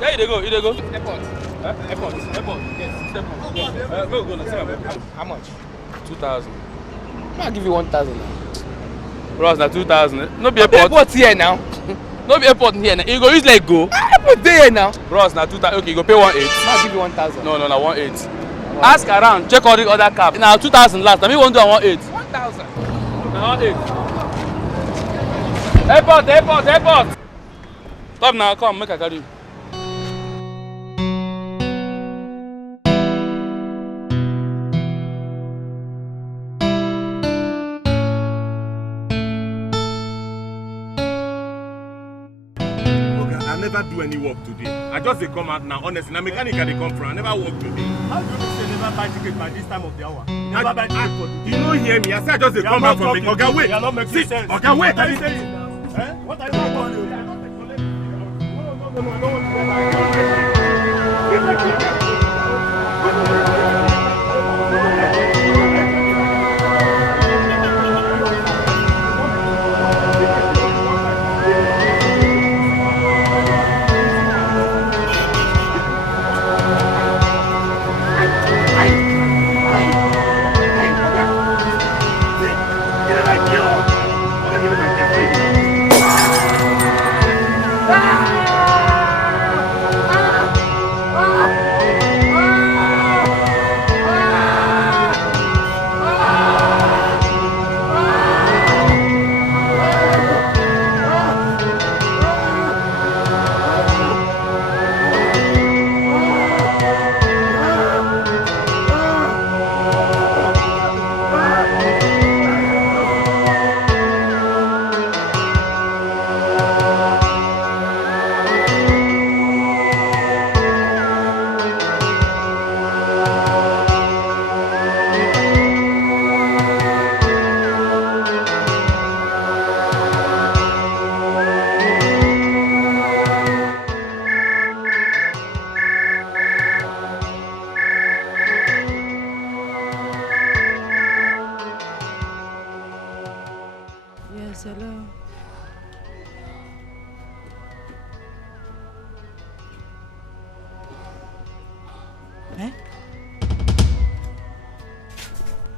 Yeah, you go. Airport. Huh? Airport. Yes. Airport. Yes. Where we going? How much? 2,000. I'll give you 1,000 now. Bros, na 2,000. No be airport. Airport here now. No be airport here now. You go use like go. Airport there now. Bros, na 2,000. Okay, you go pay 1,800. I'll give you 1,000. No, na 1,800. Ask around, check all the other cabs. Now 2,000 last. I mean, won't do 1,800. 1,000. Na 1,800. Airport. Stop now, come, make I carry you. Never do any work today. I just come out now, honestly. Now mechanic they come from. I never work today. How do you say never buy ticket by this time of the hour? Never buy ticket for today. You don't hear me. I said I just come out from the okay, wait. You are not making sense. Okay, wait. What are you saying now? Eh? What are you doing?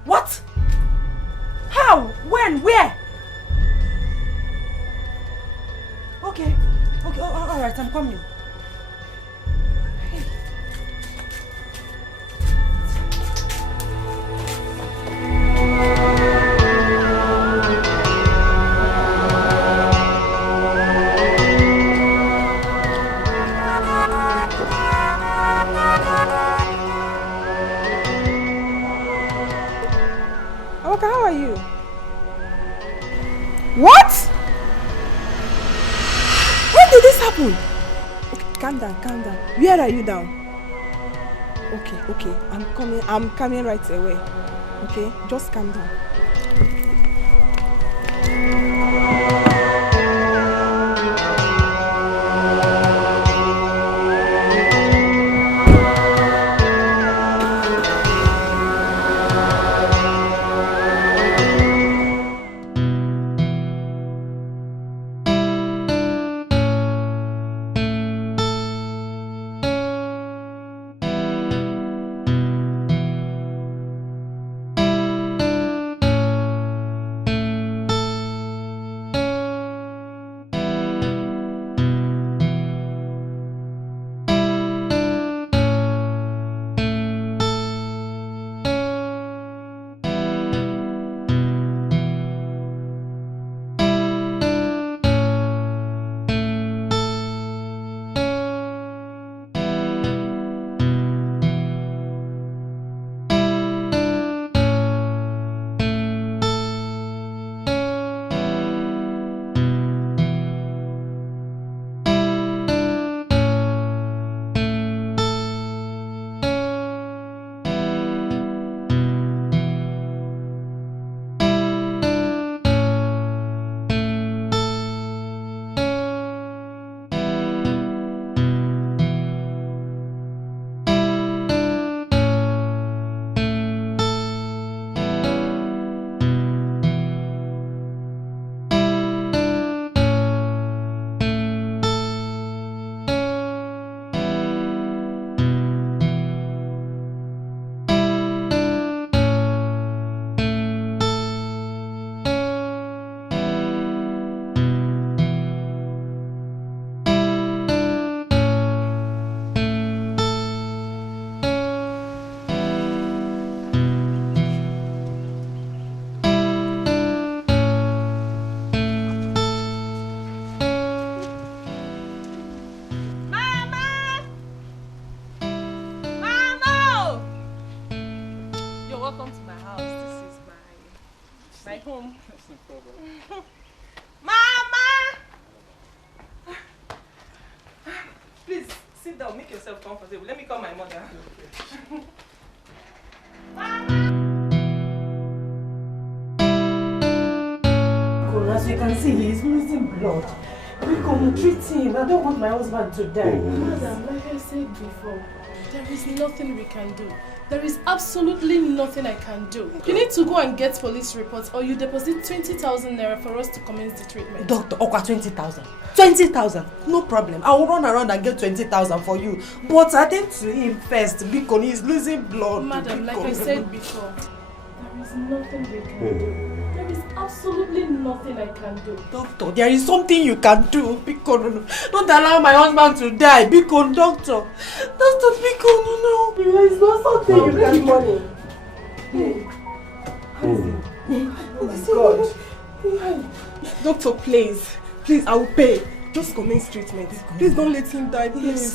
What? How? When? Where? Okay. All right, I'm coming. How are you? What? When did this happen? Okay, calm down. Where are you now? Okay, I'm coming right away. Okay, just calm down. house. This is my home. That's no problem. Mama! Please sit down, make yourself comfortable. Let me call my mother. As you can see, he is losing blood. We can treat him. I don't want my husband to die. Madam, like I said before, there is nothing we can do. There is absolutely nothing I can do. You need to go and get police reports or you deposit 20,000 naira for us to commence the treatment. Doctor, okay, 20,000. 20,000, no problem. I will run around and get 20,000 for you. But attend to him first because he is losing blood. Madam, like I said before, there is nothing we can do. There is absolutely nothing I can do. Doctor, there is something you can do. Because don't allow my husband to die. Because doctor, because no, there is not something you can do. Money. Oh my God. Doctor, please, I will pay. Just commence treatment. Please don't let him die, please.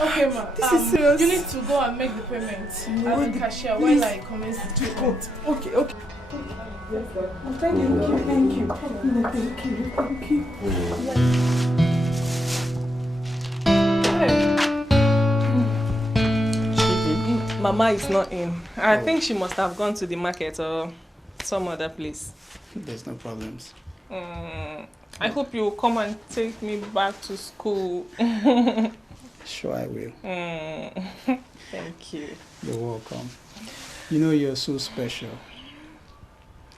Okay, ma. This is serious. You need to go and make the payment. I will cashier while I commence the treatment. Okay. Yes, sir. Thank you. Mama is not in. I think she must have gone to the market or some other place. There's no problems. I hope you will come and take me back to school. Sure, I will. Thank you. You're welcome. You know you're so special.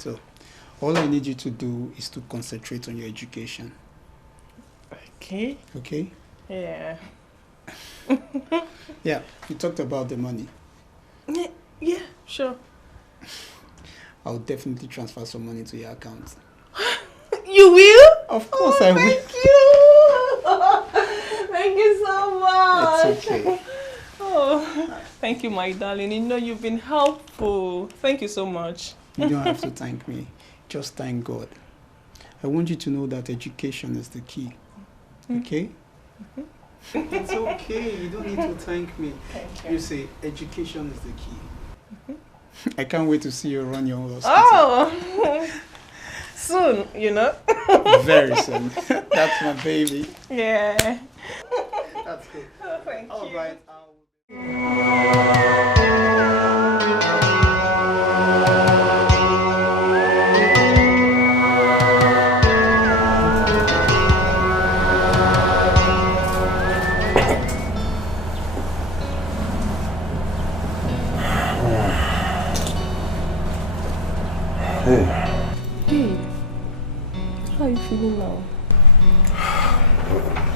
So, all I need you to do is to concentrate on your education. Okay. Okay? Yeah. Yeah, you talked about the money. Yeah, sure. I'll definitely transfer some money to your account. You will? Of course I will. Thank you. Thank you so much. It's okay. Oh, thank you, my darling. You know you've been helpful. Thank you so much. You don't have to thank me. Just thank God. I want you to know that education is the key. Okay? It's okay. You don't need to thank me. Thank you. You say education is the key. I can't wait to see you run your own hospital. Oh, soon, you know. Very soon. That's my baby. Yeah. That's good. Oh, thank All you. right. Hey, how are you feeling now?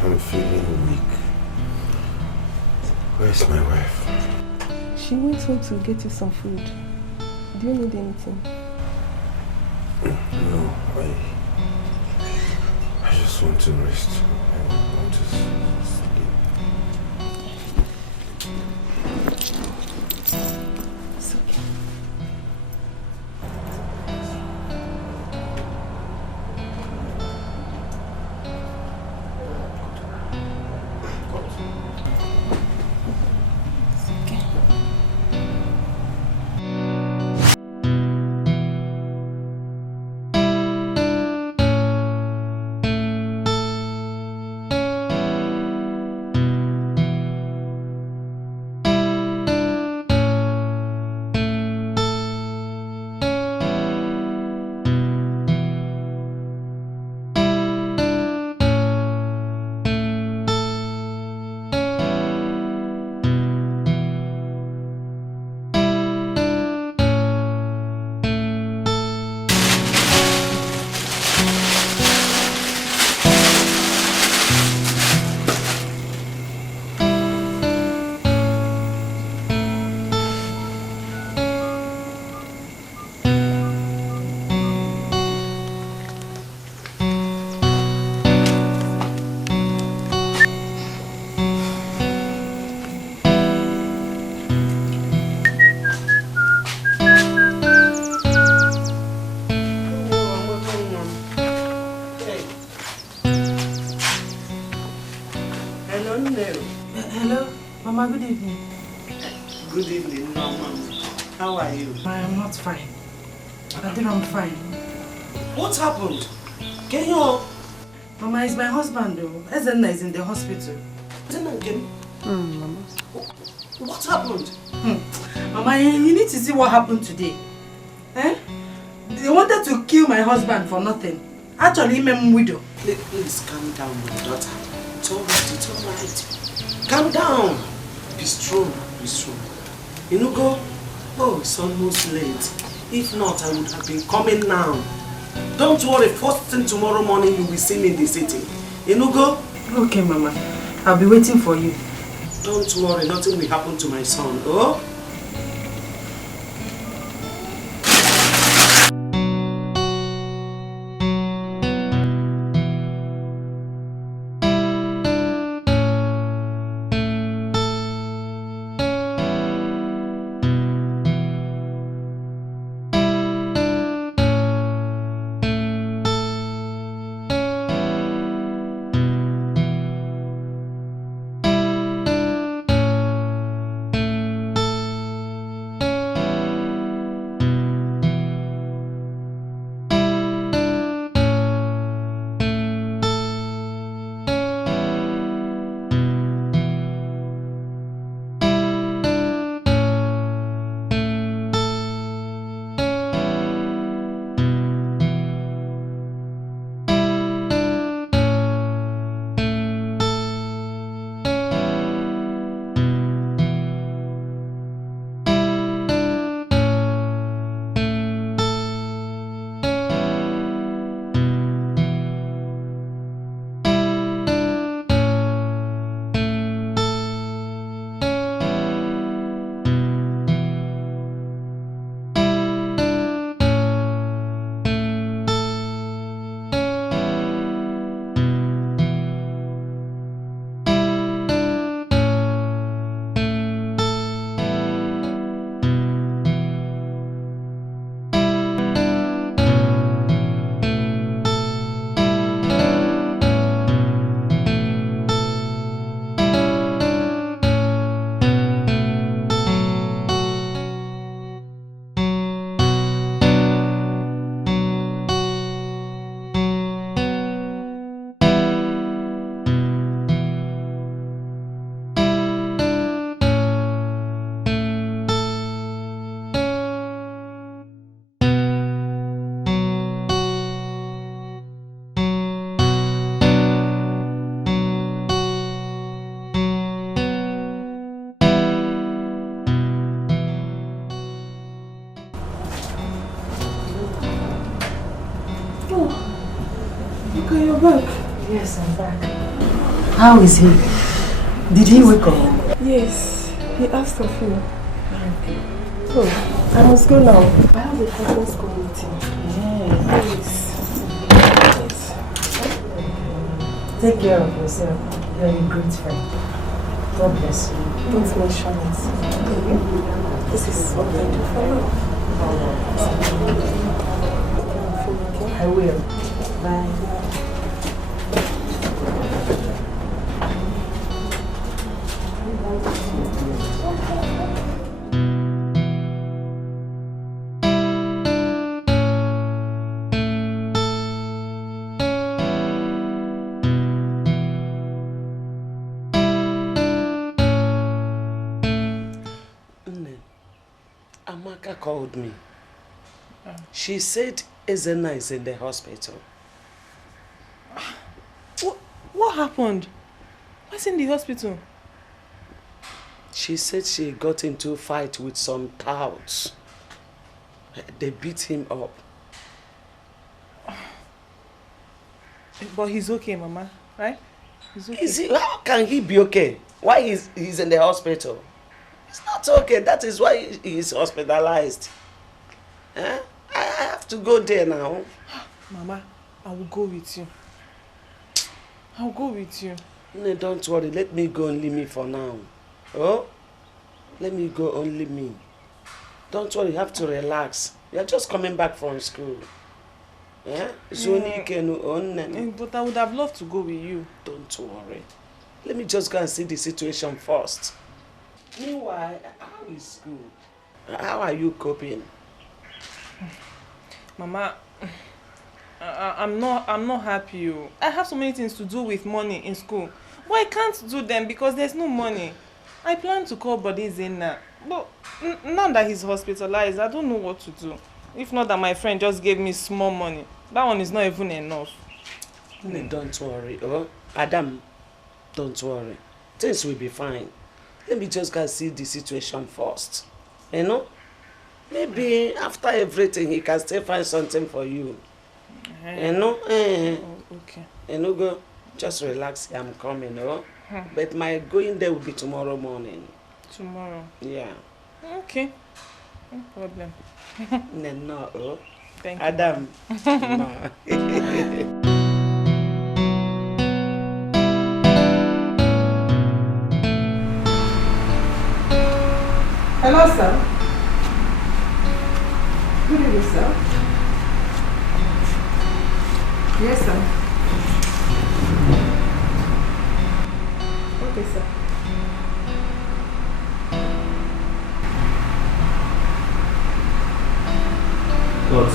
I'm feeling weak. Where's my wife? She went home to get you some food. Do you need anything? No, I just want to rest. I want to sleep. It's okay. Hello, Mama, good evening. Good evening, Mama. How are you? I am not fine. I think I'm fine. What happened? Can you? Mama, it's my husband though. Ezenna is in the hospital. Ezenna again? Mama. What happened? Mama, you need to see what happened today. Eh? They wanted to kill my husband for nothing. Actually, I'm widow. Please calm down, my daughter. It's alright, it's alright. Calm down. Be strong, be strong. You know, go. Oh, it's almost late. If not, I would have been coming now. Don't worry, first thing tomorrow morning you will see me in the city. You know, go. Okay, Mama. I'll be waiting for you. Don't worry, nothing will happen to my son, oh? Yes, I'm back. How is he? Did he wake up? Yes, he asked of you. Oh, I must go now. I have a conference call meeting. Yes. Take care of yourself. You're a great friend. God bless you. Don't mention it. Okay? This is what I do for you. I will. Bye. Amaka called me. She said Ezenna is in the hospital. What happened? What's in the hospital? She said she got into a fight with some touts. They beat him up. But he's okay, Mama, right? He's okay. How can he be okay? Why he's in the hospital? It's not okay. That is why he's hospitalized. I have to go there now. Mama, I will go with you. I'll go with you. No, don't worry. Let me go, only me for now. Oh? Let me go, only me. Don't worry, you have to relax. You're just coming back from school. Yeah? But I would have loved to go with you. Don't worry. Let me just go and see the situation first. Meanwhile, how is school? How are you coping? Mama, I'm not happy. I have so many things to do with money in school. But I can't do them because there's no money. I plan to call Body Zena. But now that he's hospitalized, I don't know what to do. If not that my friend just gave me small money. That one is not even enough. Don't worry. Oh, Adam, don't worry. Things will be fine. Let me just go see the situation first. You know? Maybe after everything, he can still find something for you. You know? Oh, okay. You know, go. Just relax. I'm coming, oh? But my going there will be tomorrow morning. Tomorrow? Yeah. Okay. No problem. No, oh. Thank you. Adam. No. Hello, sir. Good evening, sir. Yes, sir. Okay, sir. What?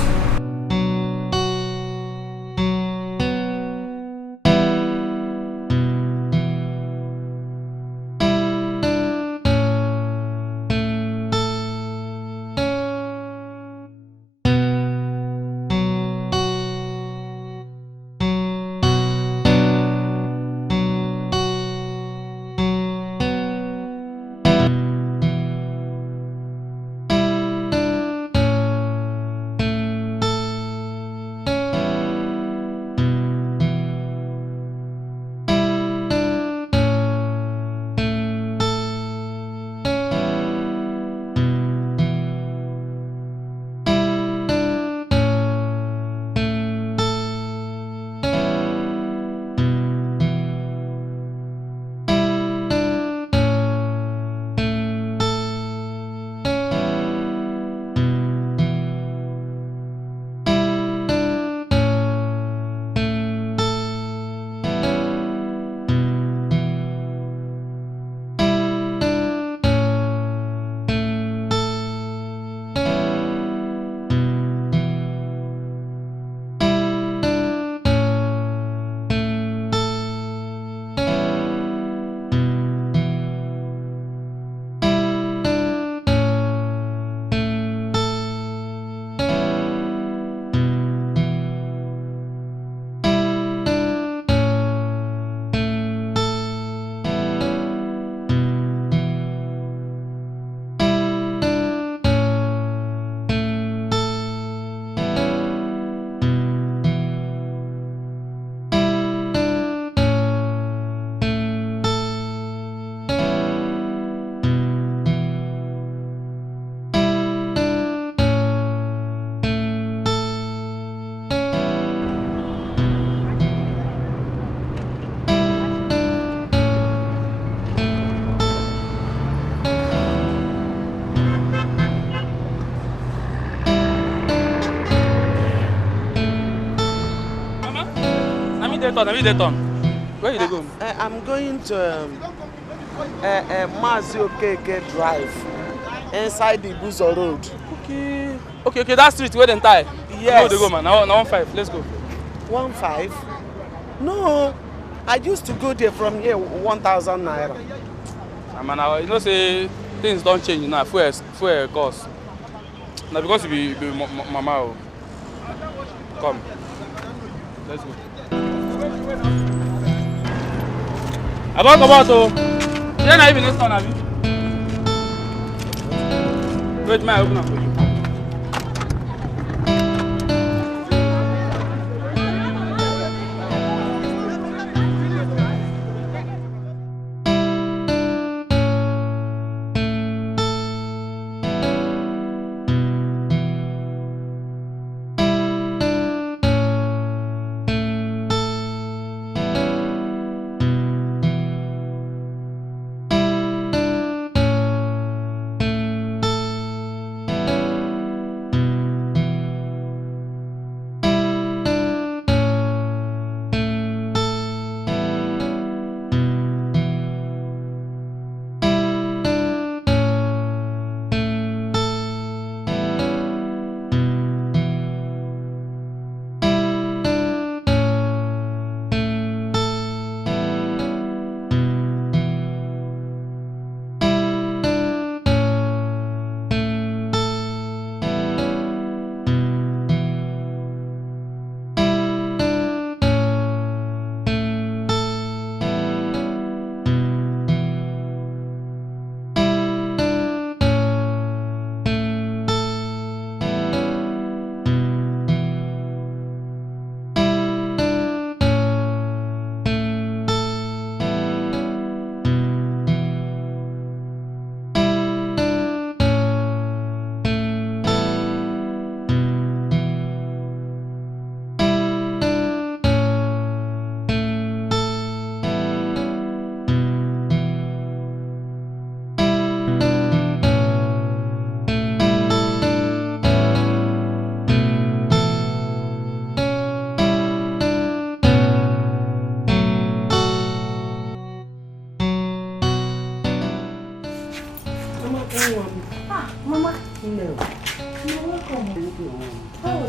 Where you dey go? I'm going to Mazi Okeke Drive inside the Buzo Road. Okay, that street where they tie. Yes. No, they go, man. Now 15. Let's go. 15? No, I used to go there from here 1,000 naira. Man, you know say things don't change now. Fuel cost. Now because you be mama. Come. Let's go. About oh. Yeah, na even next one, abi. Wait, my open up for you.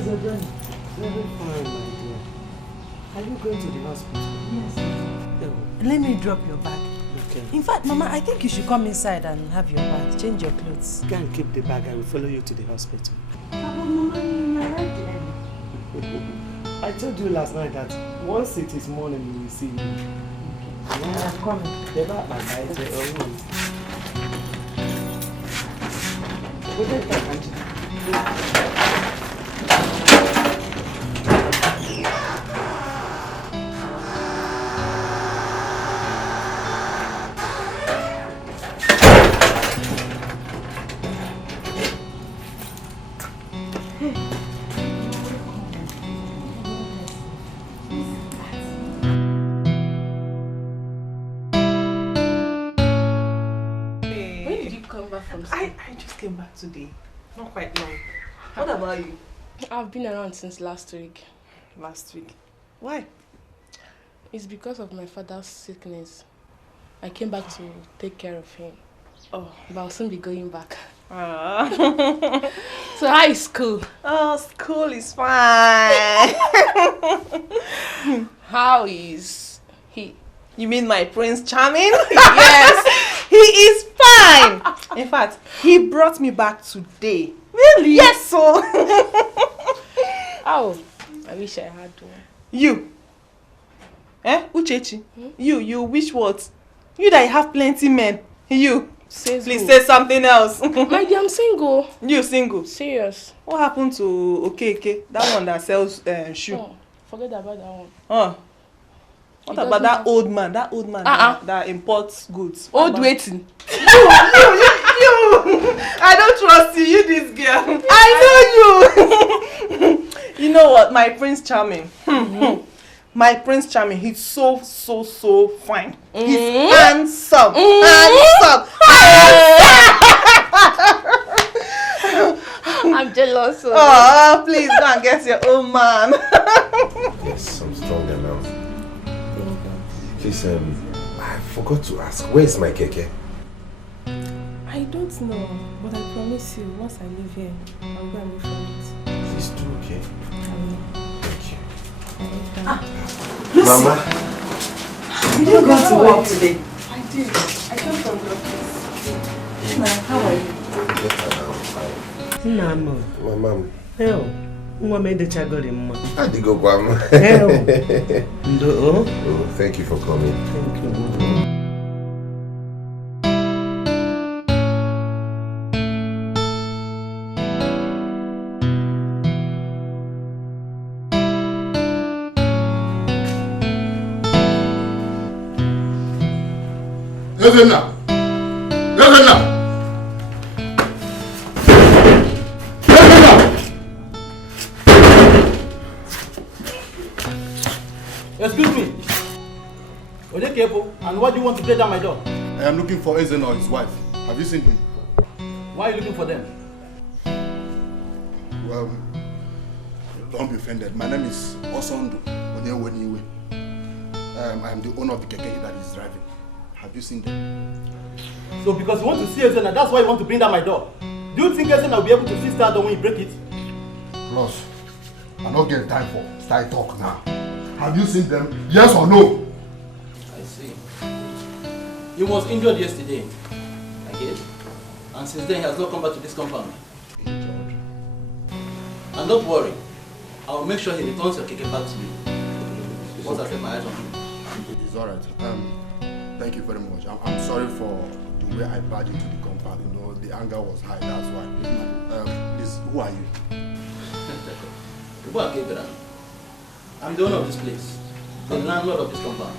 your journey? Very fine, my dear. Are you going to the hospital? Yes. Oh. Let me drop your bag. Okay. In fact, Mama, I think you should come inside and have your bath. Change your clothes. Go and keep the bag. I will follow you to the hospital. Mama, you are right. I told you last night that once it is morning, you will see me. Okay. Yeah, I'm coming. Never advise you always. Go take that, Auntie. I just came back today. Not quite long. What about you? I've been around since last week. Last week? Why? It's because of my father's sickness. I came back to take care of him. Oh, but I'll soon be going back. So how is school? Oh, school is fine. How is he? You mean my Prince Charming? Yes, he is fine. In fact, he brought me back today. Really? Yes, so. Oh, I wish I had one. You? Uchechi? You wish what? You that have plenty men. You. Says please who? say something else. My dear, I'm single. You single? Serious. What happened to Okeke? That one that sells shoe. Oh, forget about that one. Oh. What about that old man? That old man that imports goods. Old waiting. You. I don't trust you. You this girl. I know you. You know what? My Prince Charming. My Prince Charming. He's so fine. He's handsome. Handsome. I'm jealous. Oh, please go and get your own man. Yes, I'm stronger now. Please, I forgot to ask, where is my keke? I don't know, but I promise you, once I leave here, I'll go and look for it. Please do, okay? I will. Thank Lucy, you. Mama? you didn't go to work today. I did. I came from the office. How are you? Better now, I'm fine. My mom. Hell. Mama made the chagori mama. I did go, Mama. Hell. Oh, thank you for coming. Thank you. Ezenna! Ezenna! Ezenna! Excuse me. Ojekepo, and why do you want to break down my door? I am looking for Ezenna or his wife. Have you seen him? Why are you looking for them? Well, don't be offended. My name is Osondu Onyeweniwe. I am the owner of the keke that is driving. Have you seen them? So because you want to see Ezenna, that's why you want to bring down my door. Do you think Ezenna will be able to fix that door when you break it? Plus, I don't get time for side talk now. Have you seen them? Yes or no? I see. He was injured yesterday. Okay? And since then he has not come back to this compound. Injured? And don't worry. I will make sure he returns your keke back to you. Once I set my eyes on him. It's alright. Thank you very much. I'm sorry for the way I barged into the compound. You know, the anger was high, that's why. Please, who are you? I'm the owner of this place. The landlord of this compound.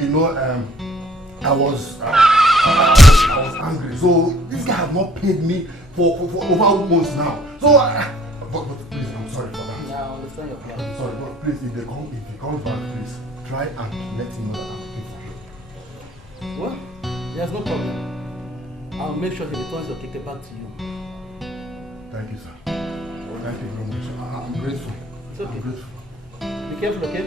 You know, I was angry. So this guy has not paid me for over months now. So, but please, I'm sorry for that. Yeah, I understand your plan. Sorry, but please, if he comes back, please try and let him know that I'm looking for him. Well, there's no problem. I'll make sure he returns your keke back to you. Thank you, sir. Thank you very much. I'm grateful. It's okay. I'm grateful. Be careful, okay?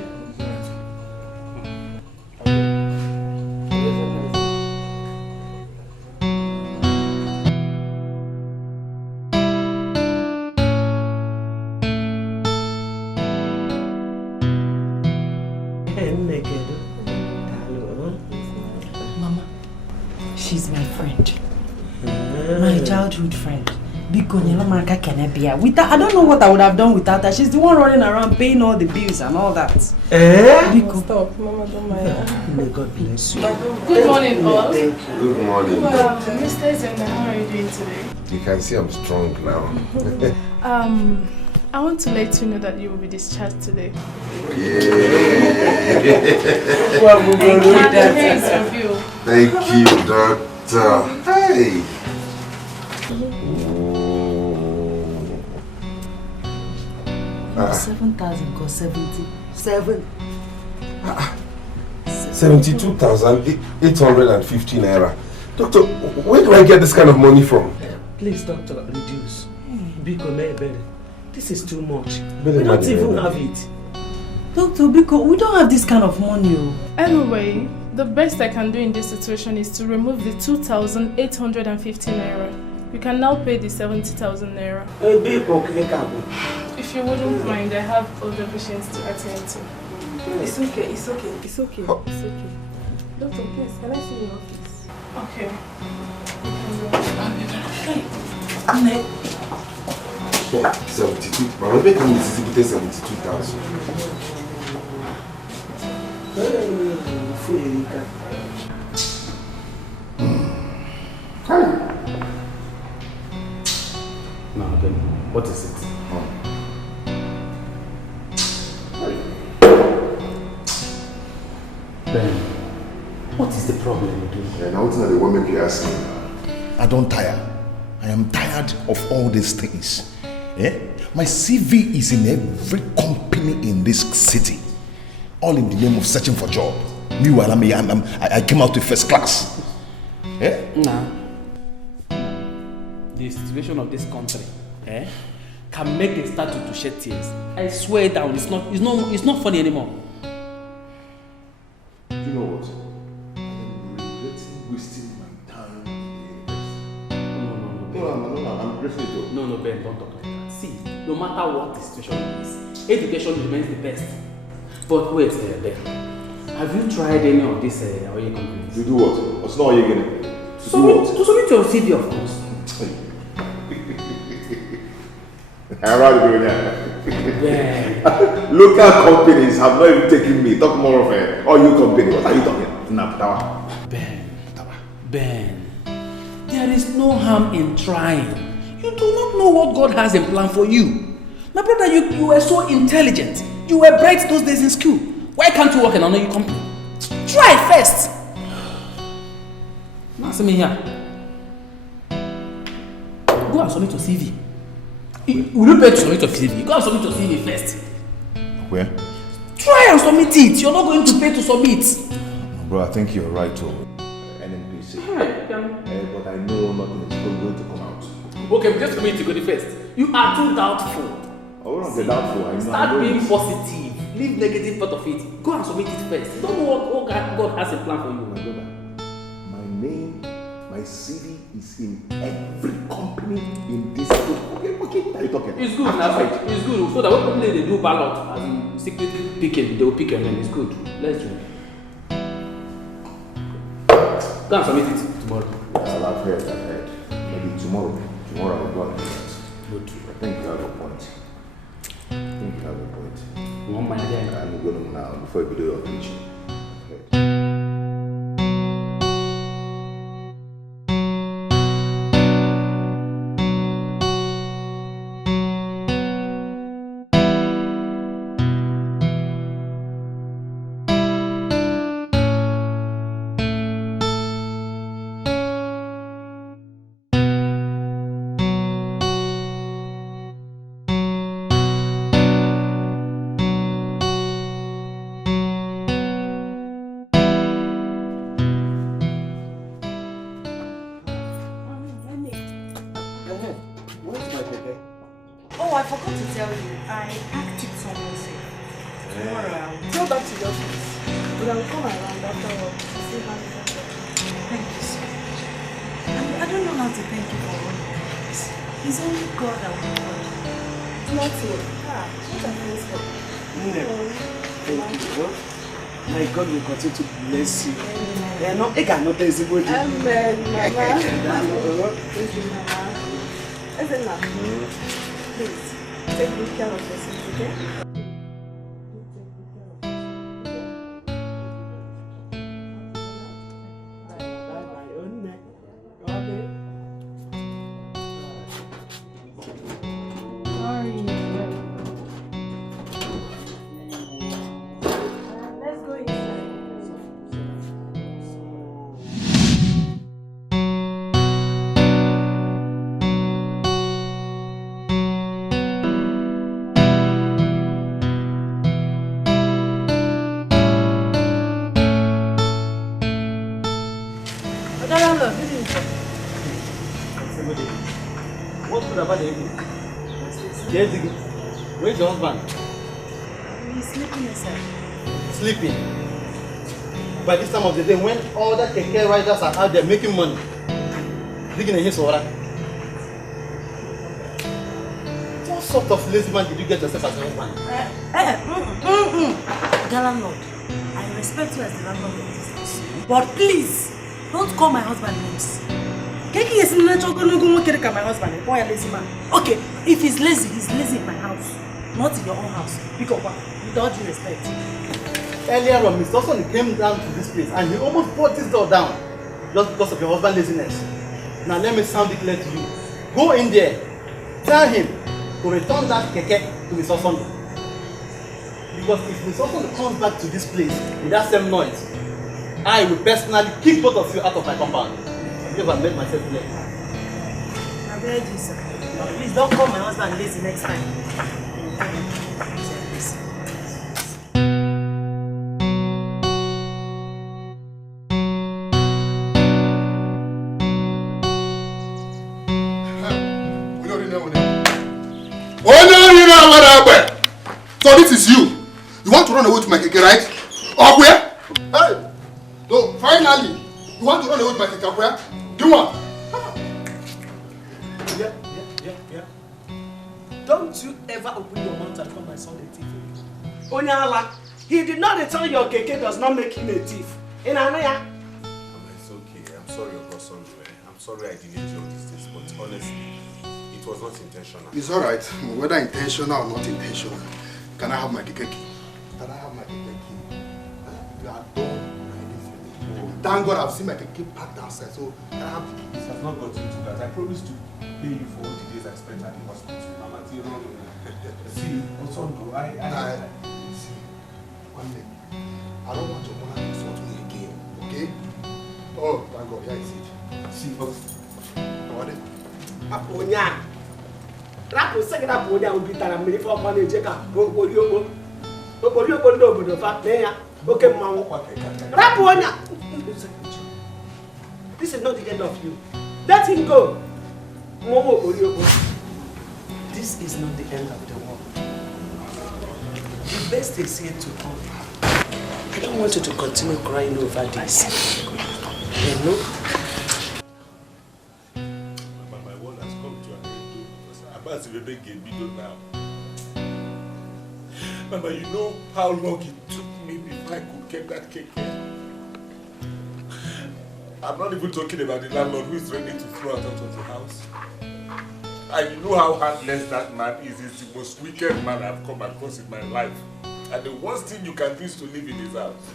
friend. My childhood friend. Without, I don't know what I would have done without her. She's the one running around paying all the bills and all that. Stop, Mama, don't mind. May God bless you. Good morning, all. Good morning. Mr. Zena, how are you doing today? You can see I'm strong now. I want to let you know that you will be discharged today. Thank you, doctor. Hey. 7,000 cost 77. 72,850 naira. Doctor, where do I get this kind of money from? Please, doctor, reduce. This is too much. We don't even have it. Doctor, because we don't have this kind of money. Anyway, the best I can do in this situation is to remove the 2,850 naira. You can now pay the 70,000 naira. If you wouldn't mind, I have other patients to attend to. It's okay, it's okay, it's okay, it's okay. Doctor, please, can I see your office? Okay. 72. My husband told me this is 72,000. Now then, what is it? Ben, what is the problem again? And now, the one make you ask me. I don't tire. I am tired of all these things. My CV is in every company in this city, all in the name of searching for job. Meanwhile, I came out to first class. Nah. The situation of this country, can make a statue to shed tears. I swear down, it's not funny anymore. Do you know what? I am regretting wasting my time here. No, I'm regretting it. No, Ben, don't talk like that. See, no matter what the situation is, education remains the best. But wait, Ben, have you tried any of these oil companies? To do what? What's not oil again? To submit your CV, of course. I'm right doing that. Local companies have not even taken me. Talk more of oil company. What are you talking? Ben, there is no harm in trying. You do not know what God has in plan for you. My brother, you were so intelligent. You were bright those days in school. Why can't you work in another company? Try first. Now see me here. Go and submit your CV. Will you pay to submit your CV? Go and submit your CV first. Where? Try and submit it. You're not going to pay to submit. Bro, I think you're right too. NMPC. But I know nothing is going to come out. Okay, just submit it first. You are too doubtful. I won't be doubtful. I know. Start being positive. Leave negative part of it. Go and submit it first. You don't know what God has a plan for you. My brother, my name, my CV is in every company in this city. Okay, what are you talking? It's good, now. It's good. So that when they do ballot, as in secretly picking, they will pick your name. It's good. Let's do it. Go and submit it tomorrow. Well, I've heard. Maybe tomorrow. Tomorrow I will go and do that. Good. I think you have a point. One man again. I'm going now before you do your pitch. Oh, I forgot to tell you. I packed it somewhere safe. Tomorrow I will go back to the office. But I will come around after work to see how it goes. Thank you so much. I don't know how to thank you for all your help. It's only God that will help you. It's not so. What I feel for. Thank you. My God will continue to bless you. Amen. No, I cannot tell you. Amen, Mama. Thank you, Mama. Please, take good care of yourself, okay? What's good about the evening? Yes, where's your husband? He's sleeping inside. Sleeping. By this time of the day, when all the keke riders are out there making money, digging a his or what sort of lazy man did you get yourself as a husband? Landlord, I respect you as the landlord of this house. But please, don't call my husband names. Keki is not my husband. Boy, a lazy man. Okay, if he's lazy in my house, not in your own house. Because with all due respect. Earlier on, Mr. Osoni came down to this place and he almost brought this door down just because of your husband's laziness. Now let me sound it clear to you. Go in there, tell him to return that keke to Mr. Osoni. Because if Mr. Osoni comes back to this place with that same noise, I will personally kick both of you out of my compound. Because I made myself clear. I beg you, sir. Please don't call my husband lazy next time. So this is you. You want to run away with my keke, right? Or where? Hey! So finally, you want to run away with my keke, where? Do what? Yeah. Don't you ever open your mouth and call my son a thief. Onyala, he did not return your keke does not make him a thief. In Anaya. It's okay. I'm sorry about Sunday. I'm sorry I delayed you all these days, but honestly, it was not intentional. It's alright. Whether intentional or not intentional. Can I have my keke key? Can I have my keke key? You are done. Thank God I've seen my keke packed outside. So can I have the key? This has not got into that. I promised to pay you for all the days I spent at the hospital. See, also, see, one thing. I don't want your mother to insult me again, okay? Oh, thank God, yeah, I see it. See, how are they? Aponya. Rapo second Aponya will be done many for money. Raponya. This is not the end of you. Let him go. This is not the end of the world. The best is yet to come. I don't want you to continue crying over this. You know? My world has come to an end. Abbas Rebbe gave me now. Mama, you know how long it took me before I could get that cake. I'm not even talking about the landlord who is ready to throw us out of the house. And you know how heartless that man is. He's the most wicked man I've come across in my life. And the worst thing you can do is to live in his house.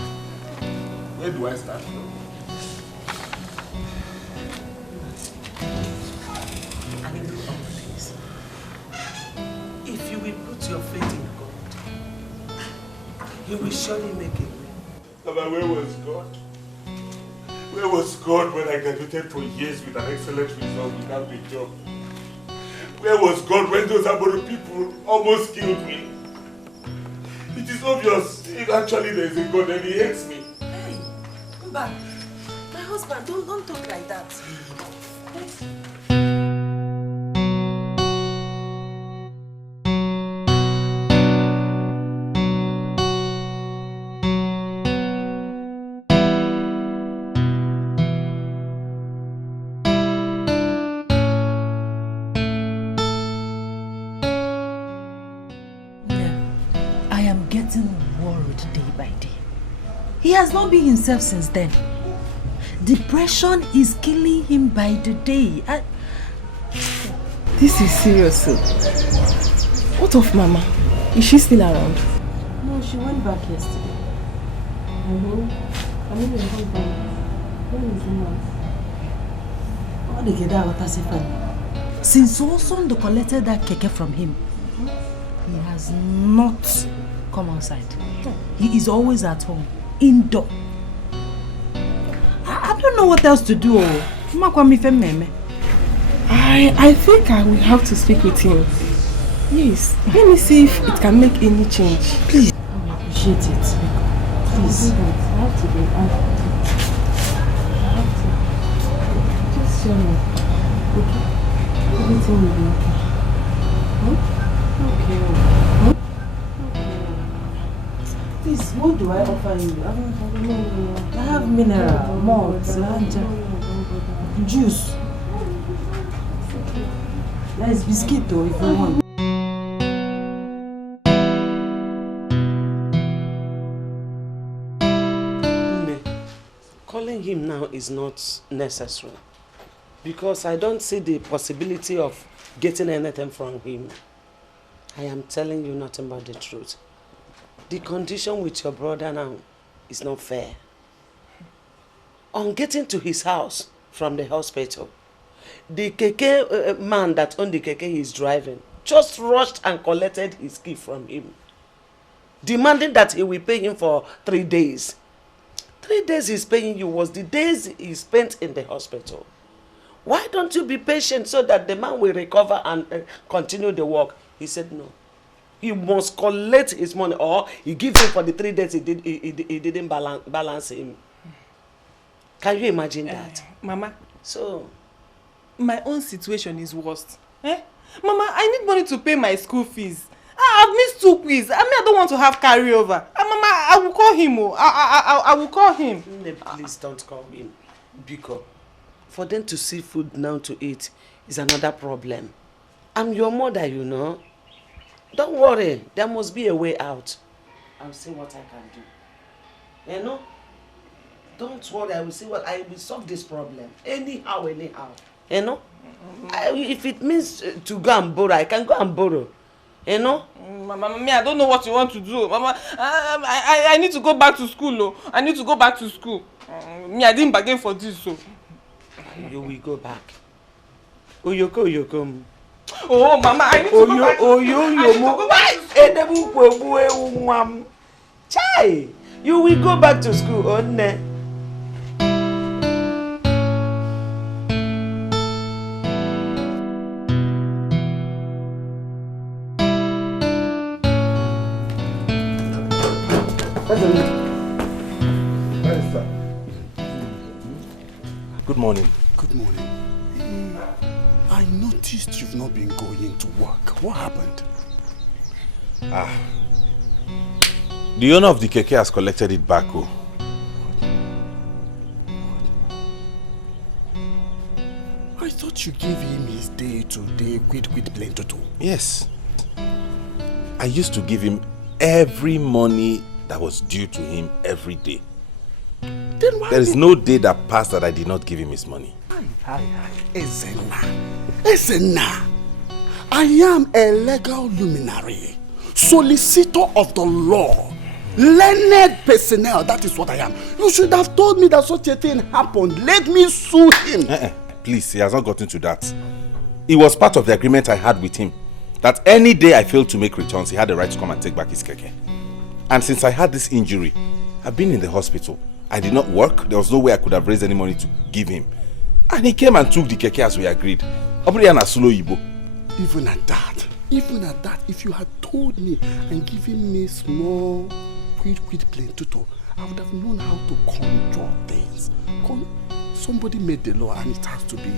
Where do I start from? And in all things, if you will put your faith in God, He will surely make it. Mama, where was God? Where was God when I graduated for years with an excellent result without a job? Where was God when those Aboro people almost killed me? It is obvious, if actually there is a God and He hates me. Hey, Mba, my husband, don't talk like that. He has not been himself since then. Depression is killing him by the day. This is serious, sir. What of Mama? Is she still around? No, she went back yesterday. I mean, when is Since Oson collected that keke from him, he has not come outside. He is always at home, indoor. I don't know what else to do. I think I will have to speak with him. Yes, let me see if it can make any change. Please. I will appreciate it. Please. I have to be. I have to. Just show me. Okay? Everything will be okay. Okay. Please, what do I offer you? I have mineral, malt, juice. There is biscuit though if you want. Calling him now is not necessary because I don't see the possibility of getting anything from him. I am telling you nothing but the truth. The condition with your brother now is not fair. On getting to his house from the hospital, the keke man that owned the keke he is driving just rushed and collected his key from him, demanding that he will pay him for 3 days. 3 days he's paying you was the days he spent in the hospital. Why don't you be patient so that the man will recover and continue the work? He said no. He must collect his money or he gives him for the 3 days he didn't balance him. Can you imagine that? Mama, so my own situation is worst. Mama, I need money to pay my school fees. I've missed 2 quiz. I don't want to have carryover. Mama, I will call him. I will call him. Please don't call him. Because for them to see food now to eat is another problem. I'm your mother, you know. Don't worry. There must be a way out. I'll see what I can do. You know? Don't worry. I will solve this problem. Anyhow. You know? If it means to go and borrow, I can go and borrow. You know? Mama, I don't know what you want to do. Mama, I need to go back to school. Oh. I need to go back to school. I didn't bargain for this. So. You will go back. Oyoko. Oh, Mama, I need to go back. Chai, you will go back to school, Onne. Good morning. Good morning. I noticed you've not been going to work. What happened? The owner of the keke has collected it back. Oh. I thought you gave him his day-to-day quit plain toto. Yes. I used to give him every money that was due to him every day. Then why there is no day that passed that I did not give him his money. Ezenna, I am a legal luminary, solicitor of the law, learned personnel, that is what I am. You should have told me that such a thing happened. Let me sue him. Please, he has not gotten to that. It was part of the agreement I had with him that any day I failed to make returns, he had the right to come and take back his keke. And since I had this injury, I've been in the hospital. I did not work. There was no way I could have raised any money to give him. And he came and took the keke as we agreed. Even at that, if you had told me and given me small quid plain toto, I would have known how to control things. Somebody made the law and it has to be,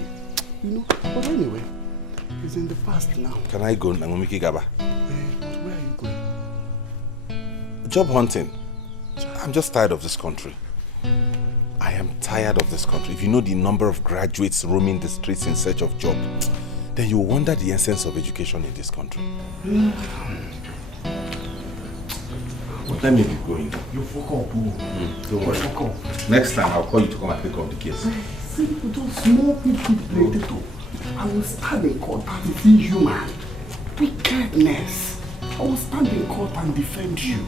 you know. But anyway, it's in the past now. Can I go, Nangomiki Gaba? But where are you going? Job hunting. I'm just tired of this country. I am tired of this country. If you know the number of graduates roaming the streets in search of job, then you wonder the essence of education in this country. Well, let me be going. You fuck up, bro. Don't worry. Fuck up. Next time I'll call you to come and take up the case. Simple, those small people potato. I will stand in court. That is inhuman. Wickedness. I will stand in court and defend you.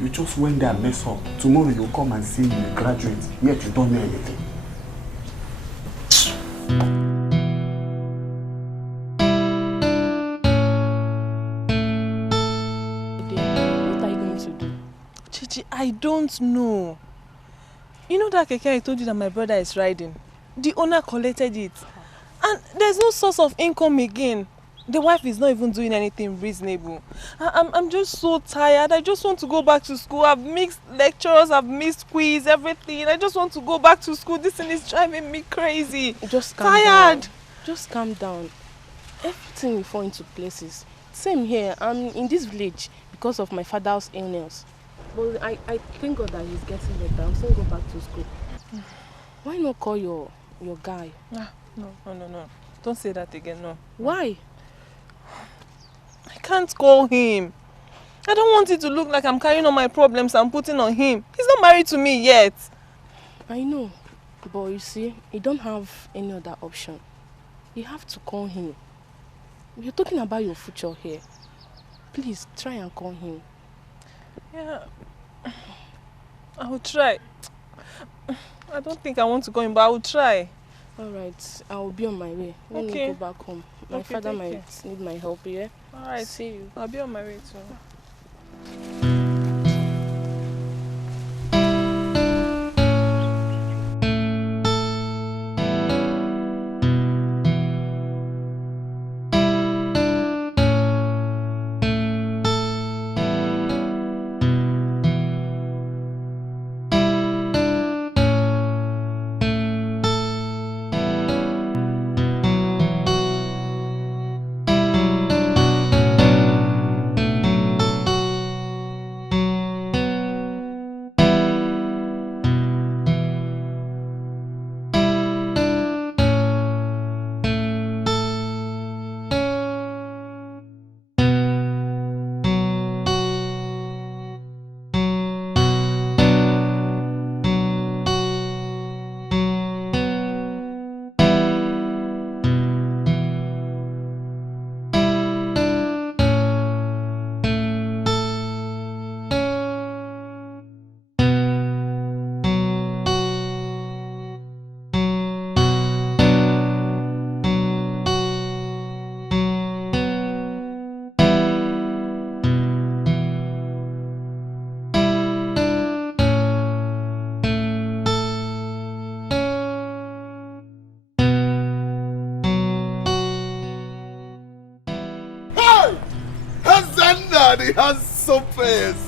You just went there and mess up. Tomorrow you'll come and say you graduate, yet you don't know anything. What are you going to do? Chichi, I don't know. You know that keke I told you that my brother is riding? The owner collected it. And there's no source of income again. The wife is not even doing anything reasonable. I'm just so tired. I just want to go back to school. I've missed lectures, I've missed quiz, everything. I just want to go back to school. This thing is driving me crazy. Just calm tired. down. Just calm down. Everything will fall into places. Same here. I'm in this village because of my father's illness. But I thank God that he's getting better. I'm still go back to school. Why not call your guy? No. Don't say that again, no. Why? I can't call him. I don't want it to look like I'm carrying all my problems and putting on him. He's not married to me yet. I know. But you see, you don't have any other option. You have to call him. You're talking about your future here. Please, try and call him. Yeah. I will try. I don't think I want to call him, but I will try. Alright, I will be on my way. Let me go back home. My father might need my help, yeah? Alright. See you. I'll be on my way too. The handsome face.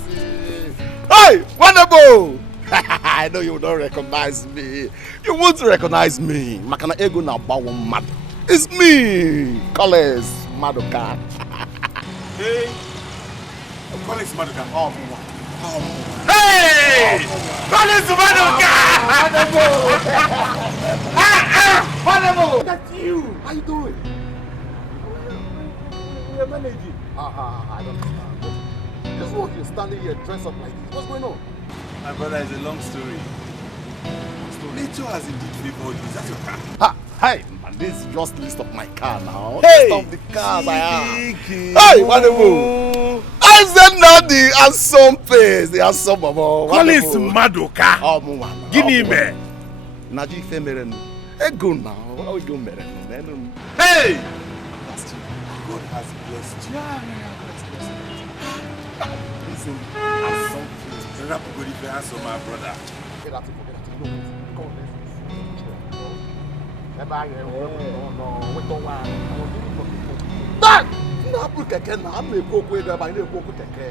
Hey, wonderful! I know you don't recognize me. You won't recognize me. Makana ego na bawo mad. It's me, Collins Madoka. Hey, Collins Madoka. Hey, Collins Madoka! Wonderful! That's you. How you doing? You're managing. I don't understand. Just walk, you're standing here dressed up like this. What's going on? My brother, is a long story. Nature has indeed favored you. Is that your car? Hey, man, this is just list of my car now. Hey! List of the cars I have. Hey, wonderful. I said not the handsome face. The handsome mama. Collins Madoka. Oh, mama. Guinea man. Naji Femeren. Ego now. What are we doing, man? Hey! God has blessed you. Listen, handsome face. You're not good if you answer my brother. Forget that. No, come on, let's Dad! Na put keke na am na ekoko ego ba na ekoko keke.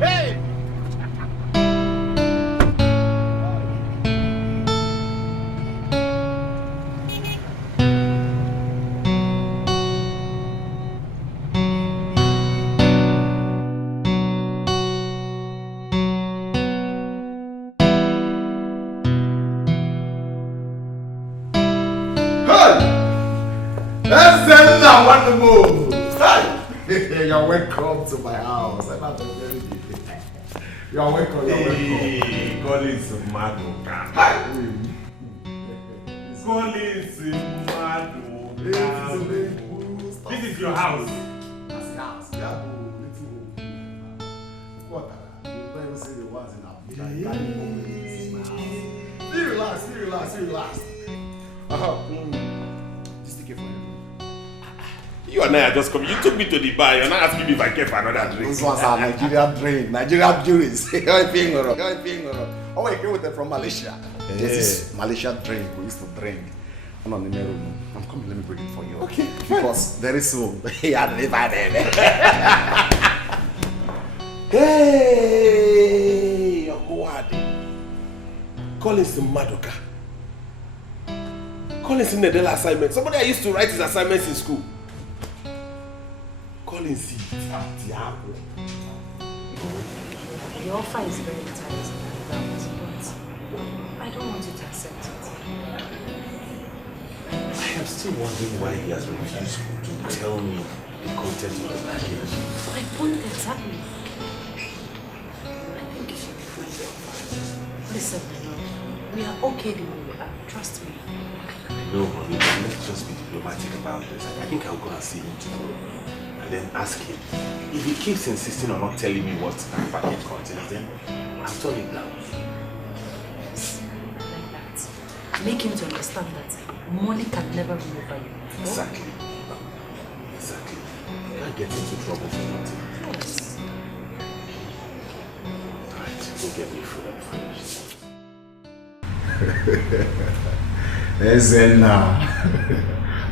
Hey! Ezenna, what the move? You're welcome to my house. You're welcome. Hey, Collins Madoka. Collins Madoka. This is your house. That's the house. Yeah. What? You never see the ones in Abuja. This is my house. Be relaxed. This ticket for you. You and I are just coming. You took me to the bar. You're not asking me if I care for another drink. Those ones are Nigerian drink. Nigerian juries. You're paying oh, I came with them from Malaysia. Yeah. This is Malaysian drink. We used to drink. I'm on the room. I'm coming. Let me bring it for you. Okay. Because very soon. Hey, Okwadi. Collins Madoka. Collins Nedela assignment. Somebody I used to write his assignments in school. Collins Diablo. Your offer is very enticing, but I don't want you to accept it. I am still wondering why he has refused to tell me the content of the package. My point exactly. I think you should be fine. Listen, we are okay the way we are. Trust me. No, honey, let's just be diplomatic about this. I think I'll go and see him tomorrow and then ask him. If he keeps insisting on not telling me what the package contains, then I'll turn it down. Yes, like that. Make him to understand that money can never win over you. Exactly. Exactly. I get into trouble for nothing. Yes. Alright, go get me food and finish.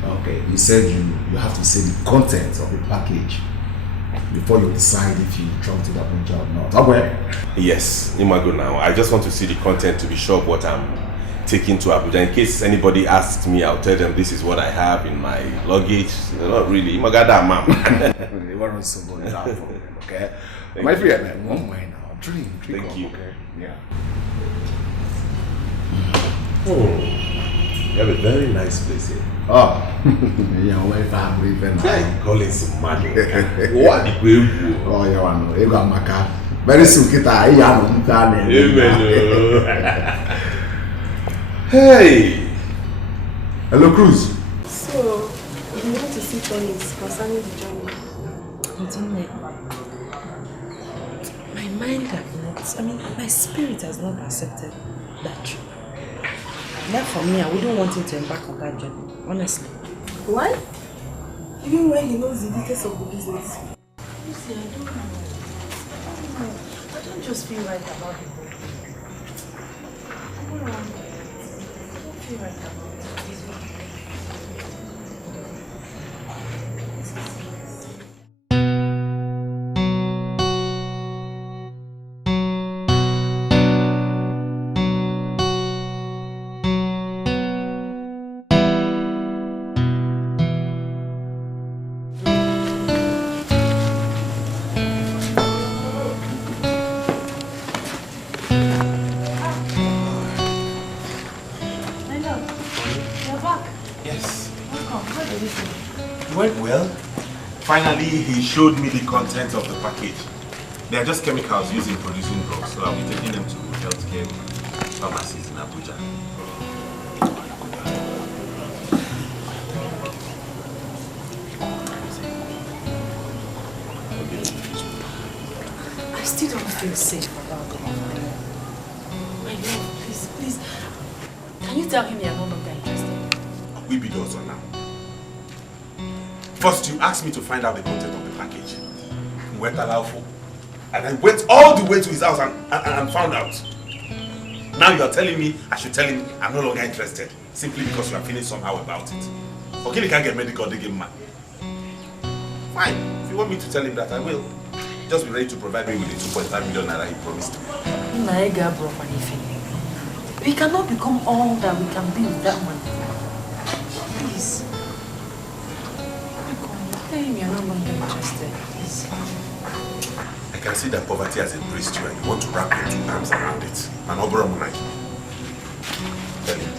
Okay, you said you have to see the content of the package before you decide if you travel to Abuja or not. Okay? Yes, Imago now. I just want to see the content to be sure of what I'm taking to Abuja. In case anybody asks me, I'll tell them this is what I have in my luggage. Not really. Imagada, ma'am. They weren't so good at that problem, okay? My friend, one way now. Drink. Thank you. Okay? Yeah. You have a very nice place here. Oh, yeah, my family even. Collins Mado. What the way? Oh, yeah, I know. Ego Amaka. Very soon, kita. Hey. Hello, Cruz. So, you want to see Collins concerning the journey? My mind has not, my spirit has not accepted that trip. Not for me, I wouldn't want him to embark on that journey, honestly. Why? Even when he knows the details of the business. You see, I don't know. I don't just feel right about it. I don't feel right about it. Went well. Finally, he showed me the content of the package. They are just chemicals used in producing drugs, so I'll be taking them to healthcare pharmacies in Abuja. I still don't feel safe about the offer. My love, please. Can you tell him you're no longer interested? We be those on now. First, you asked me to find out the content of the package. Went allowful. And I went all the way to his house and found out. Now you are telling me I should tell him I'm no longer interested simply because you are feeling somehow about it. Okay, he can't get medical, they get mad. Fine. If you want me to tell him that, I will. Just be ready to provide me with the 2.5 million naira he promised me. Naiga broke anything. We cannot become all that we can be with that money. Please. Tell him you're no longer interested, please. I can see that poverty has embraced you and you want to wrap your 2 arms around it. An Oberon. Tell him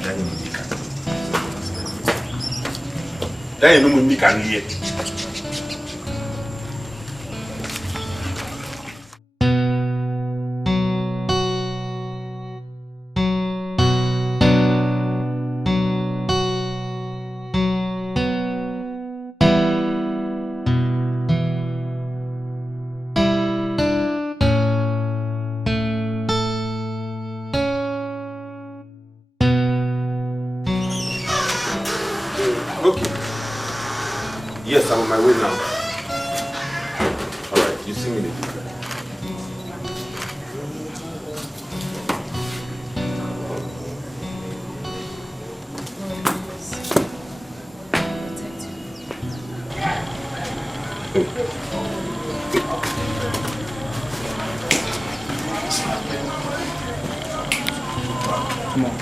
Then you know me can hear. Yes, I'm on my way now. Alright, you see me in the future. Come on.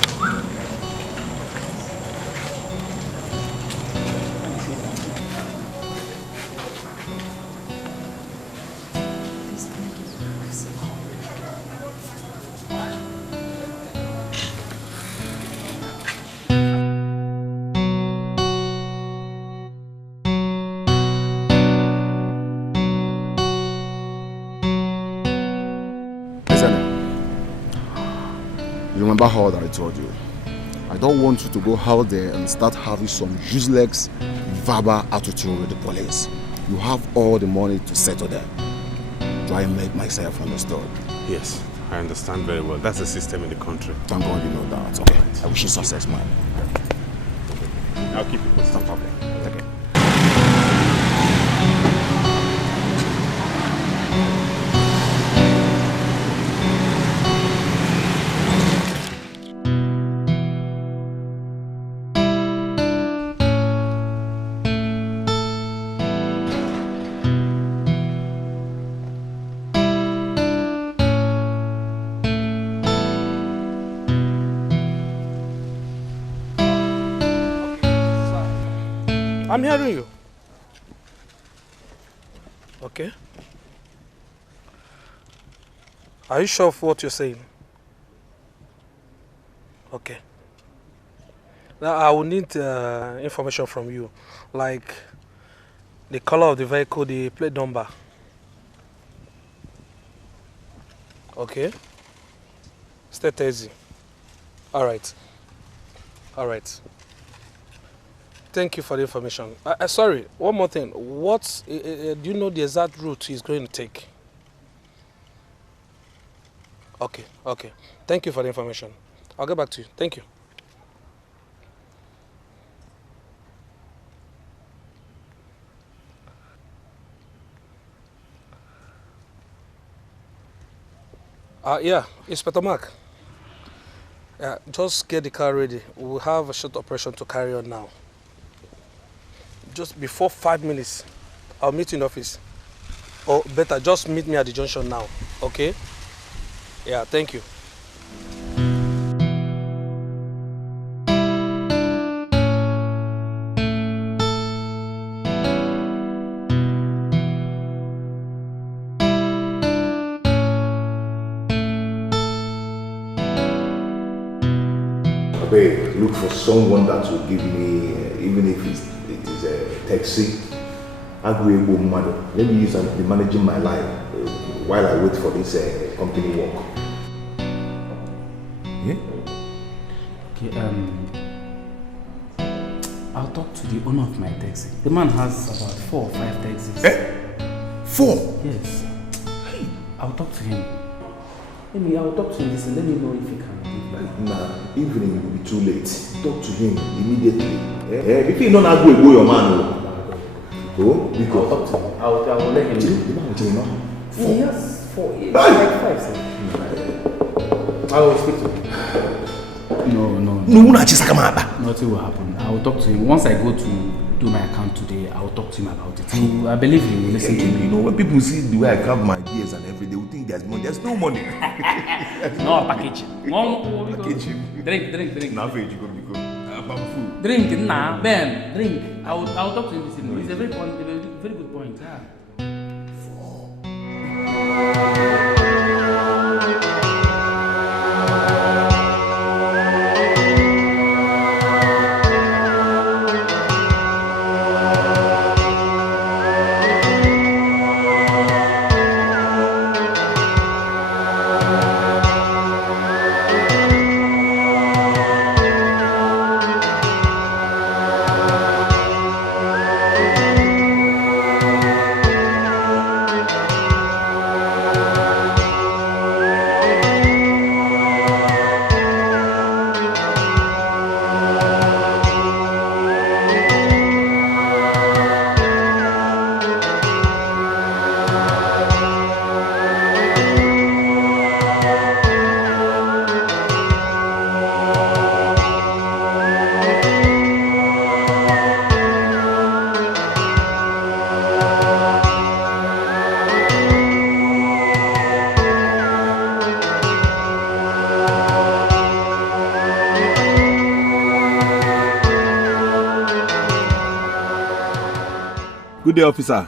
Remember how that I told you? I don't want you to go out there and start having some useless verbal attitude with the police. You have all the money to settle them. Try and make myself understood. Yes, I understand very well. That's the system in the country. Thank God you know that. Okay. I wish you success, man. I'll keep you posted. No problem. Okay. I'm hearing you. Okay. Are you sure of what you're saying? Okay. Now I will need information from you, like the color of the vehicle, the plate number. Okay. Stay easy. All right. All right. Thank you for the information. Sorry, one more thing. What do you know the exact route he's going to take? Okay, okay. Thank you for the information. I'll get back to you. Thank you. Yeah, Inspector Mark. Just get the car ready. We'll have a short operation to carry on now. Just before 5 minutes, I'll meet you in office. Or better, just meet me at the junction now, okay? Yeah, thank you. Babe, look for someone that will give me, even if it is a taxi, agreeable money. Let me use and be managing my life while I wait for this company work. Yeah? Okay, I'll talk to the owner of my taxi. The man has about 4 or 5 taxis. 4? Yes. Hey, I'll talk to him. I'll talk to him. Listen, let me know if he can. Nah, evening will be too late. Talk to him immediately. If you don't go your man. Go, because I'll talk to him. I will let him know. Yes, 4 years. Like 5, 6. I will speak to him. No. Nothing will happen. I will talk to him. Once I go to do my account today, I will talk to him about it. I believe he will listen to me. You know, when people see the way I carve my ears and everything, they will think there's money. There's no money. No, package. Drink. Now, you go because food. Drink, nah, Ben, drink. I will talk to him this evening. It's a very good point. Yeah. Good day, officer.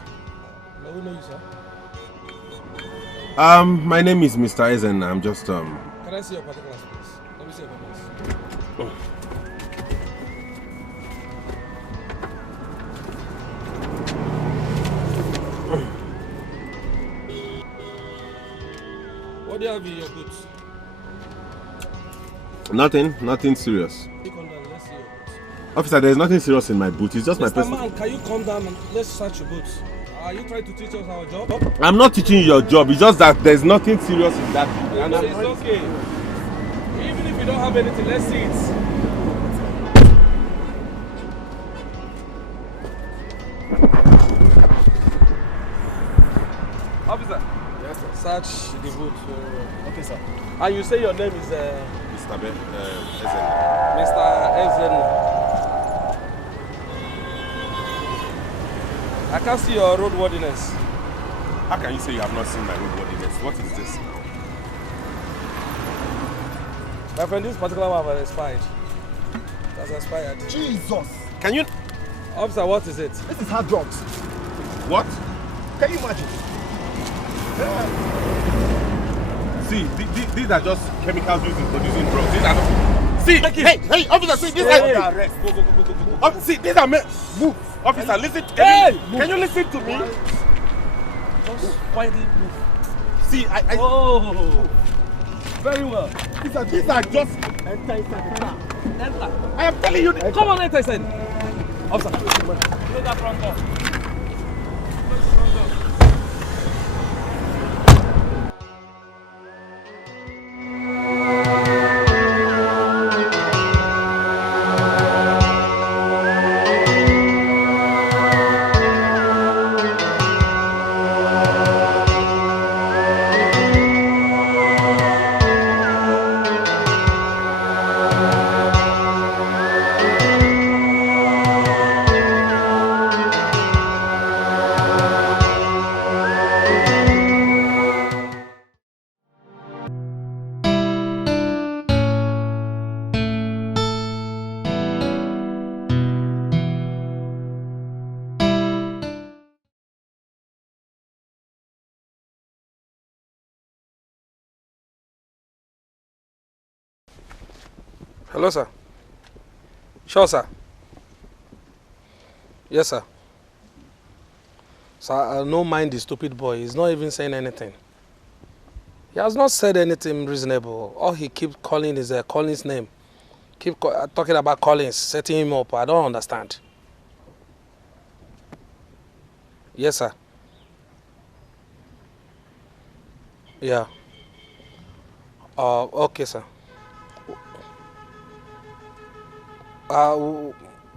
May we know you, sir? My name is Mr. Eisen. I'm just Can I see your particulars, please? Let me see your particulars. Oh. What do you have in your boots? Nothing serious. Come down, let's see your boots. Officer, there's nothing serious in my boots. It's just my personal. Man, can you come down and let's search your boots? Are you trying to teach us our job? I'm not teaching you your job. It's just that there's nothing serious in that. No, it's okay. Even if you don't have anything, let's see it. Officer. Yes, sir. Search the boot. Okay, sir. And you say your name is Mr. Eisen. Mr. Eisen. I can't see your roadworthiness. How can you say you have not seen my roadworthiness? What is this? My friend, this particular one has expired. It has expired. Jesus! Can you... Officer, what is it? This is hard drugs. What? Can you imagine? See, these are just chemicals used in producing drugs. These are not... See, hey, officer, see, these are... Arrest. Go. See, these are... Move. Officer, listen. Can you listen to me? Just quietly move. See, I... Oh, very well. These are just... Enter inside the car. Enter. I am telling you... Come on, enter inside. Officer, close that front door. Hello, sir. Sure, sir. Yes, sir. Sir, I don't mind the stupid boy. He's not even saying anything. He has not said anything reasonable. All he keeps calling is Collins' name. Keep talking about Collins, setting him up. I don't understand. Yes, sir. Yeah. Okay, sir.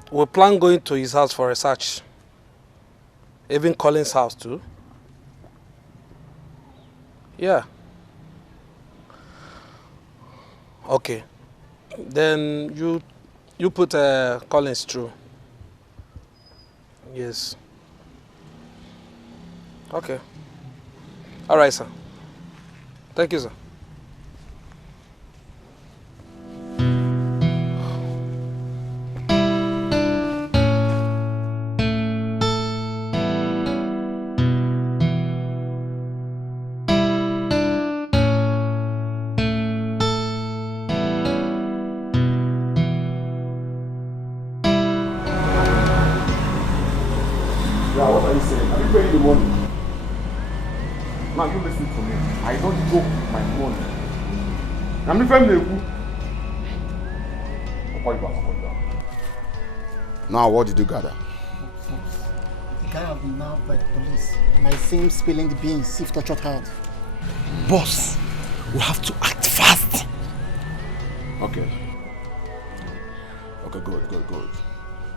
We plan going to his house for research. Even Collins' house too. Yeah. Okay. Then you put Collins through. Yes. Okay. All right, sir. Thank you, sir. The money. Now you listen to me. I don't joke with my money. I'm the family. Now what did you gather? The guy has been nabbed by the police. And I see him spilling the beans, if tortured hard. Boss, we have to act fast. Okay. Okay, good.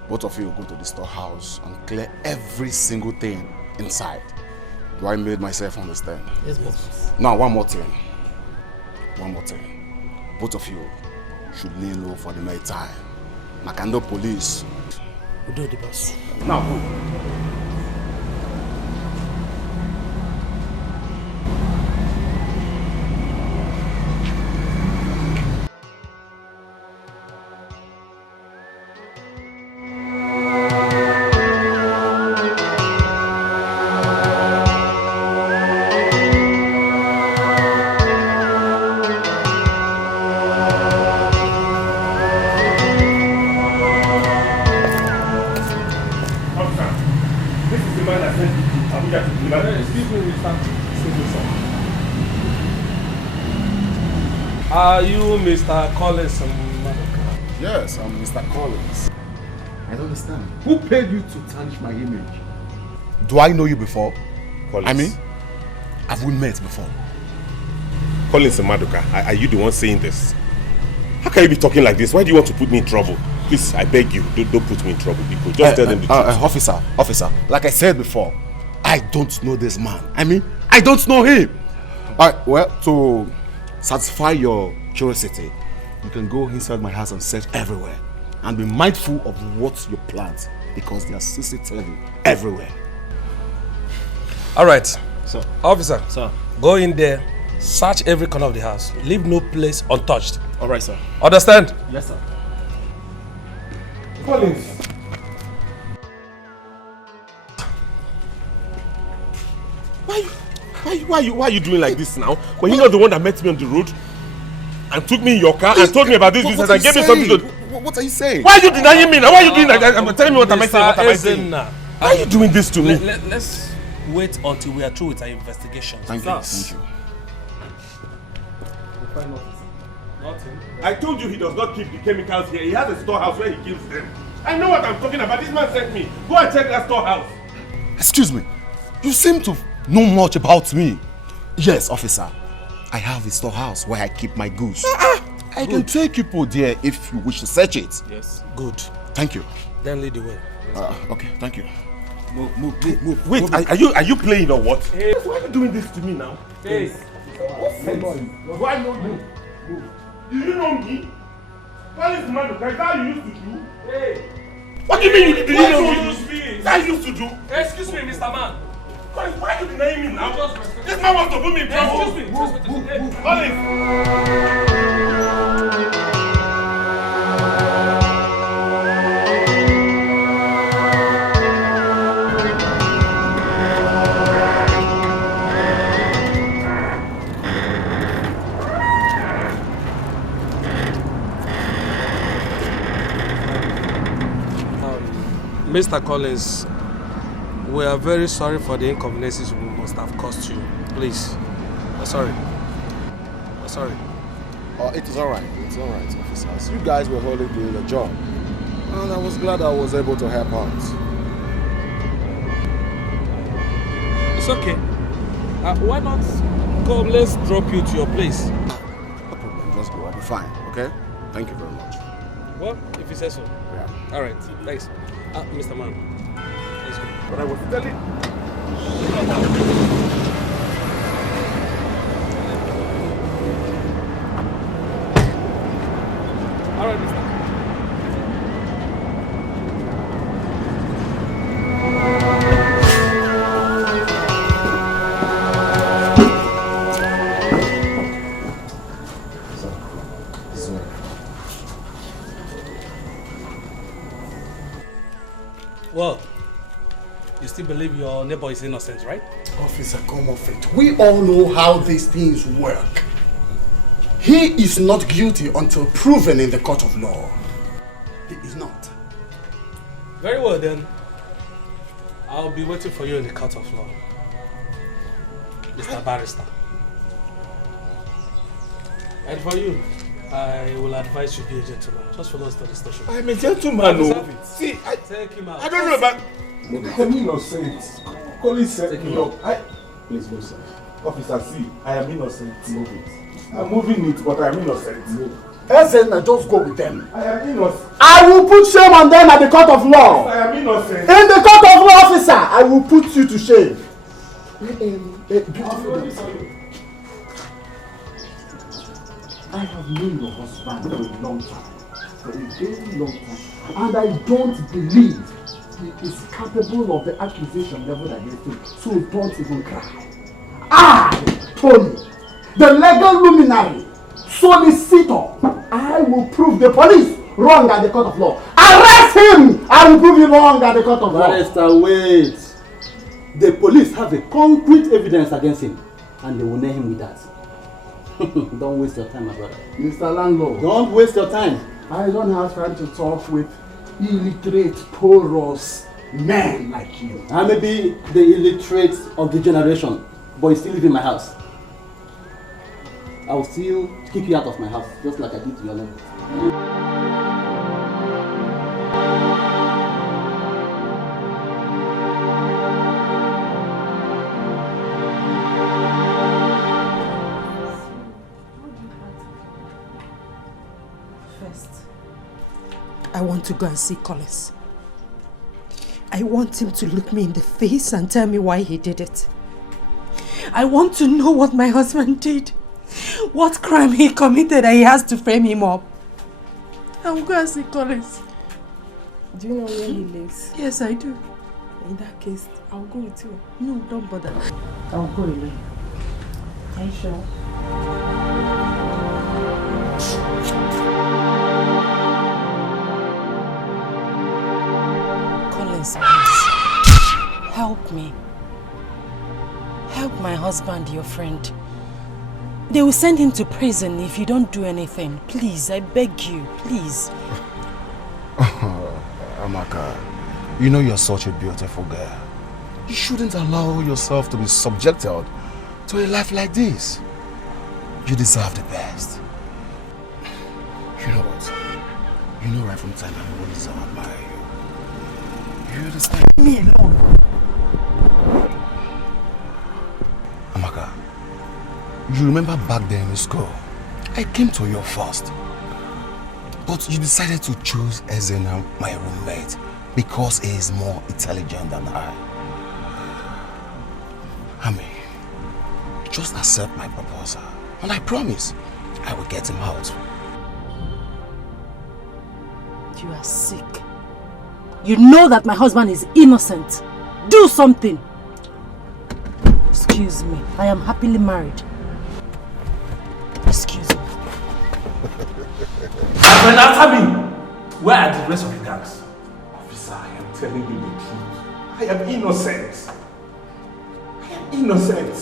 Both of you go to the storehouse and clear every single thing inside. Do I made myself understand? Yes, boss. Now, one more thing. Both of you should lay low for the night time. Nakando police. We do the boss. Now, go. Are you Mr. Collins? Yes, I'm Mr. Collins. I don't understand. Who paid you to tarnish my image? Do I know you before? Collins. I mean, have we met before? Collins and Maduka, are you the one saying this? How can you be talking like this? Why do you want to put me in trouble? Please, I beg you, don't put me in trouble, people. Just tell them the truth. Officer, like I said before, I don't know this man. I mean, I don't know him. Alright, well, to satisfy your curiosity, you can go inside my house and search everywhere. And be mindful of what you plant, because there are CCTV everywhere. Alright. Sir. Officer. Sir. Go in there, search every corner of the house. Leave no place untouched. Alright, sir. Understand? Yes, sir. Collins. Why are you doing like this now? When you're not the one that met me on the road and took me in your car and told me about this business and gave me something to... What are you saying? Why are you denying me now? Why are you doing that? I'm telling me what am I saying? Why are you doing this to me? Let's wait until we are through with our investigation. Thank you. Nothing. I told you he does not keep the chemicals here. He has a storehouse where he keeps them. I know what I'm talking about. This man sent me. Go and check that storehouse. Excuse me. You seem to know much about me. Yes, officer. I have a storehouse where I keep my goods. I can take people there if you wish to search it. Yes. Good. Thank you. Then lead the way. Okay, thank you. Move. Wait, are you playing or what? Hey. Why are you doing this to me now? Hey. Do I know you? Do you know me? What is the man? Is that how you used to do? Hey. What do you mean you know me? Is that how you used to do? Excuse me, Mr. Man. Why are you denying me now? This man wants to put me in trouble. Excuse me. Collins. Mr. Collins, we are very sorry for the inconveniences we must have caused you. Please, we're sorry. We're sorry. It is alright. It's alright, officers. You guys were only doing a job. And I was glad I was able to help out. It's okay. Why not come? Let's drop you to your place. No problem. Just go. I'll be fine. Okay? Thank you very much. Well, if you say so. Yeah. All right. Thanks. Mr. Man. Let's go. But I was telling... All right, Mr. Well, you still believe your neighbor is innocent, right? Officer, come off it. We all know how these things work. He is not guilty until proven in the court of law. He is not. Very well then. I'll be waiting for you in the court of law. Mr. Barrister. And for you, I will advise you be a gentleman. Just follow us to the station. I'm a gentleman, no. See, Take him out. I don't know about... I'm innocent. Collins set me up. Please move, sir. Officer, see, I am innocent. Move it. I'm moving it, but I'm innocent. Move. Ezenna, just go with them. I am innocent. I will put shame on them at the court of law. I am innocent. In the court of law, officer, I will put you to shame. Beautiful. I have known your husband for a long time. For a very long time. And I don't believe he is capable of the accusation leveled against him. So don't even cry. I, Tony, the legal luminary, solicitor, I will prove the police wrong at the court of law. Arrest him! I will prove you wrong at the court of law. Barrister, wait. The police have a concrete evidence against him, and they will nail him with that. Don't waste your time, my brother. Mr. Landlord, don't waste your time. I don't have time to talk with illiterate, porous men like you. I may be the illiterate of the generation, but you still live in my house. I will still kick you out of my house, just like I did to your love. First, I want to go and see Collins. I want him to look me in the face and tell me why he did it. I want to know what my husband did. What crime he committed that he has to frame him up. I will go and see Collins. Do you know where he lives? Yes, I do. In that case, I'll go with you. No, don't bother. I'll go alone. Are you sure? Collins, please. Help me. Help my husband, your friend. They will send him to prison if you don't do anything. Please, I beg you, please. Amaka, you know you're such a beautiful girl. You shouldn't allow yourself to be subjected to a life like this. You deserve the best. You know what? You know right from time I've always admire you. You understand? Leave me alone. Amaka, you remember back then in school, I came to you first. But you decided to choose Ezena, my roommate, because he is more intelligent than I. Ami, just accept my proposal, and I promise I will get him out. You are sick. You know that my husband is innocent. Do something. Excuse me, I am happily married. Excuse me. Friend, after me! Where are the rest of the gangs? Officer, I am telling you the truth. I am innocent. I am innocent.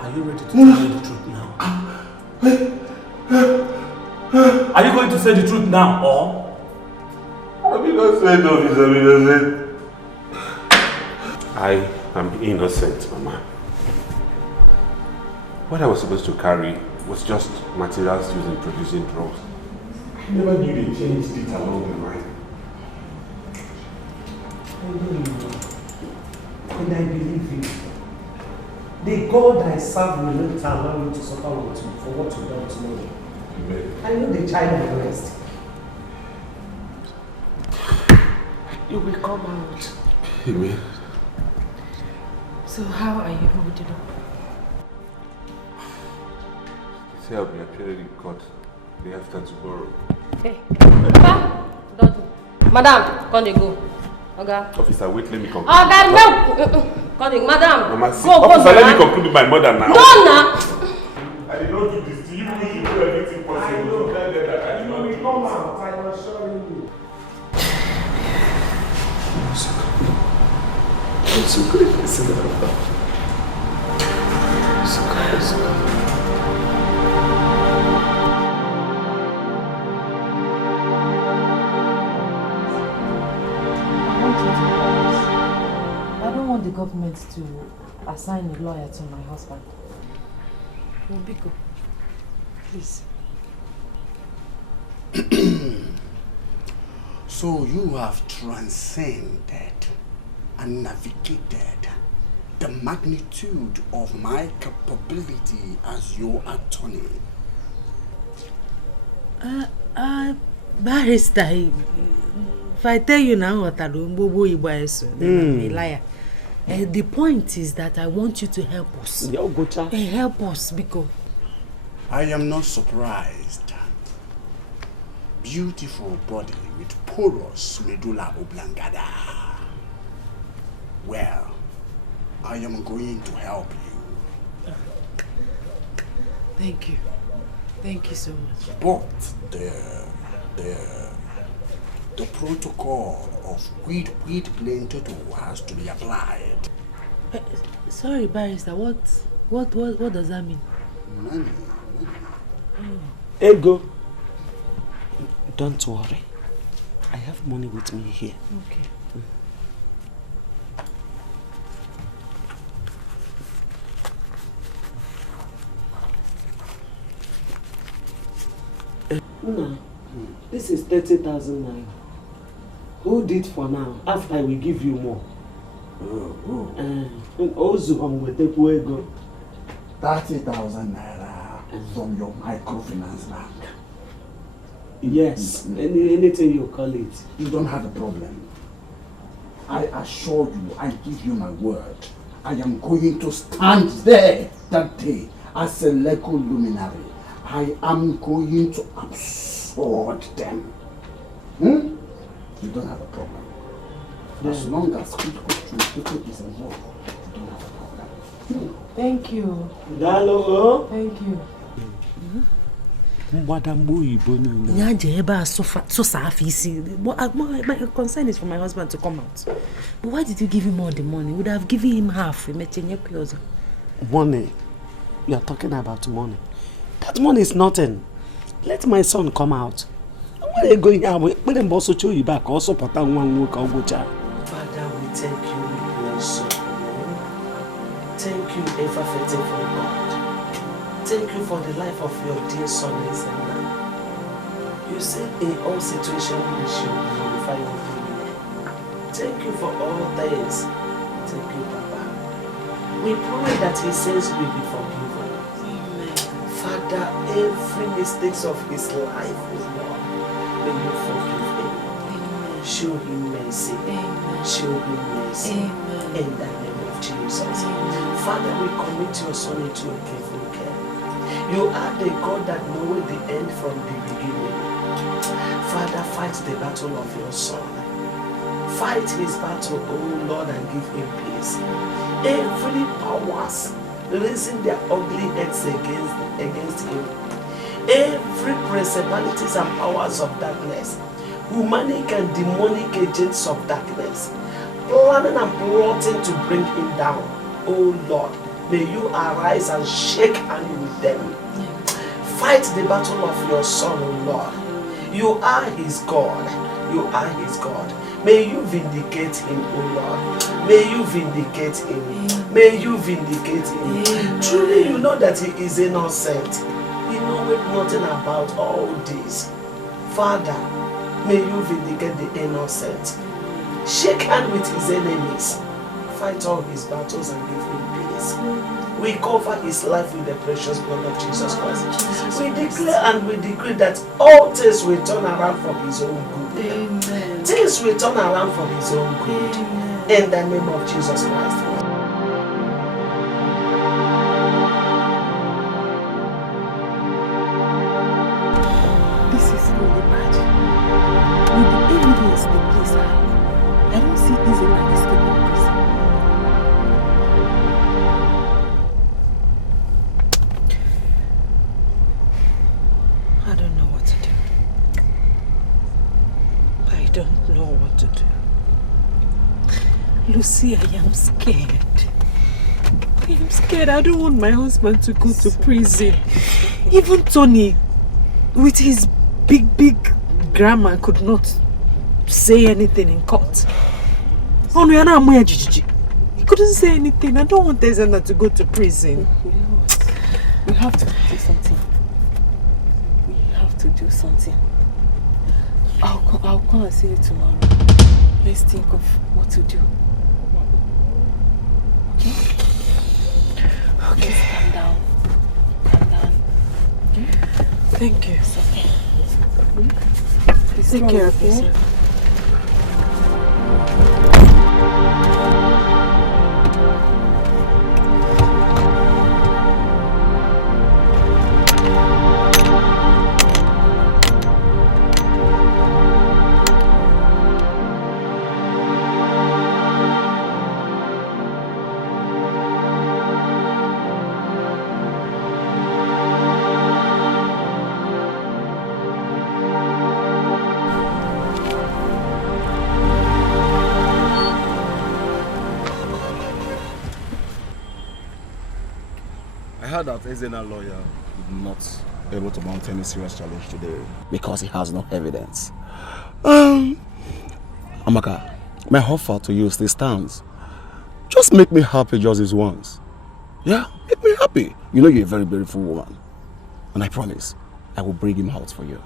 Are you ready to tell me the truth now? Are you going to say the truth now, or? I'm innocent, officer, I'm innocent. I am innocent, Mama. What I was supposed to carry was just materials used in producing drugs. I never knew they changed it along the line. And I believe you. The God I serve will not allow you to suffer for what you don't know. Amen. I know the child will rest. You will come out. Amen. So how are you holding up? Say I'll be appearing in court day after tomorrow. Hey, don't. Madam, come they go. Okay. Officer, wait, let me conclude. Okay, no. Come they, madam. Mama, see, go, officer, go, let me conclude with my mother now. No, now. I did not do this to you. You should do everything possible. I know. Tell them that I did not do this. Come out, I am assuring you. I'm so grateful. So grateful. I don't want the government to assign a lawyer to my husband. Obiko, please. So you have transcended and navigated the magnitude of my capability as your attorney. Barrister, if I tell you now what I don't then I'm a liar. The point is that I want you to help us. Help us, because I am not surprised. Beautiful body with porous medulla oblongata. Well, I am going to help you. Thank you. Thank you so much. But the protocol of quid plain toto has to be applied. Sorry, Barrister, what does that mean? Money. Ego. Don't worry. I have money with me here. Okay. No, this is 30,000 naira. Hold it for now. After I will give you more. Also, I'm going to take away 30,000 naira from your microfinance bank. Yes, anything you call it. You don't have a problem. I assure you, I give you my word. I am going to stand there that day as a local luminary. I am going to absorb them. You don't have a problem. As long as people is involved, you don't have a problem. Thank you. Hello. Thank you. My concern is for my husband to come out. But why did you give him all the money? We would have given him half. Money? You are talking about money. That money is nothing. Let my son come out. When are you going out? When them also show you back, also put on one week. Father, we thank you, we bless you. Thank you, ever faithful God. Thank you for the life of your dear son, Listener. You said in all situations we should glorify your name. Thank you for all things. Thank you, Papa. We pray that his sins will be forgiven. Amen. Father, every mistake of his life, Lord, may you forgive him. Amen. Show him mercy. Amen. Show him mercy. Amen. In the name of Jesus. Amen. Father, we commit your son into your careful care. You are the God that knows the end from the beginning. Father, fight the battle of your son. Fight his battle, oh Lord, and give him peace. Every powers raising their ugly heads against him. Every principalities and powers of darkness, humanic and demonic agents of darkness, planning and plotting to bring him down. Oh Lord, may you arise and shake hands with them. Fight the battle of your son, oh Lord. You are his God. You are his God. May you vindicate him, oh Lord. May you vindicate him. May you vindicate him. Truly you know that he is innocent. He knows nothing about all this. Father, may you vindicate the innocent. Shake hands with his enemies. Fight all his battles and give him peace. We cover his life with the precious blood of Jesus Christ. We declare and we decree that all things will turn around for his own good. Amen. Things will turn around for his own good. Amen. In the name of Jesus Christ. This is really bad. With the evidence the police have, I don't see Izena escaping prison. I don't know what to do. I don't know what to do. Lucy, I am scared. I am scared. I don't want my husband to go to prison. Even Tony, with his big grammar, could not say anything in court. He couldn't say anything. I don't want Izena to go to prison. We have to do something. We have to do something. I'll come and see you tomorrow. Let's think of what to do. Okay? Okay. Just calm down. Calm down. Okay? Thank you. It's okay. Take care of yourself. That Izena lawyer is not able to mount any serious challenge today because he has no evidence. Amaka, my offer to you still stands. Just make me happy just this once. Yeah, make me happy. You know you're a very beautiful woman. And I promise, I will bring him out for you.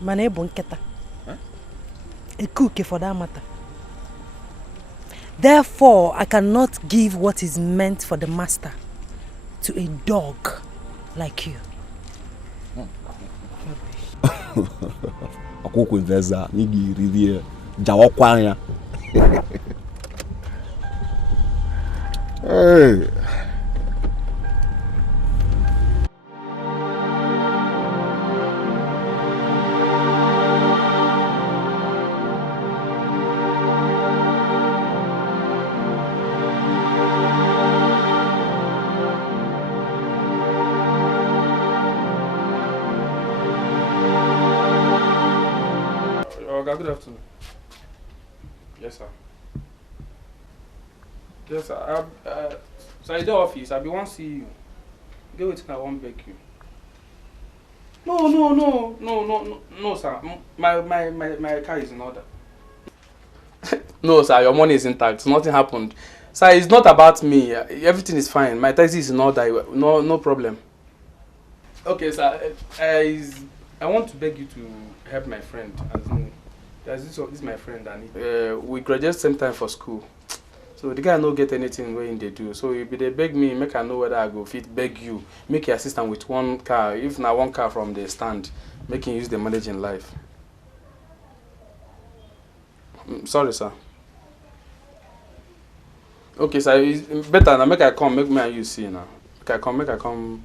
Mane bonketa. A cook for that matter. Therefore, I cannot give what is meant for the master to a dog like you. Akoko inveza nigi riri jawa kwanya. Hey. Good afternoon. Yes, sir. Yes, sir. So in the office, I be want to see you. Get waiting, I won't beg you. No, sir. My car is in order. No, sir, your money is intact. Nothing happened. Sir, it's not about me. Everything is fine. My taxi is in order. No problem. Okay, sir. I want to beg you to help my friend. This is my friend, and we graduate same time for school. So the guy no get anything when they do. So if they beg me, make I know whether I go fit beg you, make your assistant with one car. If not one car from the stand, make him use the mileage in life. Sorry, sir. Okay, sir. It's better now. Make I come. Make me and you see now. Make I come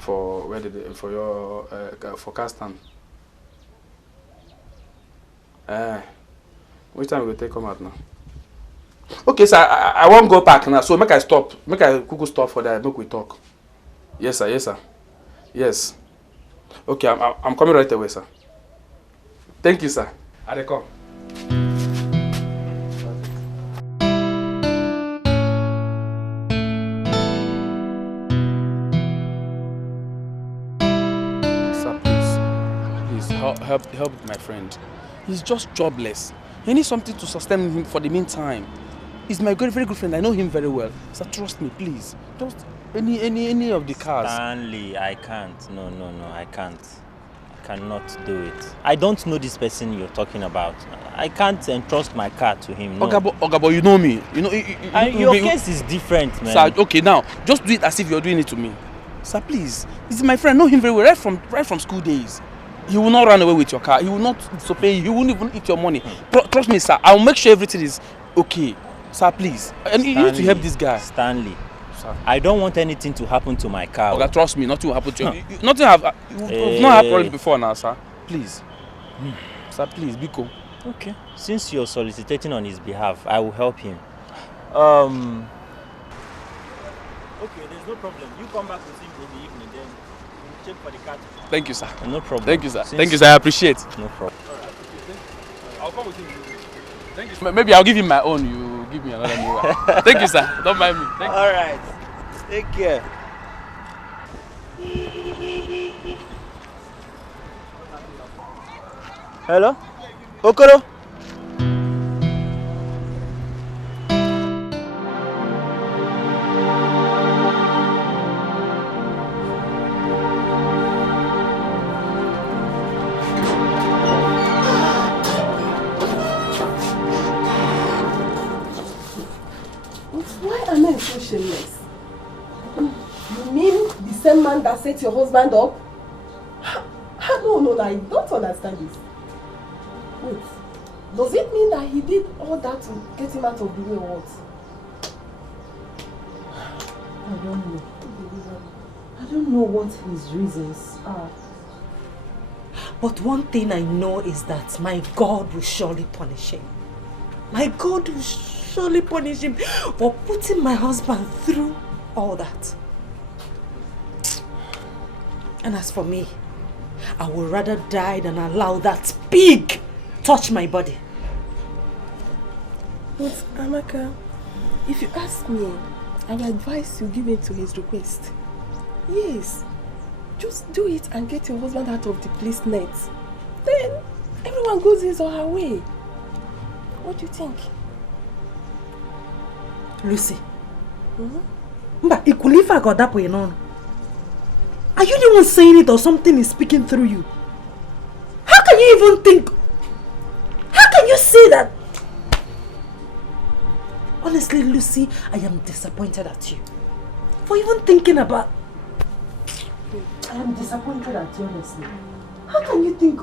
for where for your for car stand. Which time we go take come out now? Okay, sir, I won't go back now, so make I stop. Make I quickly stop for that, make we talk. Yes, sir. Yes. Okay, I'm coming right away, sir. Thank you, sir. I dey come. Sir, please help my friend. He's just jobless. He needs something to sustain him for the meantime. He's my very good friend. I know him very well. So trust me, please. Just any of the cars. Stanley, I can't. No, I can't. I cannot do it. I don't know this person you're talking about. I can't entrust my car to him. No. Ogabo, you know me. Your case is different, man. Sir, okay, now just do it as if you're doing it to me. Sir, please. He's my friend. I know him very well, right from school days. He will not run away with your car. He will not disobey you. He won't even eat your money. Trust me, sir. I will make sure everything is okay. Sir, please. And you need to help this guy. Stanley, sir. I don't want anything to happen to my car. Okay, trust me. Nothing will happen to you. Nothing have. You've not had problems before now, sir. Please. Sir, please, be cool. Okay. Since you're soliciting on his behalf, I will help him. Okay, there's no problem. You come back with him in the evening, then we'll check for the car. Thank you, sir. No problem. Thank you, sir. Thank you, sir. I appreciate. No problem. I'll come with him. Thank you, sir. Maybe I'll give him my own. You give me another new one. Thank you, sir. Don't mind me. Thank you. All right. Take care. Hello? Okoro? Shameless. You mean the same man that set your husband up? No, I don't understand this. Wait, does it mean that he did all that to get him out of the way or what? I don't know. I don't know what his reasons are. But one thing I know is that my God will surely punish him. My God will surely punish him for putting my husband through all that. And as for me, I would rather die than allow that pig touch my body. But Amaka, if you ask me, I would advise you give in to his request. Yes, just do it and get your husband out of the police net. Then everyone goes his or her way. What do you think? Lucy. But Ikulifa got that way on. Are you the one saying it or something is speaking through you? How can you even think? How can you say that? Honestly, Lucy, I am disappointed at you. For even thinking about... I am disappointed at you, honestly. How can you think...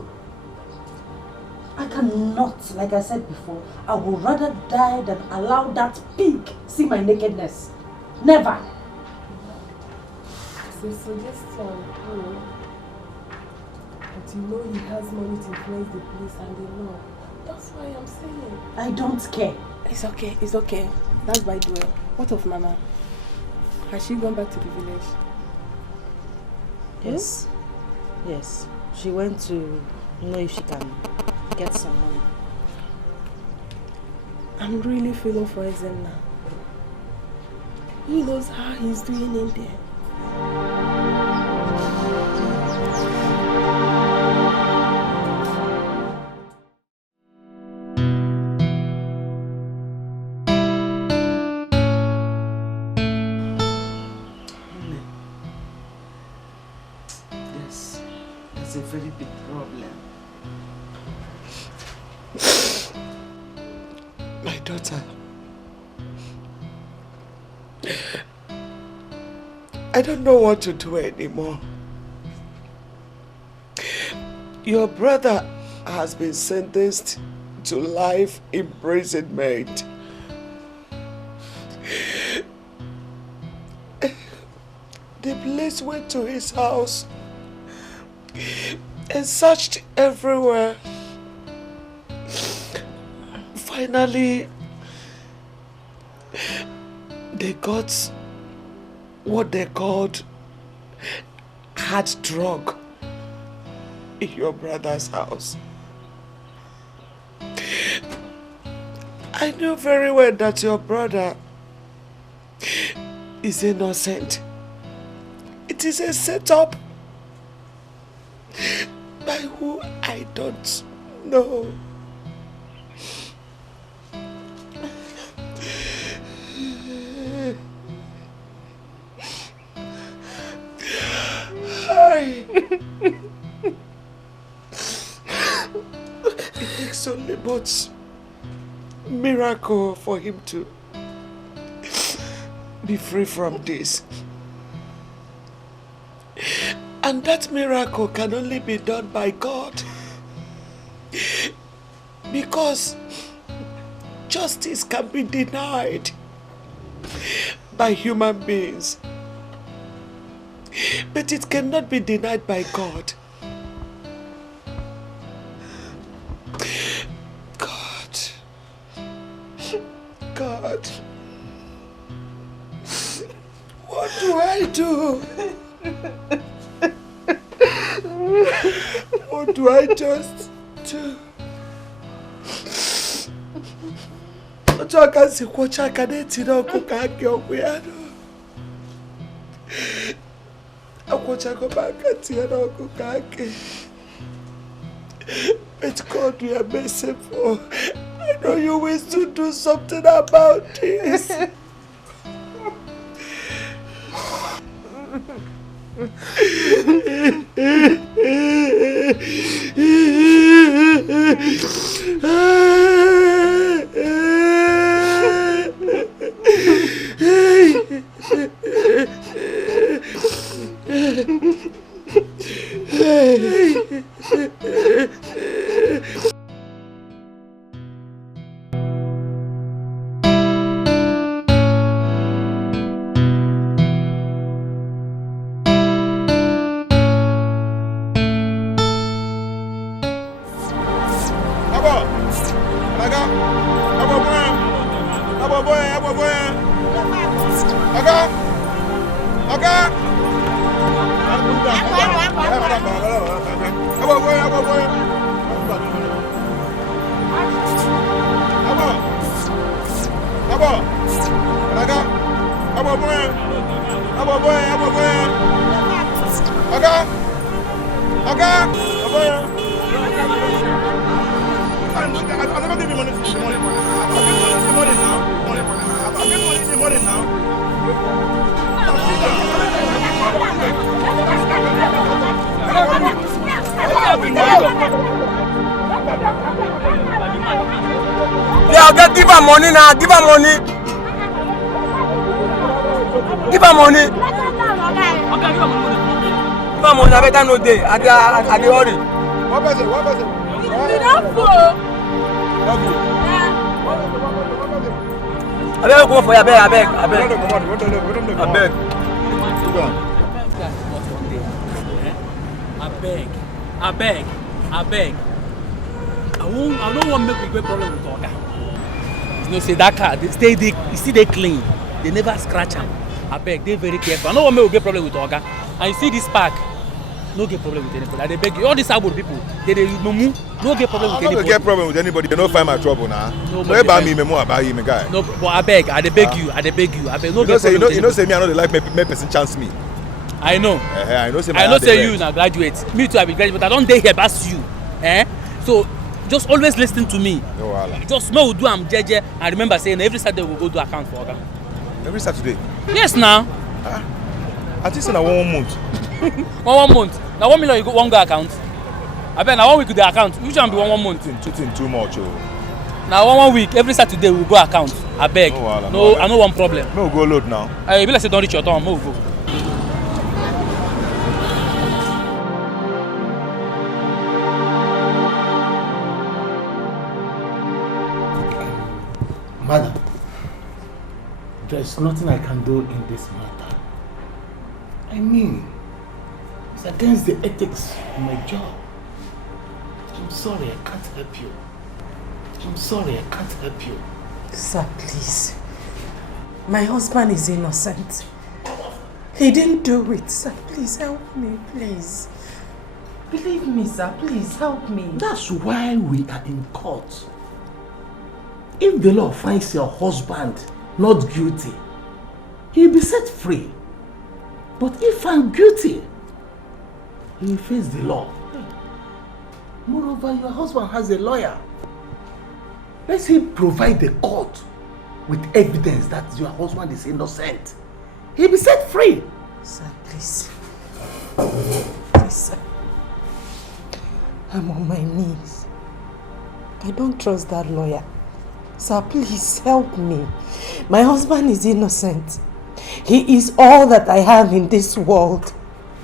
I cannot, like I said before, I would rather die than allow that pig see my nakedness. Never. So suggestion, but you know he has money to influence the police and the law. That's why I'm saying. I don't care. It's okay, it's okay. That's by the way. What of Mama? Has she gone back to the village? Yes. Yes. She went to know if she can get some money. I'm really feeling for Ezen now. Who knows how he's doing in there? Yes, that's a very big problem. My daughter, I don't know what to do anymore. Your brother has been sentenced to life imprisonment. The police went to his house and searched everywhere. Finally, they got what they called hard drug in your brother's house. I knew very well that your brother is innocent. It is a setup by who I don't know. It takes only but miracle for him to be free from this. And that miracle can only be done by God. Because justice can be denied by human beings. But it cannot be denied by God. God. What do I do? What do I just do? Ojo aka si kwocha aka na-eti n'ọkụ ka aka ọgwụ ya nọ. Akwochago m aka tie n'ọkụ ka aka. But God, we are merciful. I know you wish to do something about this. Now. her money now. Give her money. Give her money. Okay, give her money. Give her money. I better no day. I dey hurry. One person. You don't fall. I beg go for you. I beg. I beg. I don't want to make a great problem with Oga. You know, say that car, you see they clean. They never scratch them. I beg, they very careful. I don't want to make a great problem with Oga. And you see this park, no get problem with anybody. I beg you, all these Igbo people, they no get problem with anybody. I don't get problem with anybody. They don't find my trouble now. No about me, about him, guy. No, but I beg you. I beg, no you get say, problem. You know, say me, I know they like make person chance me. I know. I know say you now graduate. Me too, I be graduate, but I don't dare here pass you. So just always listen to me. No wahala. Just know do am jeje and remember saying every Saturday we go do account for Oga. Every Saturday? Yes now. I think say na 1 month. 1 month. Now 1 million you go one go account. I bet now 1 week with the account. Which one be 1 month? Too much. Now 1 week every Saturday we go account. I beg. No, I know one problem. No go load now. I be like say don't reach your turn. Move go. Madam, there is nothing I can do in this matter. I mean, it's against the ethics of my job. I'm sorry, I can't help you. Sir, please. My husband is innocent. He didn't do it, sir. Please help me, please. Believe me, sir. Please help me. That's why we are in court. If the law finds your husband not guilty, he'll be set free. But if found guilty, he will face the law. Moreover, your husband has a lawyer. Let him provide the court with evidence that your husband is innocent. He'll be set free. Sir, please. Please, sir. I'm on my knees. I don't trust that lawyer. Sir, please help me. My husband is innocent. He is all that I have in this world.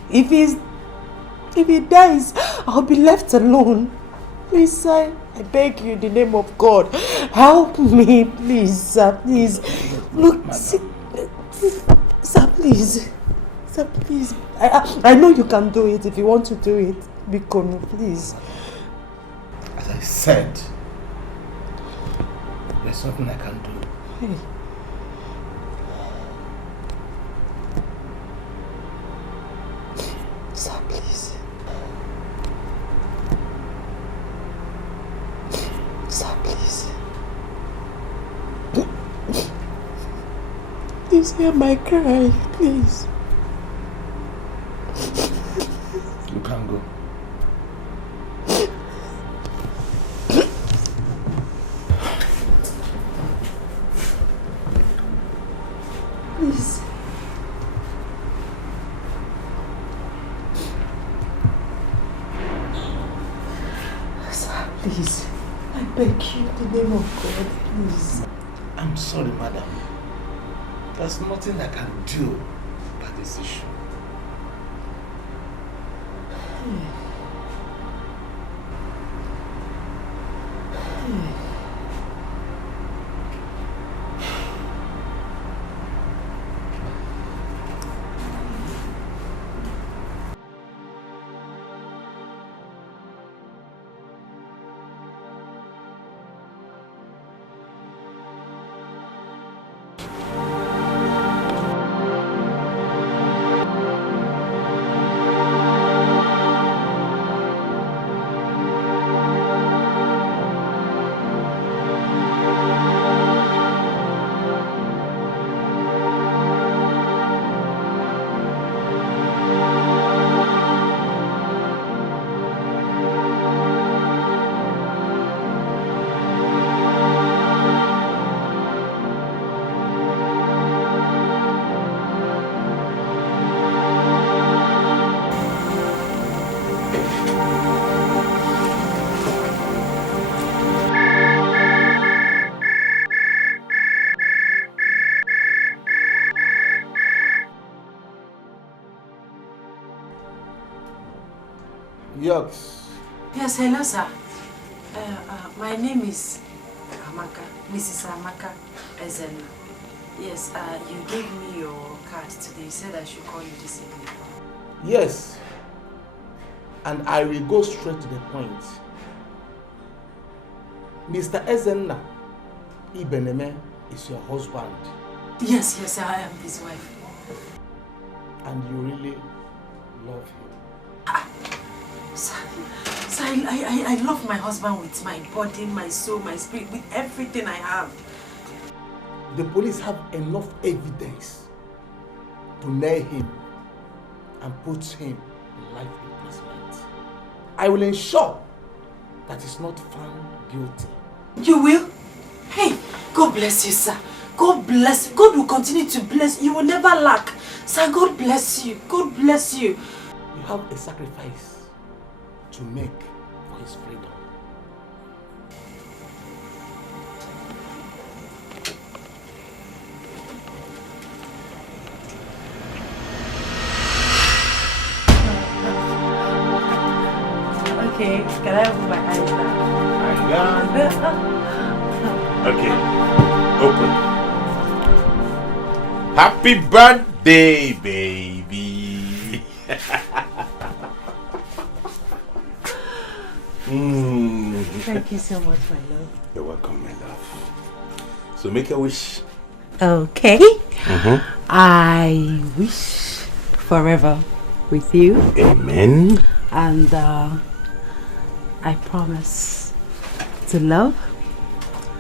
If he dies, I'll be left alone. Please, sir, I beg you in the name of God. Help me, please, sir, please. Look, sir, please. Sir, please. I know you can do it if you want to do it. Bikono, please. As I said, there's nothing I can do. Hey. Sir, please. Sir, please. Please hear my cry, please. You can go. Please. Sir, please. I beg you in the name of God, please. I'm sorry, madam. There's nothing I can do about this issue. Yes. Yes, hello, sir. My name is Amaka, Mrs. Amaka Ezenna. Yes, you gave me your card today. You said I should call you this evening. Yes. And I will go straight to the point. Mr. Ezenna Ibeneme is your husband. Yes, yes, I am his wife. And you really love him. Sir, I love my husband with my body, my soul, my spirit, with everything I have. The police have enough evidence to nail him and put him in life imprisonment. I will ensure that he's not found guilty. You will? Hey, God bless you, sir. God bless you. God will continue to bless you. You will never lack. Sir, God bless you. God bless you. You have a sacrifice to make for his freedom. Okay, can I open my eyes now? Okay, open. Happy birthday, baby. Thank you so much, my love. You're welcome, my love. So make a wish. Okay. I wish forever with you. Amen. And I promise to love,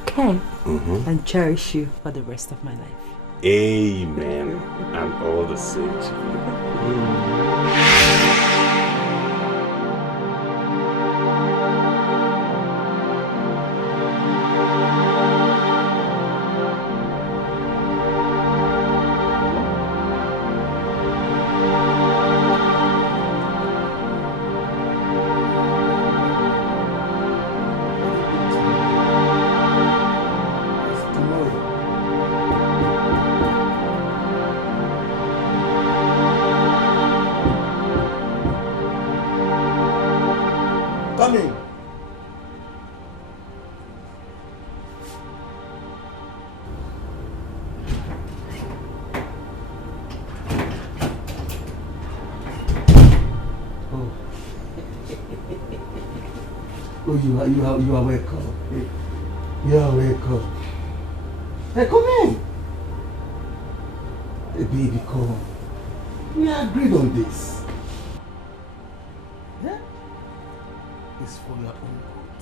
care, and cherish you for the rest of my life. Amen. And all the same to you. Come in. Oh, you are welcome. You are welcome. Hey, come in. Hey, baby, come. We agreed on this. Yeah? It's for your own good.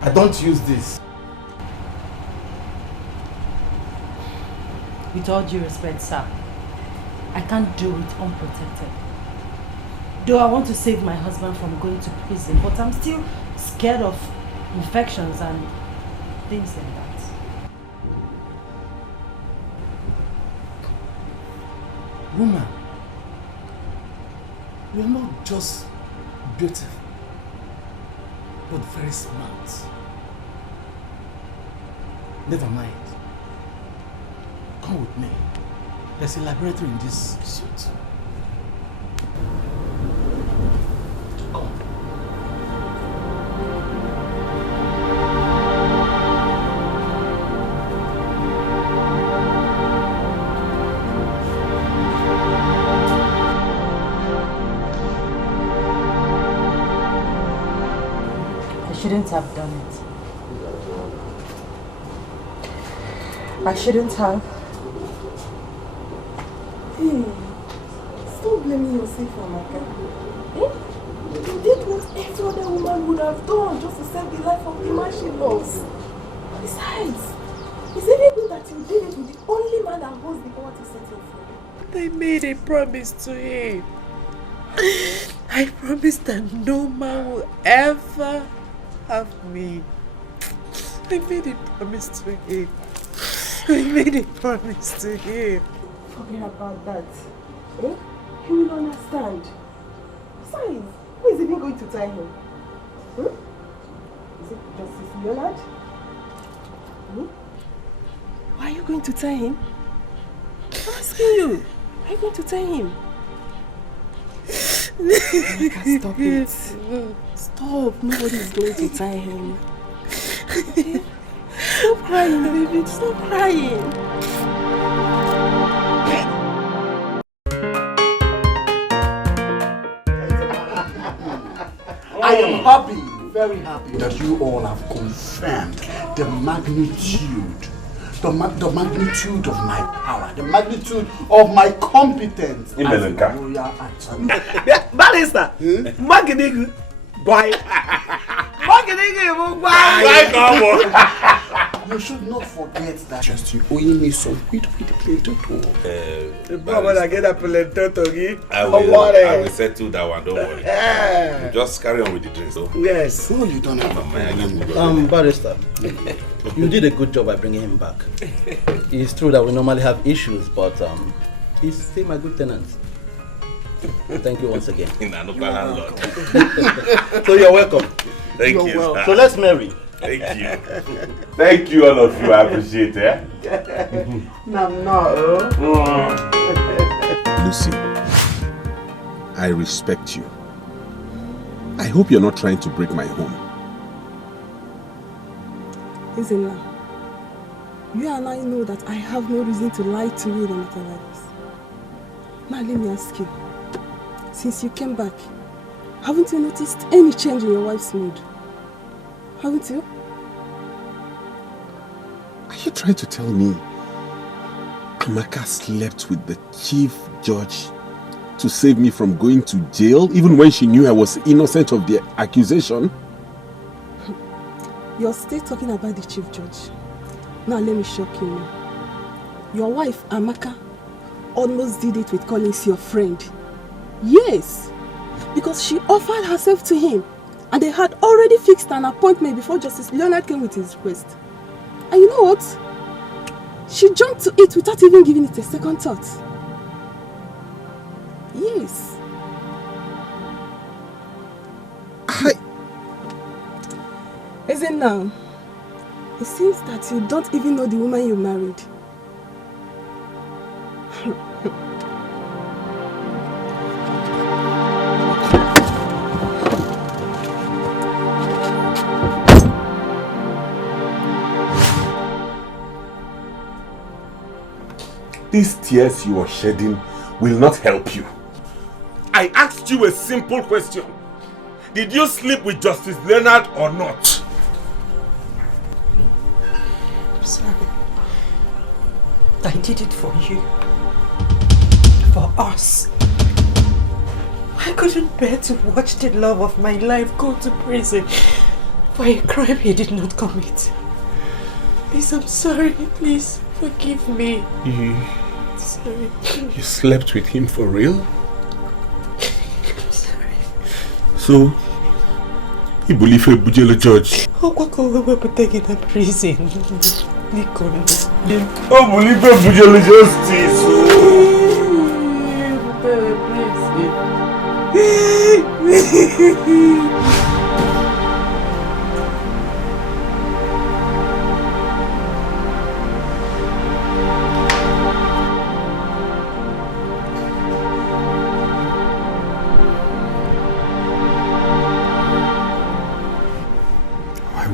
I don't use this. With all due respect, sir, I can't do it unprotected. Though I want to save my husband from going to prison, but I'm still scared of infections and things like that. Woman, you are not just beautiful, but very smart. Never mind. Come with me. There's a laboratory in this suit. Come. I shouldn't have done it. I shouldn't have. Hey, stop blaming yourself, Amaka. Eh? You did what every other woman would have done just to save the life of the man she loves. Besides, it's even good that you did it with the only man that holds the power to set you free. I made a promise to him. I promised that no man will ever have me. I made a promise to him. I made a promise to him. Forget about that. Eh? He will understand. Besides, who is even going to tie him? Is it Justice Leonard? Why are you going to tell him? I'm asking you. Are you going to tell him? Stop it. Stop. Nobody is going to tell him. Okay? Stop crying, baby. Stop crying. I am happy, very happy that you all have confirmed the magnitude of my power, the magnitude of my competence as a royal attorney. Barrister, Magnigu, why? You should not forget that just you owe me some with plato. I get a plato. I will settle that one, don't worry. Just carry on with the drinks. So. Yes. Oh, you don't have a Barrister, you did a good job by bringing him back. It's true that we normally have issues, but he's still my good tenant. Thank you once again. So you're welcome. Thank you. Welcome. So let's marry. Thank you. Thank you, all of you. I appreciate it. Lucy, I respect you. I hope you're not trying to break my home. Listen now. You and I know that I have no reason to lie to you in a matter like this. Now let me ask you. Since you came back, haven't you noticed any change in your wife's mood? Haven't you? Are you trying to tell me Amaka slept with the chief judge to save me from going to jail even when she knew I was innocent of the accusation? You're still talking about the chief judge. Now let me shock you now. Your wife, Amaka, almost did it with Collins, your friend. Yes, because she offered herself to him and they had already fixed an appointment before Justice Leonard came with his request. And you know what? She jumped to it without even giving it a second thought. Yes. Isn't now? It seems that you don't even know the woman you married. These tears you are shedding will not help you. I asked you a simple question. Did you sleep with Justice Leonard or not? I'm sorry. I did it for you. For us. I couldn't bear to watch the love of my life go to prison for a crime he did not commit. Please, I'm sorry. Please, forgive me. Sorry. You slept with him for real? I'm sorry. So, you believe a Bujelo judge? Oh, what we were taken to prison? Oh, believe a Bujelo justice.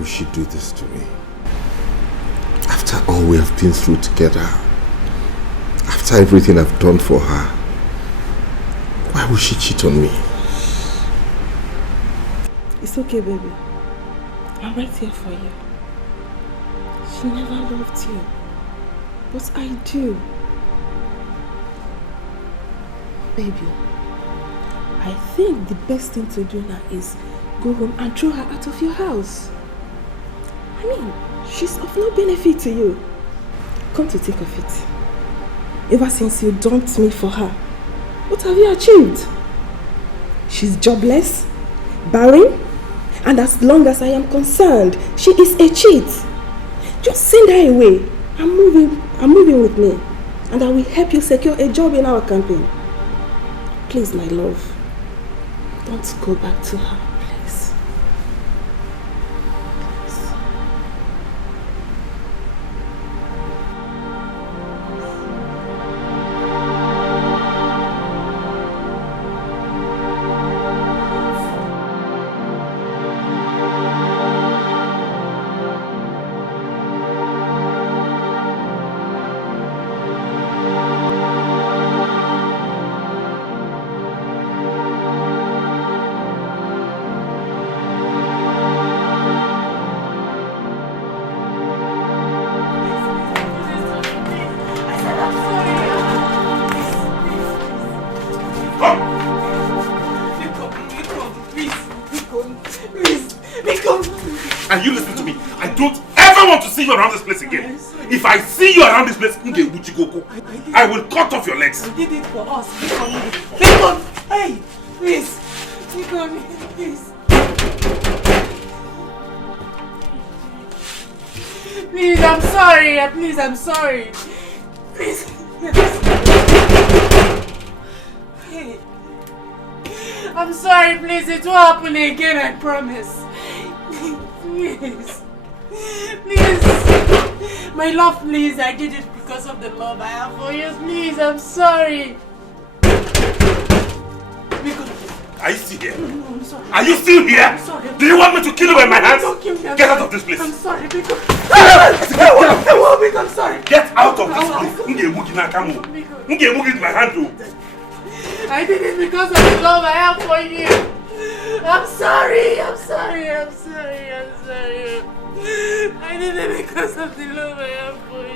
She do this to me? After all we have been through together, after everything I've done for her, why would she cheat on me? It's okay, baby. I'm right here for you. She never loved you, but I do. Baby, I think the best thing to do now is go home and throw her out of your house. I mean, she's of no benefit to you. Come to think of it. Ever since you dumped me for her, what have you achieved? She's jobless, barren, and as long as I am concerned, she is a cheat. Just send her away. I'm moving with me, and I will help you secure a job in our campaign. Please, my love, don't go back to her. don't want to see you around this place again. If I see you around this place, I will cut off your legs. I did it for us. Bacon! Hey! Please! Bacon, please. Please, I'm sorry. Please, I'm sorry. Please. Hey. I'm sorry, please. It won't happen again, I promise. Please. Please. My love, please. I did it because of the love I have for you. Please, I'm sorry. Are you still here? No, I'm sorry. Are you still here? I'm sorry. Do you want me to kill you with my hands? Don't kill me. Get out of this place. I'm sorry, because I'm sorry. Get out of this place. With my hand. I did it because of the love I have for you. I'm sorry. I'm sorry. I'm sorry. I'm sorry. I did it because of the love I have for you.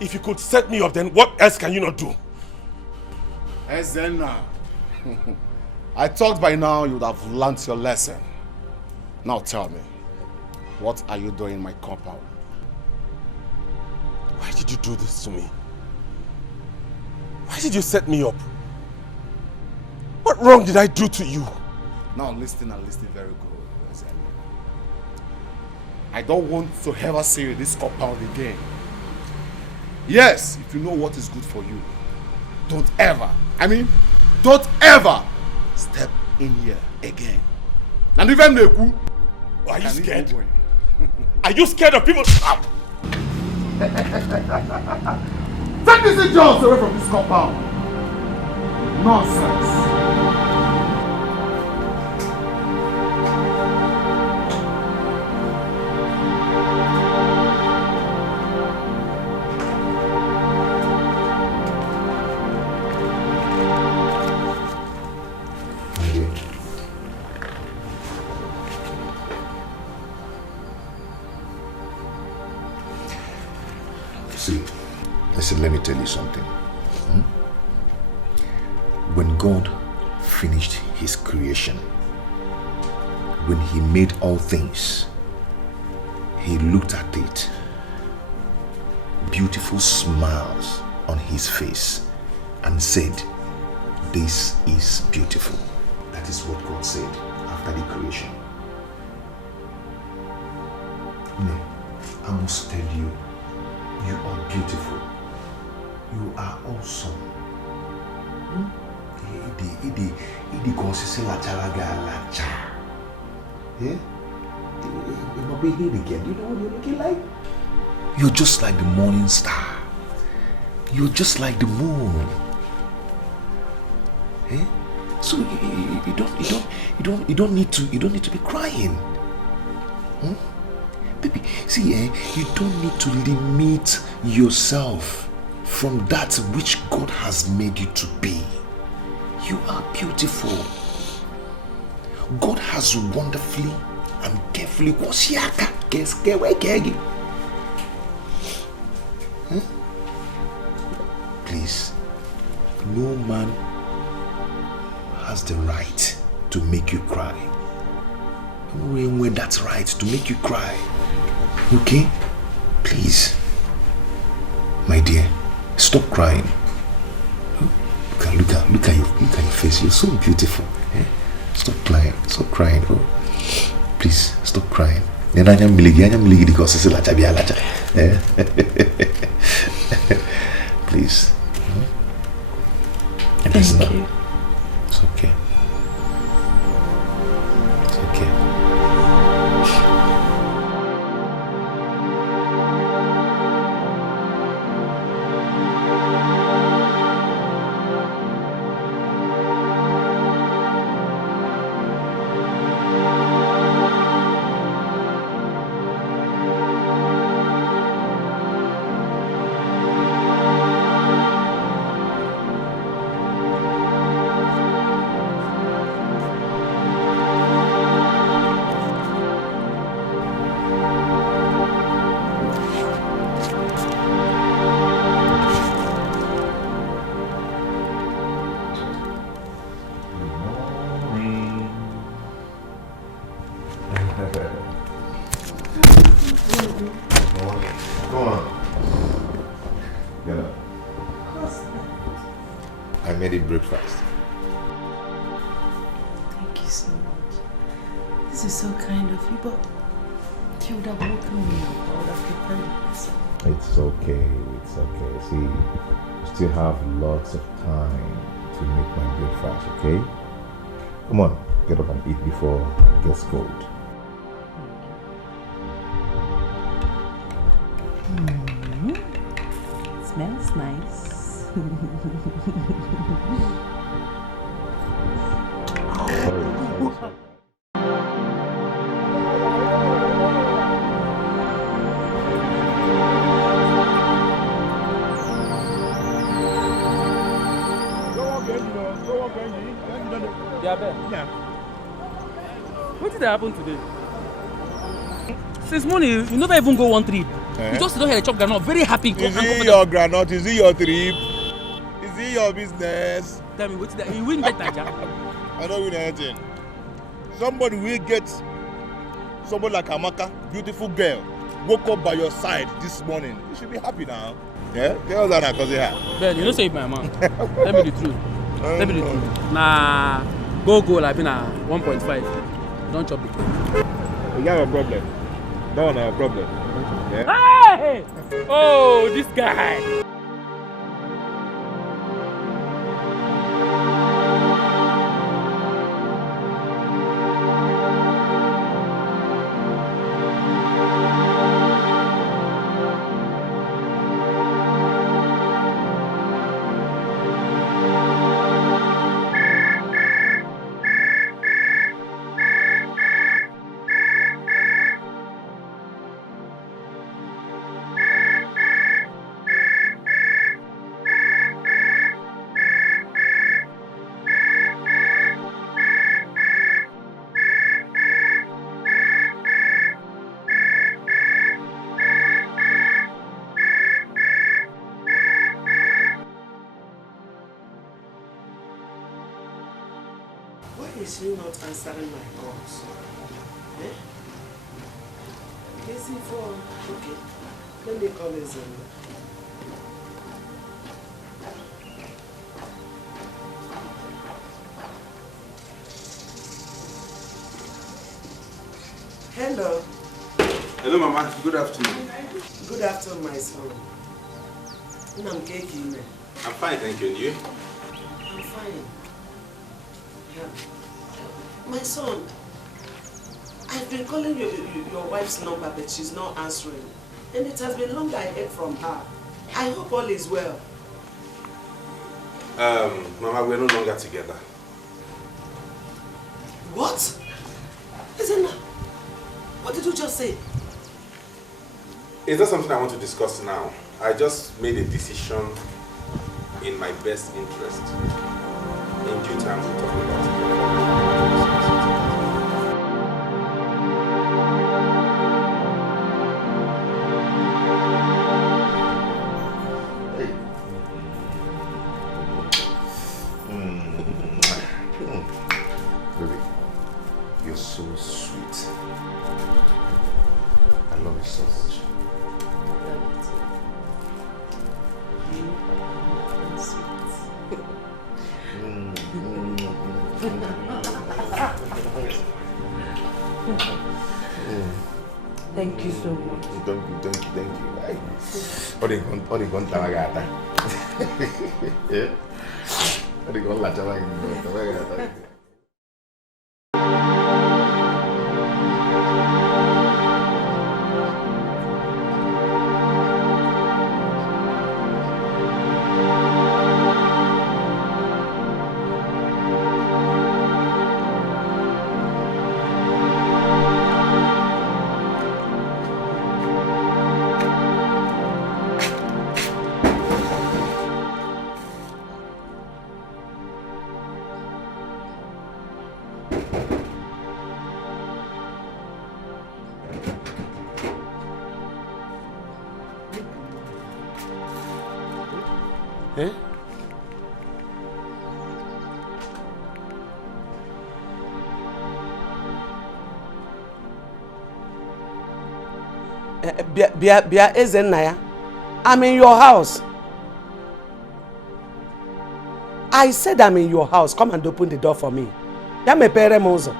If you could set me up, then what else can you not do? Ezenna, I thought by now you would have learnt your lesson. Now tell me, what are you doing in my compound? Why did you do this to me? Why did you set me up? What wrong did I do to you? Now listen and listen very good, Ezenna. I don't want to ever see you in this compound again. Yes, if you know what is good for you, don't ever step in here again. And even Neku, are you scared? Are you scared of people? Take these idiots away from this compound. Nonsense. See, listen, let me tell you something. When God finished his creation, when he made all things, he looked at it, beautiful smiles on his face, and said, "This is beautiful." That is what God said after the creation. I must tell you, you are beautiful. You are awesome. You're just like the morning star. You're just like the moon. So you don't need to be crying. Baby, see, you don't need to limit yourself from that which God has made you to be. You are beautiful. God has wonderfully and carefully please, no man has the right to make you cry. When that's right, to make you cry. Okay? Please. My dear, stop crying. Look at your face. You're so beautiful. Stop crying. Stop crying. Oh. Please, stop crying. Please. Thank you. It's okay. It's okay. I made it breakfast. Thank you so much. This is so kind of you, but you would have woken me up. I would have prepared myself. It's okay. It's okay. See, you still have lots of time to make my breakfast, okay? Come on, get up and eat before it gets cold. Smells nice. What did happen today? Since morning, you never even go one trip. You just don't hear the chop granite, very happy. Is it your granite? Is it your trip? Is it your business? Tell me, what's that? You win get Naija? I don't win anything. Somebody will get somebody like Amaka, beautiful girl, woke up by your side this morning. You should be happy now. Yeah? Tell us that because yeah. Ben, you don't say it, my man. Tell me the truth. Tell me the truth. Nah, go like been a 1.5. Don't chop it. You have a problem. No, no problem. Yeah? Hey! Oh, this guy. is she not answering my calls? Eh? Busy phone. Okay. Let me call Ezenna. Hello. Hello, Mama. Good afternoon. Good afternoon, my son. I'm fine, thank you. And you? I'm fine. Yeah. My son, I've been calling your wife's number, but she's not answering. And it has been long I heard from her. I hope all is well. Mama, we're no longer together. What? Isn't that? What did you just say? It's not something I want to discuss now. I just made a decision in my best interest. In due time, we'll talk about it. Baby, you're so sweet. I love you so much. Thank you so much. Thank you. What are you going to do? What are you going to do? Bia Ezenna, I'm in your house. I said I'm in your house. Come and open the door for me. Ya mepere m ụzọ.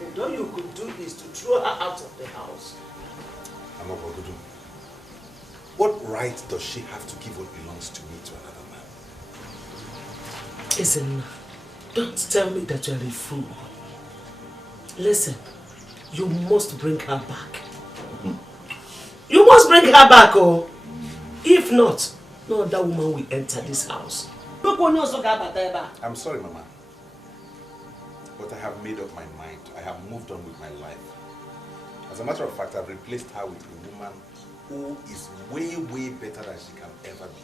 And all you could do is to throw her out of the house. I'm not going to do. What right does she have to give what belongs to me to another man? Ezenna, don't tell me that you're a fool. Listen, you must bring her back. You must bring her back, oh. If not, no other woman will enter this house. I'm sorry, Mama. But I have made up my mind. I have moved on with my life. As a matter of fact, I've replaced her with a woman who is way, way better than she can ever be.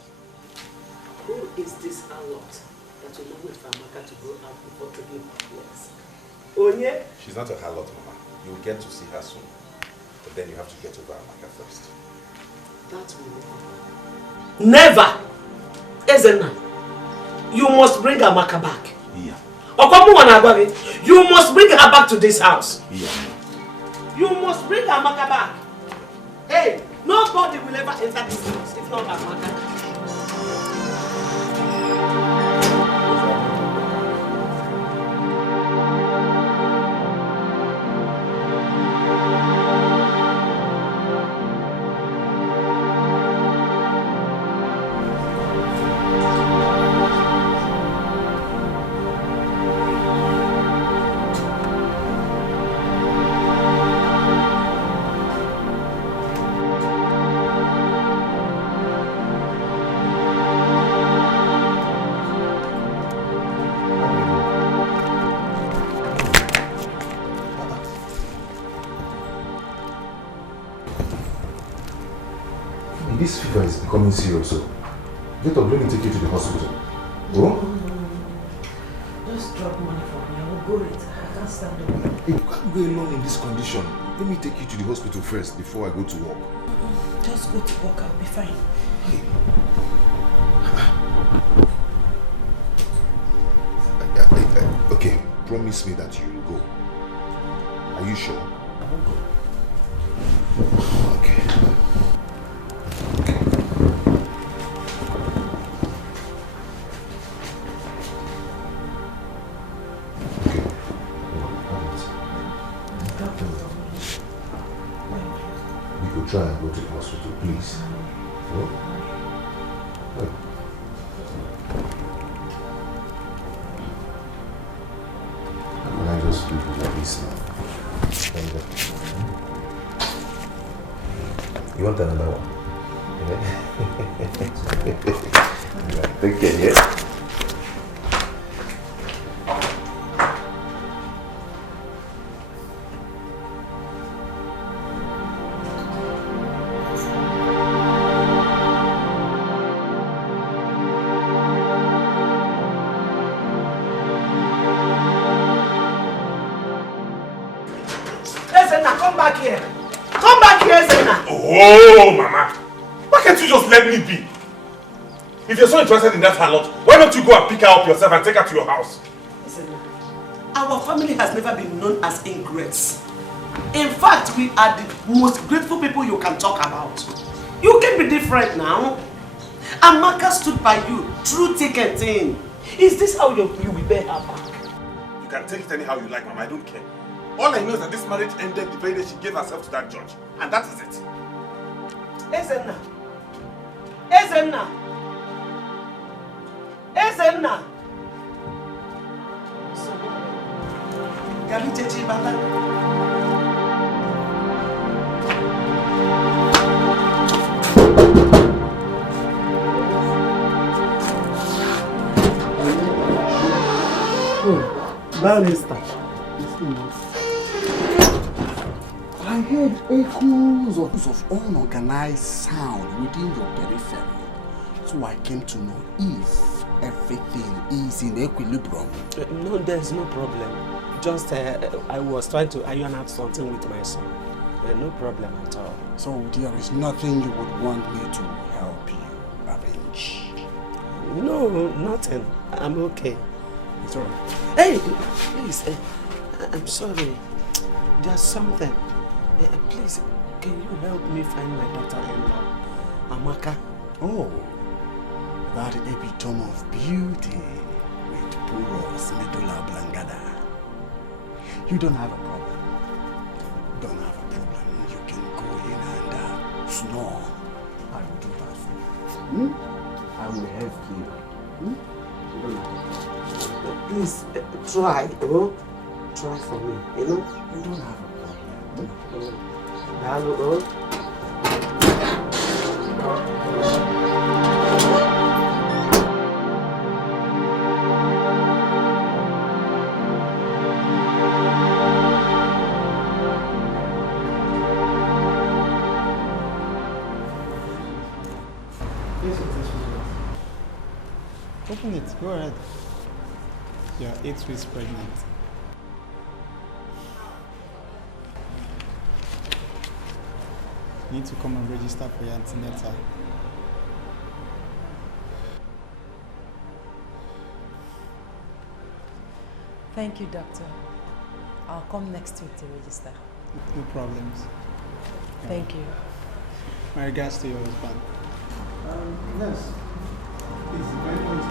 Who is this harlot that will wait for Amaka to grow up before taking her place? Onye? She's not a harlot, Mama. You'll get to see her soon. But then you have to get over Amaka first. That will never! Ezenna, you must bring Amaka back. Yeah. You must bring her back to this house. Yeah. You must bring Amaka back. Hey, nobody will ever enter this house if not Amaka. This fever is becoming serious, so get up, let me take you to the hospital. Oh? Just drop money for me, I will go go it. I can't stand it. You can't go alone in this condition. Let me take you to the hospital first before I go to work. Just go to work, I'll be fine. Okay, promise me that you will go. Are you sure? I won't go. Okay. We could try and go to the hospital, please. No? No. How can I just leave you like this now? You want another one? Yeah? Take care, yeah? Oh, Mama! Why can't you just let me be? If you're so interested in that harlot, why don't you go and pick her up yourself and take her to your house? Listen, our family has never been known as ingrates. In fact, we are the most grateful people you can talk about. You can be different now. Amaka stood by you through thick and thin. Is this how you will bear her back? You can take it anyhow you like, Mama. I don't care. All I know is that this marriage ended the very day she gave herself to that judge. And that is it. Ezenna! Ezenna! Ezenna! Gabi Chechi Bala. Barrister. I heard echoes of unorganized sound within your periphery. So I came to know if everything is in equilibrium. No, there's no problem. Just I was trying to iron out something with my son. No problem at all. So there is nothing you would want me to help you arrange? No, nothing. I'm okay. It's all right. Hey, please, I'm sorry. There's something. Please, can you help me find my daughter-in-law, Amaka? Oh, that epitome of beauty with puros medulla oblongata. You don't have a problem. Don't have a problem. You can go in and snore. I will do that for you. I will help you. You don't have a problem. Please, try, try for me, you know? You don't have a problem. Hello, Open it, go ahead. You are 8 weeks pregnant. You need to come and register for your antenatal. Thank you, doctor. I'll come next week to register. No problems. Thank you. My regards to your husband. Yes. Please, if anyone is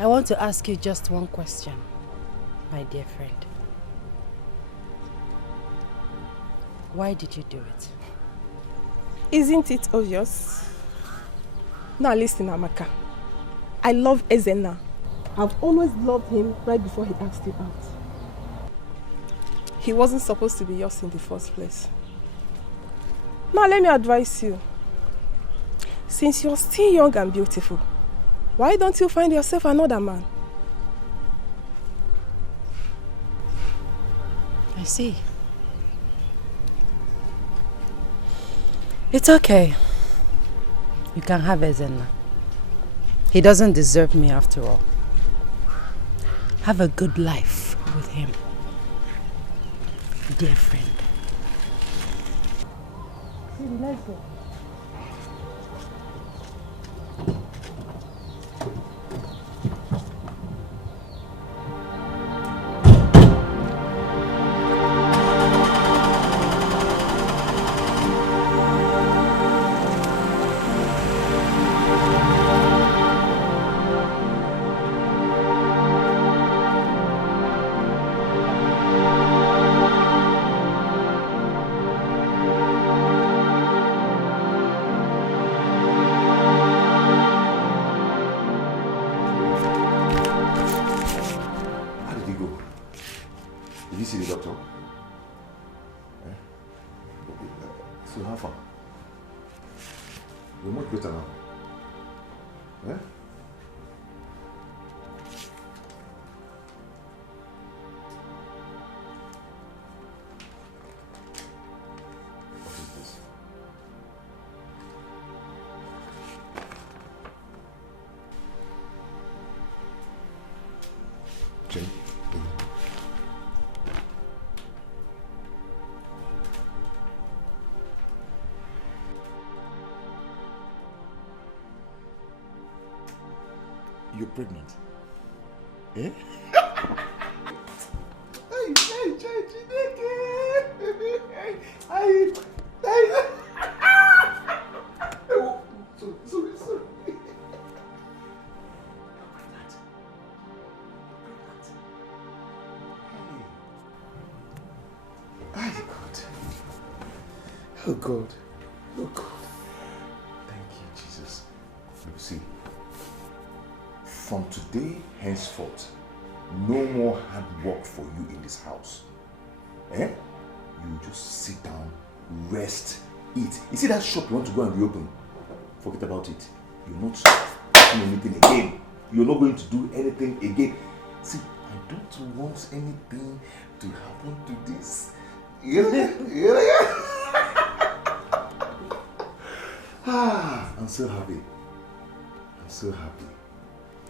I want to ask you just one question, my dear friend. Why did you do it? Isn't it obvious? Now listen, Amaka. I love Ezenna. I've always loved him right before he asked you out. He wasn't supposed to be yours in the first place. Now let me advise you. Since you're still young and beautiful, why don't you find yourself another man? I see. It's okay. You can have Ezenna. He doesn't deserve me after all. Have a good life with him, dear friend. Let's go. You're pregnant. Eh? Sorry. Oh God. Thank you, Jesus. You see, from today henceforth, no more hard work for you in this house. Eh? You just sit down, rest, eat. You see that shop you want to go and reopen? Forget about it. You're not doing anything again. You're not going to do anything again. See, I don't want anything to happen to this. I'm so happy.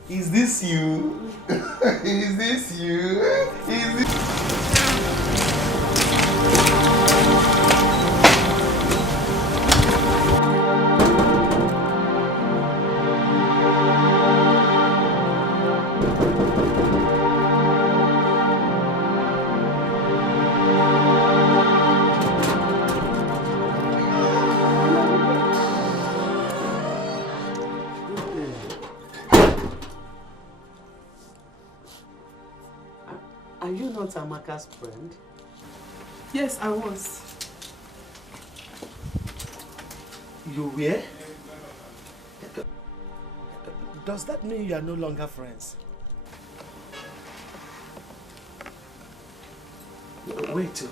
Is this you? Is this you? Is this... Are you not Amaka's friend? Yes, I was. You were? Does that mean you are no longer friends? Wait.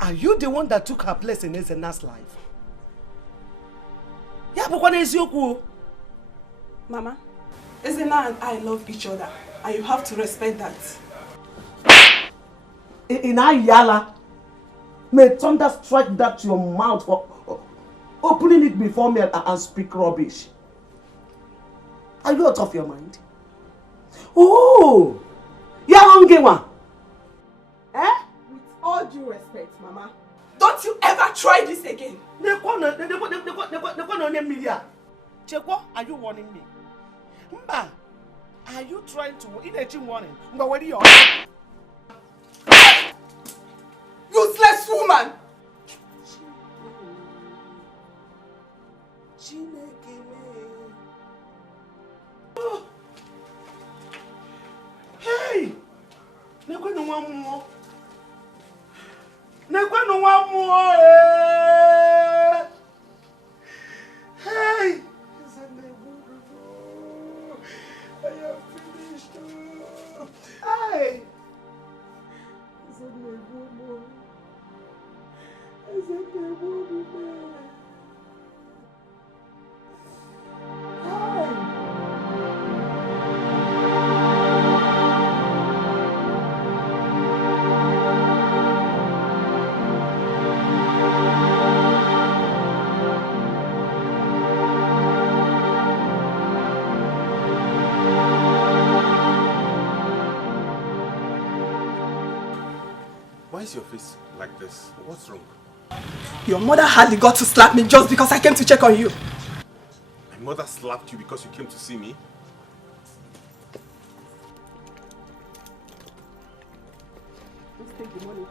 Are you the one that took her place in Ezena's life? Mama, Ezena and I love each other, and you have to respect that. In Ayala, may thunder strike that to your mouth for opening it before me and speak rubbish. Are you out of your mind? Oh, you're hungry one. Eh? With all due respect, Mama, don't you ever try this again. Chekwa, are you warning me? Mba, are you trying to warning? Mba, where are you? Useless woman! Hey! I am finished. Hey! Why is your face like this? What's wrong? Your mother hardly got to slap me just because I came to check on you. My mother slapped you because you came to see me? Just take the money.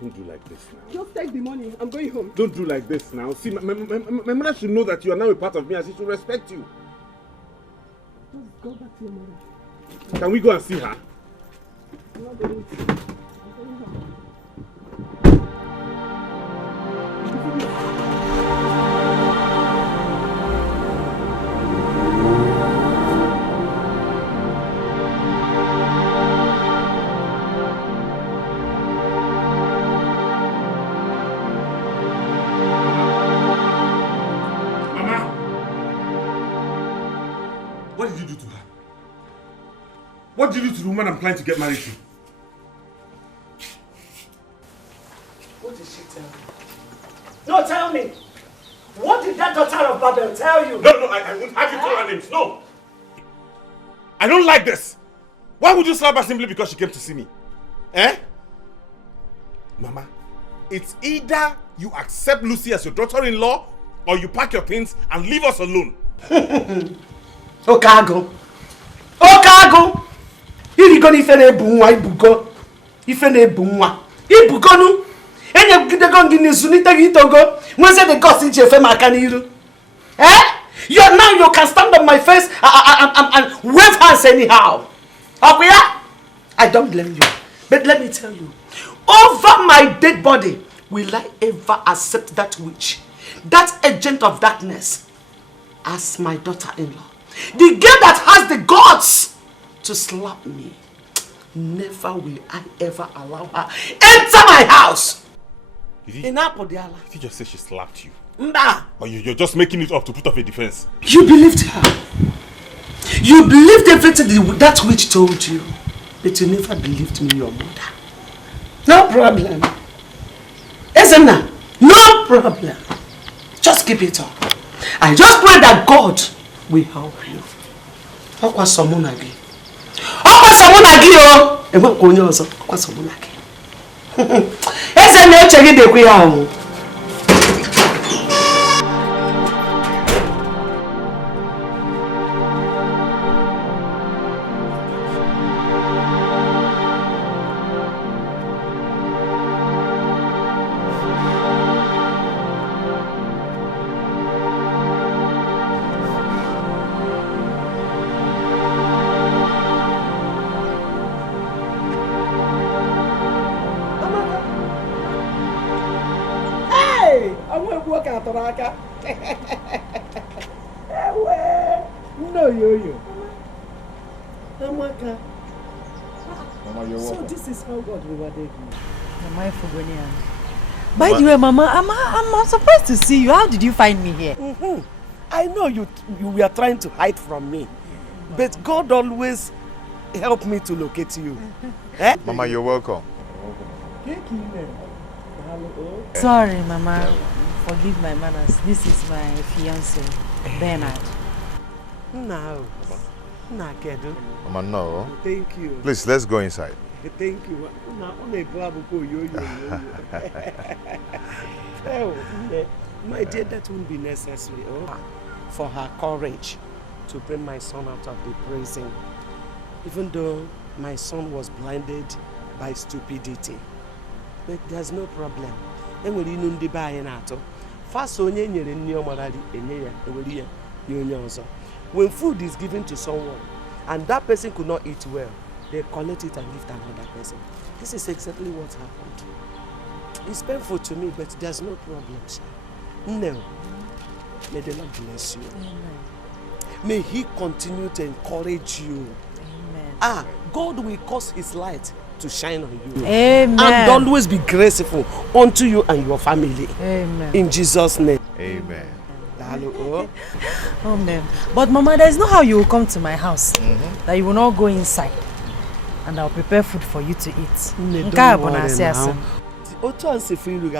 Don't do like this now. Just take the money. I'm going home. Don't do like this now. See, my mother should know that you are now a part of me and she should respect you. Just go back to your mother. Can we go and see her? I'm not going to. I'm going home. What did you do to her? What did you do to the woman I'm planning to get married to? What did she tell you? No, tell me. What did that daughter of Babel tell you? No, I won't have you call her names. No. I don't like this. Why would you slap her simply because she came to see me? Eh? Mama, it's either you accept Lucy as your daughter-in-law or you pack your things and leave us alone. Okago. Okago. Irigo ni ife na-ebu nwa ibugo. Ife na-ebu nwa. Ibugonu. Enye gidego ngi nizunite gi togo. Mwese the gods ije efe maka n'iru. Eh? Now you can stand on my face and wave hands anyhow. Akuya? I don't blame you. But let me tell you. Over my dead body, will I ever accept that witch, that agent of darkness, as my daughter-in-law? The girl that has the guts to slap me. Never will I ever allow her enter my house. Did you just say she slapped you? Nah. Or you're just making it up to put up a defense? You believed her. You believed everything that witch told you. But you never believed me, your mother. No problem. Isn't that? No problem. Just keep it up. I just pray that God will help you. Okwa somunagi. Okwa somunagi o. Ema ko onye ozo. Okwa somunagi. Eze na eche gị dekwe ya o. No, yo. Amaka. Mama, you're welcome. So this is how God rewarded you. Mama, by the way, Mama, I'm surprised to see you. How did you find me here? I know you were trying to hide from me, but God always helped me to locate you. Eh? Mama, you're welcome. Sorry, Mama. Forgive my manners. This is my fiancé, Bernard. No. Mama, no. Thank you. Please, let's go inside. Thank you. My dear, that won't be necessary. Oh, for her courage to bring my son out of the prison, even though my son was blinded by stupidity. But there's no problem. When food is given to someone and that person could not eat well, they collect it and give it to another person. This is exactly what happened. It's painful to me, but there's no problem, sir. No. May the Lord bless you. Amen. May He continue to encourage you. Amen. God will cause His light to shine on you. Amen. And always be graceful unto you and your family. Amen. In Jesus' name. Amen. Amen. But Mama, there is no how you will come to my house that you will not go inside and I'll prepare food for you to eat. Don't worry now.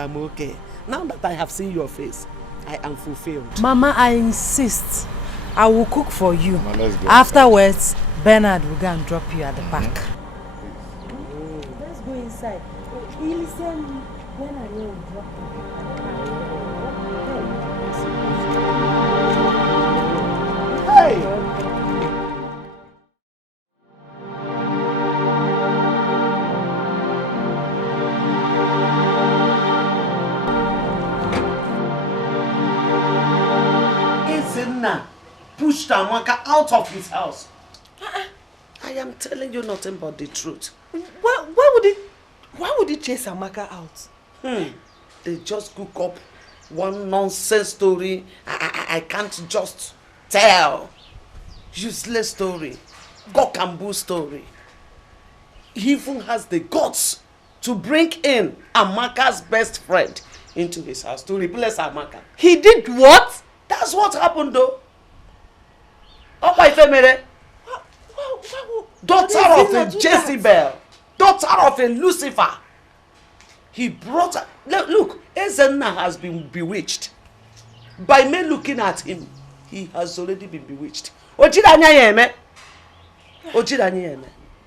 I'm okay. Now that I have seen your face, I am fulfilled. Mama, I insist. I will cook for you. Mama, let's go. Afterwards, Bernard will go and drop you at the back. Let's go inside. He listen. Bernard will drop you. Hey! Izinna pushed Amaka out of his house. I am telling you nothing but the truth. Why would he chase Amaka out? They just cook up one nonsense story. I can't just tell. Useless story. Cock and bull story. He even has the guts to bring in Amaka's best friend into his house to replace Amaka. He did what? That's what happened though. Oh my family. Daughter of a Jezebel. Daughter of a Lucifer. He brought her. Look, Ezenna has been bewitched. By me looking at him, he has already been bewitched.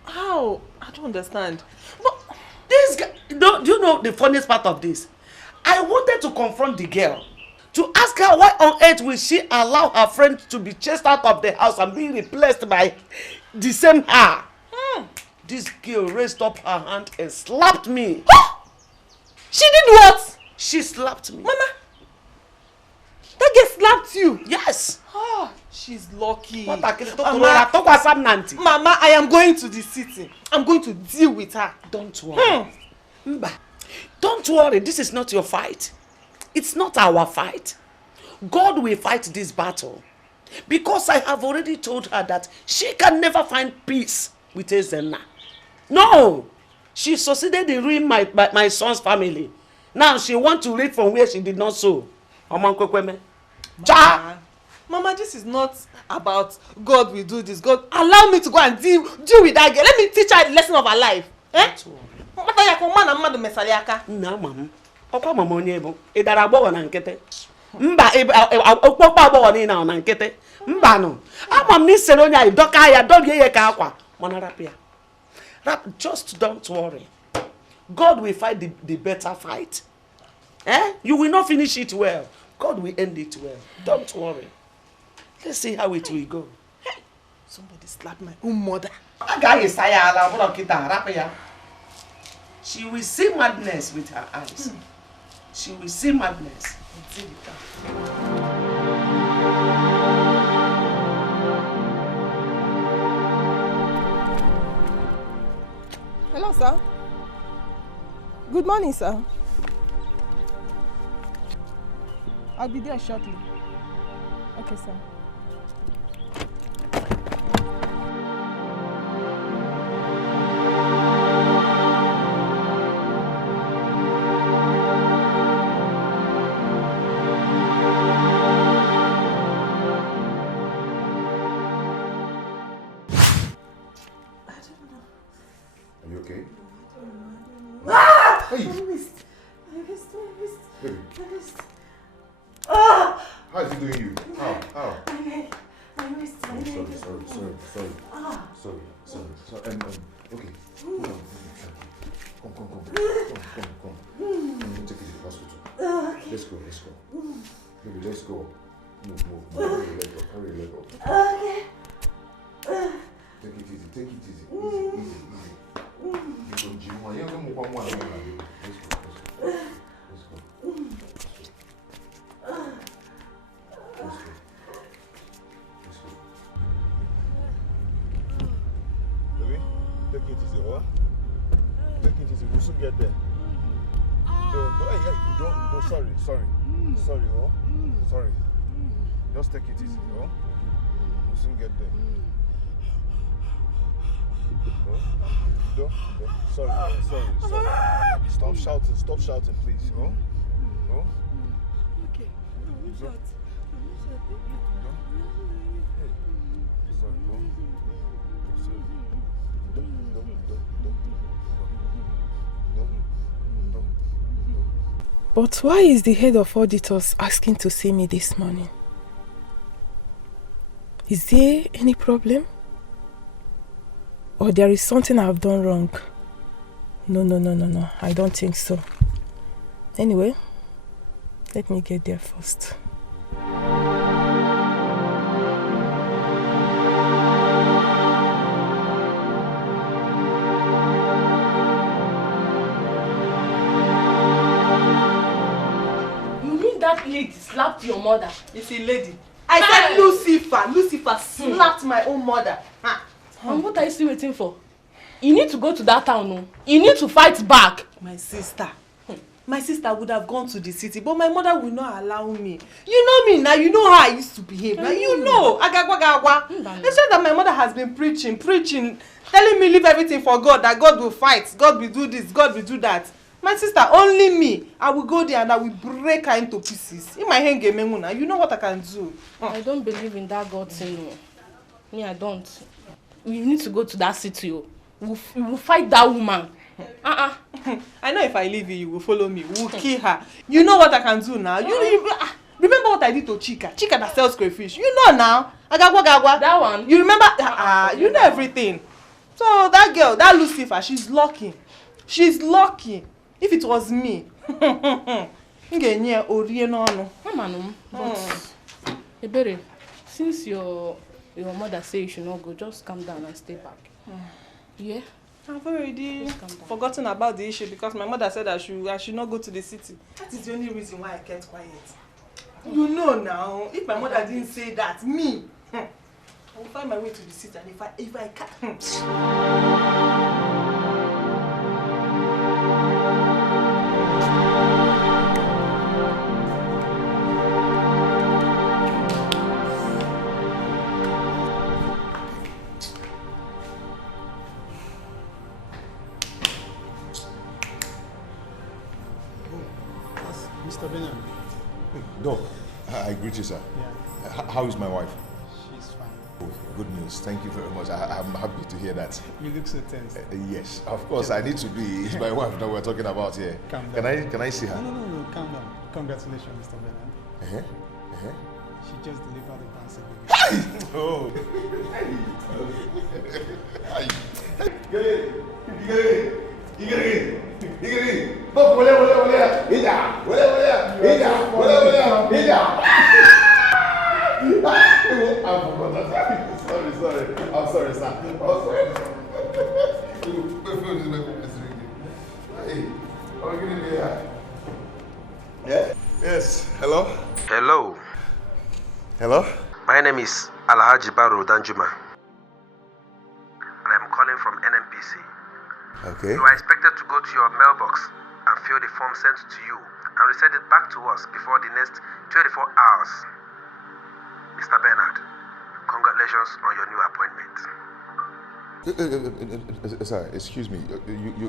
How? I don't understand. But this guy, do you know the funniest part of this? I wanted to confront the girl, to ask her why on earth will she allow her friend to be chased out of the house and be replaced by the same her. This girl raised up her hand and slapped me. She did what? She slapped me. Mama, that girl slapped you? Yes. She's lucky. Mama, I am going to the city. I'm going to deal with her. Don't worry. Mba, don't worry. This is not your fight. It's not our fight. God will fight this battle. Because I have already told her that she can never find peace with Ezenna. No! She succeeded in ruining my son's family. Now she wants to reap from where she did not sow. Mama, this is not about God will do this. God, allow me to go and deal with that girl. Let me teach her the lesson of her life. Just don't worry. God will fight the better fight. You will not finish it well. God will end it well. Don't worry. Let's see how it will go. Hey, somebody slapped my own mother. She will see madness with her eyes. She will see madness. Hello, sir. Good morning, sir. I'll be there shortly. Okay, sir. Are you okay? Ah! Hey! I missed. Baby. Ah! How is he doing you? How? I missed. Sorry. Ah! Sorry. Okay. Hold on. Come. Let me take you to the hospital. Okay. Let's go. Baby, let's go. Move. Carry your leg up. Okay. Take it easy. Easy. Let's go. Take it easy. We'll soon get there. No, sorry, oh. Sorry. Just take it easy, oh. We'll soon get there. Sorry. Stop shouting, please, oh. No? Okay. Sorry, But why is the head of auditors asking to see me this morning? Is there any problem? Or there is something I've done wrong? No. I don't think so. Anyway, let me get there first. That lady slapped your mother. You see, lady. I said Lucifer slapped my own mother. And what are you still waiting for? You need to go to that town, no? You need to fight back. My sister would have gone to the city, but my mother will not allow me. You know me now, you know how I used to behave. Now you know. It's just that my mother has been preaching, telling me leave everything for God, that God will fight, God will do this, God will do that. My sister, only me. I will go there and I will break her into pieces. In my hand, you know what I can do. I don't believe in that God thing. Me, I don't. We need to go to that city. We will fight that woman. I know if I leave you will follow me. We'll kill her. You know what I can do now. You remember what I did to Chika? Chika that sells crayfish. You know now. Agagwa. That one. You remember? You know everything. So that girl, that Lucifer, she's lucky. If it was me, but Ebere, since your mother says you should not go, just calm down and stay back. Yeah? I've already forgotten about the issue because my mother said I should not go to the city. That is the only reason why I kept quiet. You know now, if my mother didn't say that, me, I will find my way to the city, and if I can't. Mr. Bernard. Doc, I greet you, sir. Yeah. How is my wife? She's fine. Oh, good news. Thank you very much. I'm happy to hear that. You look so tense. Yes, of course. I need to be. It's my wife that we're talking about here. Calm down. Can I see her? No. Calm down. Congratulations, Mr. Bernard. She just delivered a bouncer baby. Oh. Get it. Look, Sorry. I'm sorry, sir. Yeah? Yes. Hello? My name is Alhaji Baro Danjuma. And I'm calling from NMPC. Okay. You are expected to go to your mailbox and fill the form sent to you and resend it back to us before the next 24 hours. Mr. Bernard, congratulations on your new appointment. Sir, excuse me.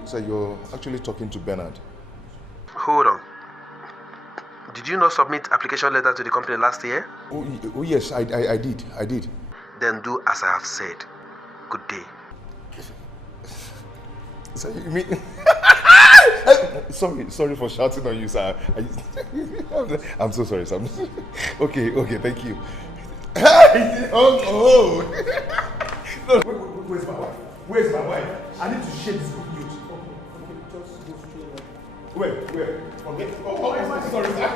Sir, you're actually talking to Bernard. Hold on. Did you not submit application letter to the company last year? Oh yes, I did. Then do as I have said. Good day. Sir, you mean... sorry for shouting on you, sir. I'm so sorry, sir. Okay, thank you. Oh. No, where's my wife? I need to share this good news. Okay, just go straight. Where? Okay. Oh, sorry, sir.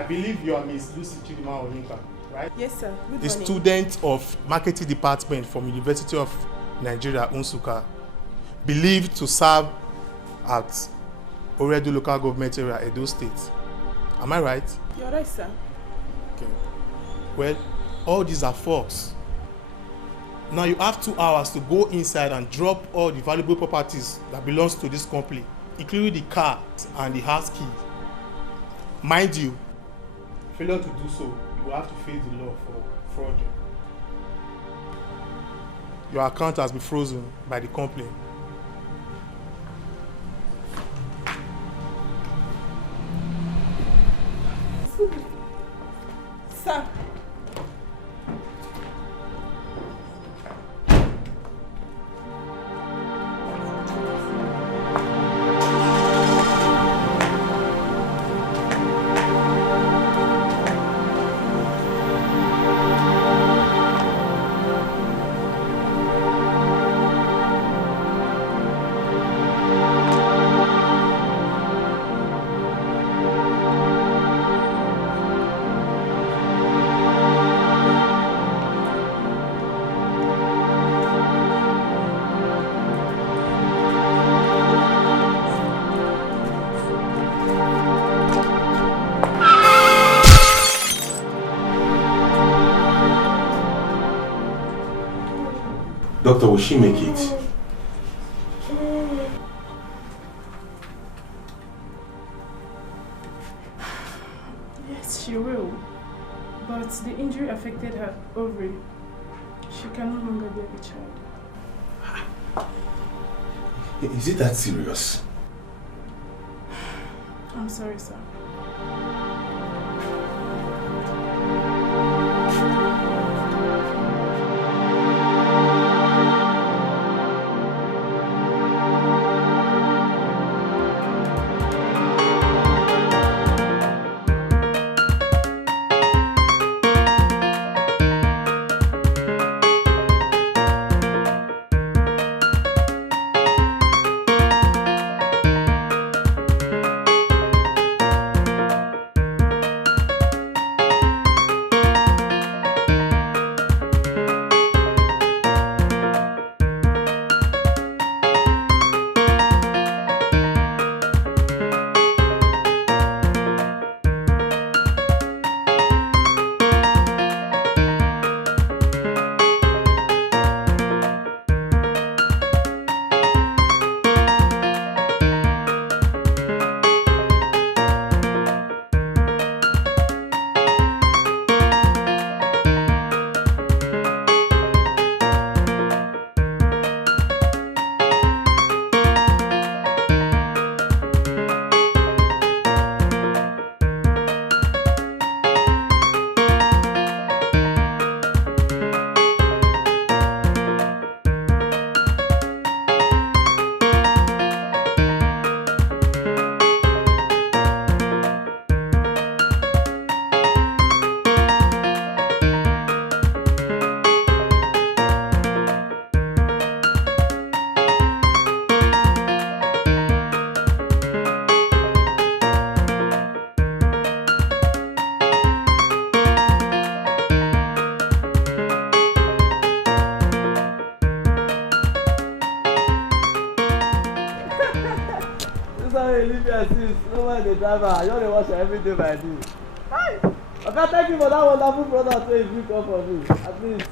I believe you are Miss Lucy Chidima Onyeka, right? Yes, sir. Good The morning. student of Marketing Department from University of Nigeria, Nsukka, believed to serve at Oredu Local Government Area, Edo State. Am I right? You're right, sir. Okay. Well, all these are false. Now you have 2 hours to go inside and drop all the valuable properties that belongs to this company, including the car and the house key. Mind you, failure to do so, you will have to face the law for fraud. Your account has been frozen by the company. Sir. Doctor, will she make it? Yes, she will. But the injury affected her ovary. She can no longer bear the child. Is it that serious? I'm sorry, sir. The driver, you only watch everything I do. Hi! Okay, thank you for that wonderful product so you come for me. At least,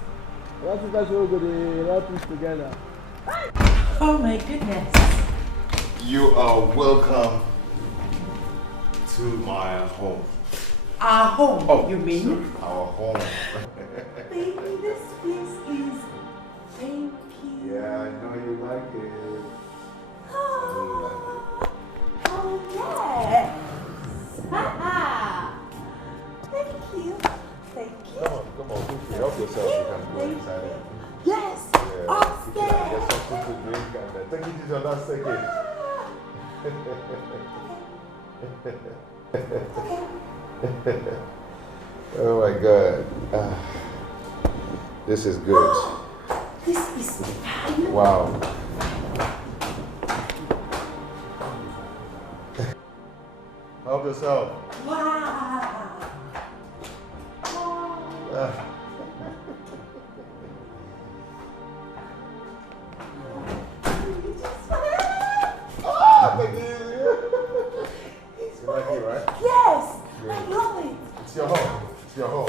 once you guys will go to run things together. Oh my goodness. You are welcome to my home. Our home, Oh, you mean? sorry, our home. Baby, this place is... Thank you. Yeah, I know you like it. Oh, yes. Thank you. Thank you. Come on, help yourself. You can go inside it. Yes. Yeah. Upstairs. Get something to drink and take it easy on that second. Oh my God. This is good. This is fire. Help yourself. Wow. You like it, right? Yes, Great. I love it. It's your home. It's your home.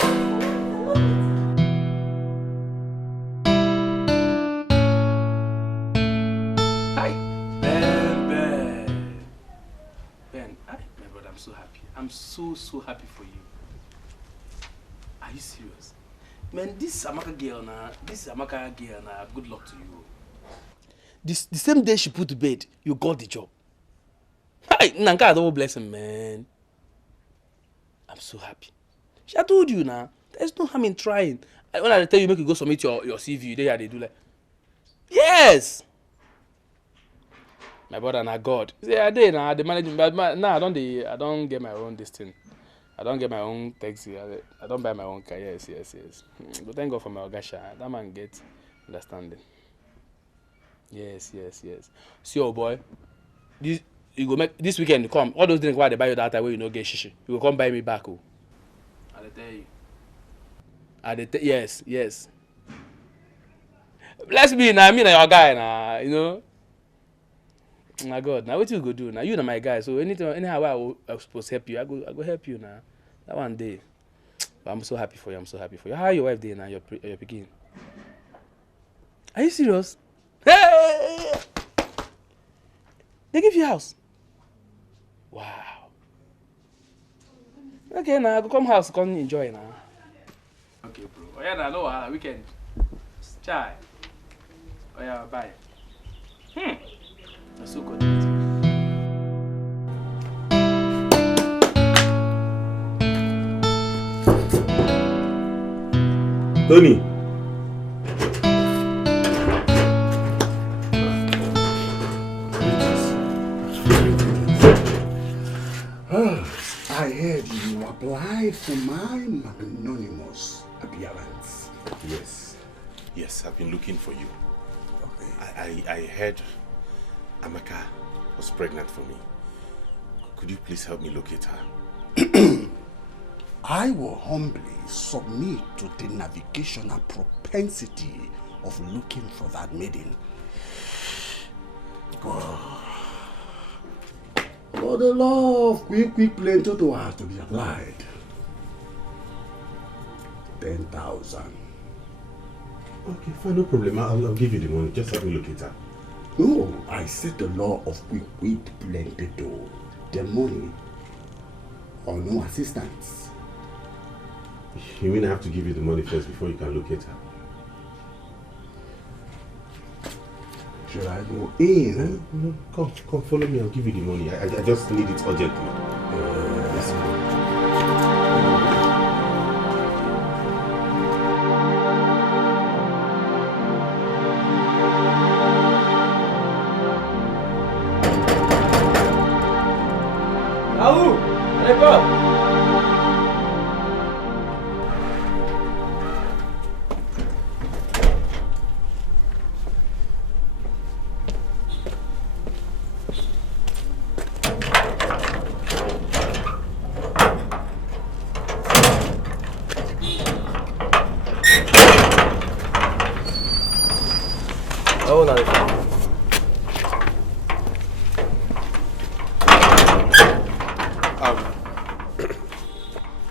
Hi. Ben, my brother, I'm so happy. I'm so happy for you. Are you serious? Man, this Amaka girl good luck to you. The same day she put to bed, you got the job. Hi, Nanka, double blessing, man. I'm so happy. I told you now, there's no harm in trying. When I tell you, make you go submit your CV, they do like, yes! My brother, now God. See, I did now, the management, but now I don't get my own this thing. I don't get my own taxi. I don't buy my own car. Yes. But thank God for my Ogasha. That man gets understanding. Yes. See, oh boy, you go make this weekend. You come. All those drinks why they buy you that time where you no get shishi. You will come buy me back. Oh, I tell you. Yes. Bless me now. Me na your guy now. You know. My God, now what you go do now? You na my guy. So anyhow I was supposed to help you. I go help you now. That one day. But I'm so happy for you. How are your wife doing now? Your pikin? Are you serious? Hey! They give you a house? Wow. Okay, now I go come house, come enjoy now. Okay, bro. Oh yeah, now no weekend. Chai. Oh yeah, bye. That's so good. Tony. I heard you applied for my magnanimous appearance. Yes, I've been looking for you. Okay. I heard Amaka was pregnant for me. Could you please help me locate her? I will humbly submit to the navigational propensity of looking for that maiden. For the law of quick plenty to have to be applied. 10,000. Okay, fine, no problem. I'll give you the money. Just help me locate her. No, I said the law of quick plenty to the money or no assistance. You mean I have to give you the money first before you can locate her? Should I go in? No, come, follow me. I'll give you the money. I just need it urgently. Let's go.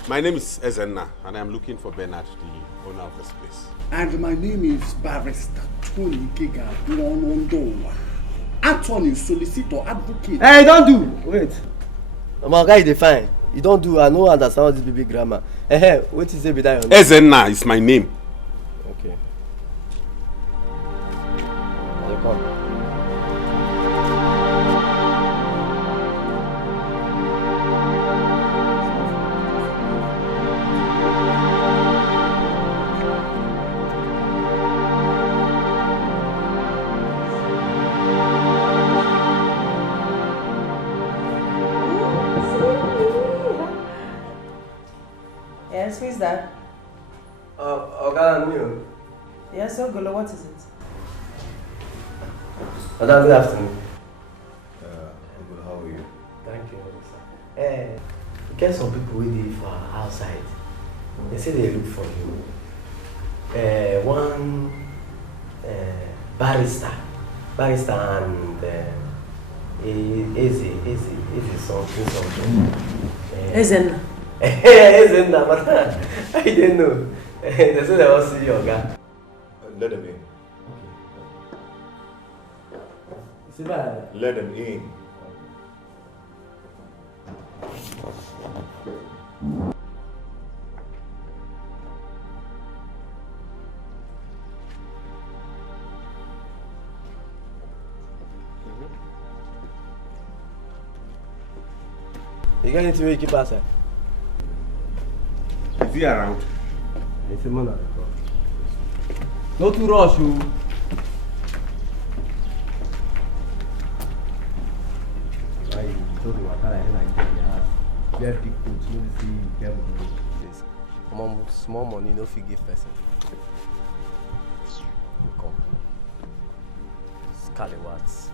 My name is Ezenna, and I am looking for Bernard, the owner of this place. And my name is Barrister Tony Giga Duonondo. Attorney, solicitor, advocate. Hey, don't do! Wait. My guy, they fine. You don't do, I don't understand all this baby grammar. Hey, what is it with that? Ezenna is my name. Okay. Here come. Yes, who is that? Ogala, Yes, Ogolo, what is it? Madam, good afternoon. How are you? Thank you, Get some people who live outside. They say they look for you. One barrister and easy something. Ezenna. Ezenna, but I didn't know. They said I was see your guy. Let them in. Let them in. You got anything to keep outside? Is he around? It's a man. Not too rush, you. Small money, no fee give person. Come. Scallywags.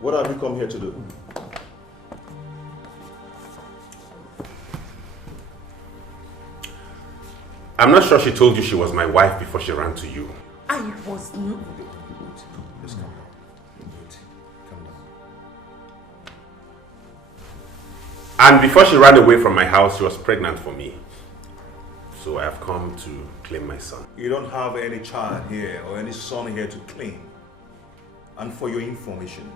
What have you come here to do? I'm not sure she told you she was my wife before she ran to you. I was not. Just calm down. Calm down. And before she ran away from my house, she was pregnant for me. So I have come to claim my son. You don't have any child here or any son here to claim. And for your information,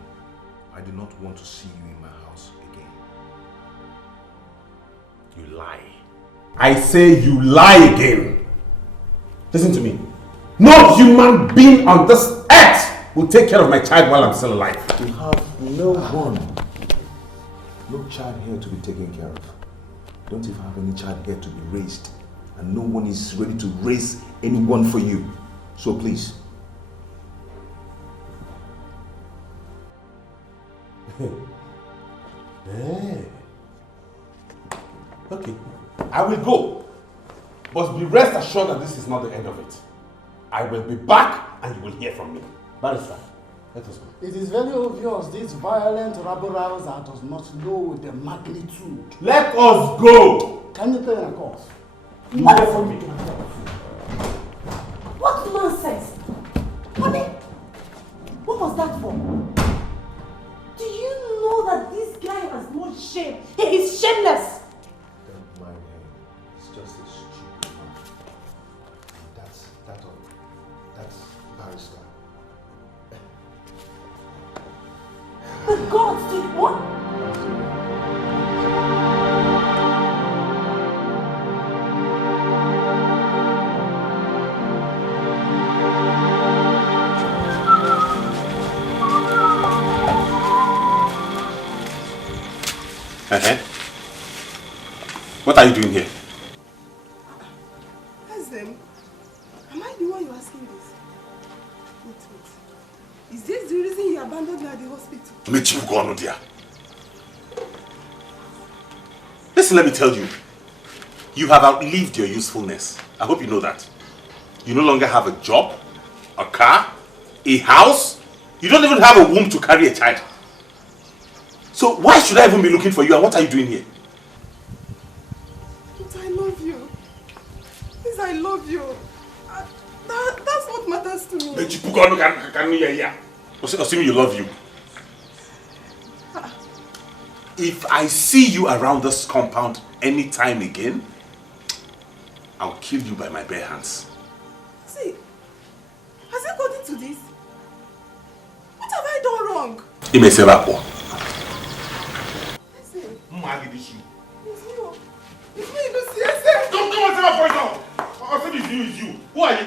I do not want to see you in my house again. You lie. I say you lie again. Listen to me. No human being on this earth will take care of my child while I'm still alive. You have no child here to be taken care of. Don't even have any child here to be raised. And no one is ready to raise anyone for you. So please. Okay, I will go. But be rest assured that this is not the end of it. I will be back and you will hear from me. Barrister, let us go. It is very obvious this violent rabble-rouser does not know the magnitude. Let us go! Can you pay a course? You hear from me. What nonsense! Honey, what was that for? Do you know that this guy has no shame? He is shameless! Don't mind him. He's just a stupid man. That's barrister. But God did what? What are you doing here? Ask them. Am I the one you're asking this? Wait. Is this the reason you abandoned me at the hospital? Let you go on, dear. Listen, let me tell you. You have outlived your usefulness. I hope you know that. You no longer have a job, a car, a house. You don't even have a womb to carry a child. So why should I even be looking for you and what are you doing here? But I love you. Yes, I love you. That's what matters to me. Assuming you love you. If I see you around this compound anytime again, I'll kill you by my bare hands. See, has it gotten to this? What have I done wrong? It's me, Lucy. Don't come and say my voice now. I'll say it's you, it's you. Who are you?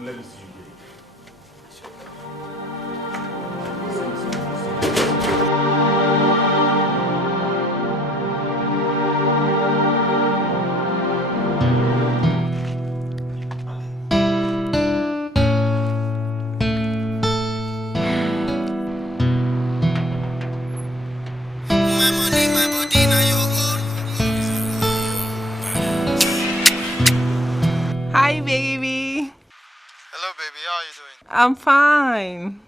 Let me see you here. Hi, baby. Hello, baby. How are you doing? I'm fine.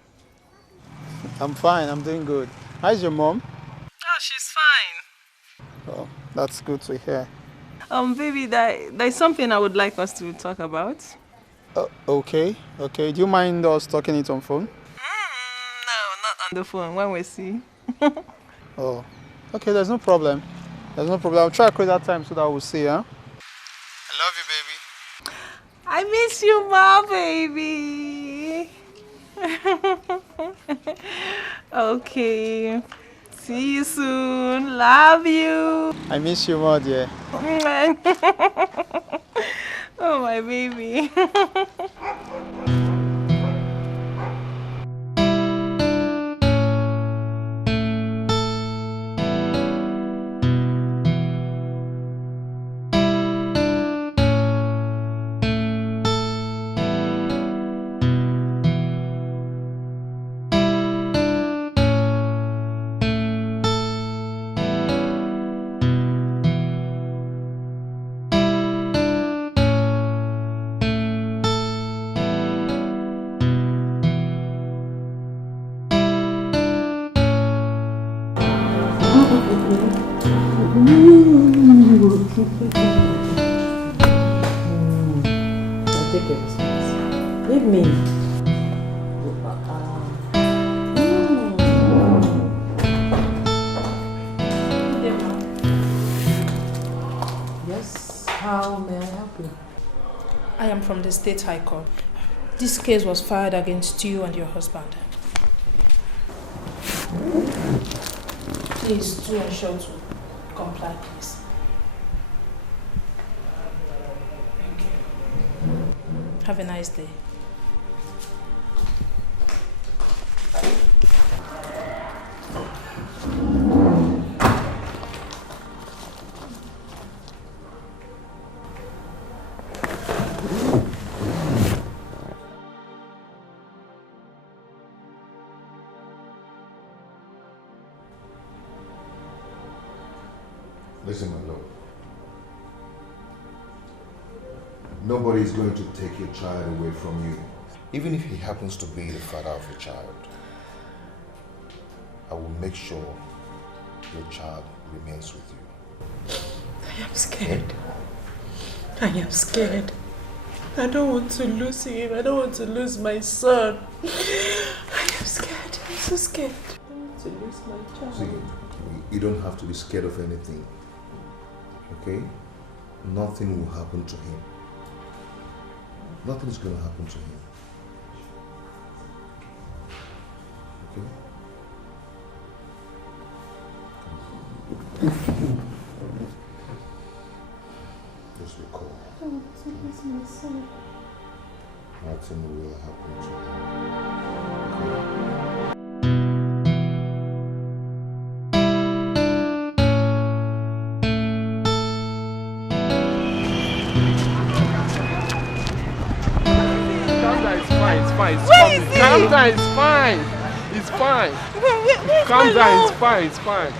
I'm fine. I'm doing good. How's your mom? Oh, she's fine. Oh, that's good to hear. Baby, there's something I would like us to talk about. Okay. Okay. Do you mind us talking it on phone? No, not on the phone. When we see. Oh, okay. There's no problem. There's no problem. I'll try to create that time so that we'll see, huh? I love you, baby. I miss you, ma, baby. Okay. See you soon. Love you. I miss you more, dear. Oh, my baby. Leave me. Yes, how may I help you? I am from the State High Court. This case was filed against you and your husband. Please do ensure to comply, please. Have a nice day. Listen, my love. Nobody is going to take your child away from you, even if he happens to be the father of your child. I will make sure your child remains with you. I am scared. I am scared. I don't want to lose him. I don't want to lose my son. I am scared. I'm so scared. I don't want to lose my child. See, you don't have to be scared of anything. Okay? Nothing will happen to him. Nothing is going to happen to him. Okay? Just recall. I don't want to lose my son. Nothing will happen to him. Okay? Calm down, it's fine. It's fine. Calm down, it's fine, it's fine.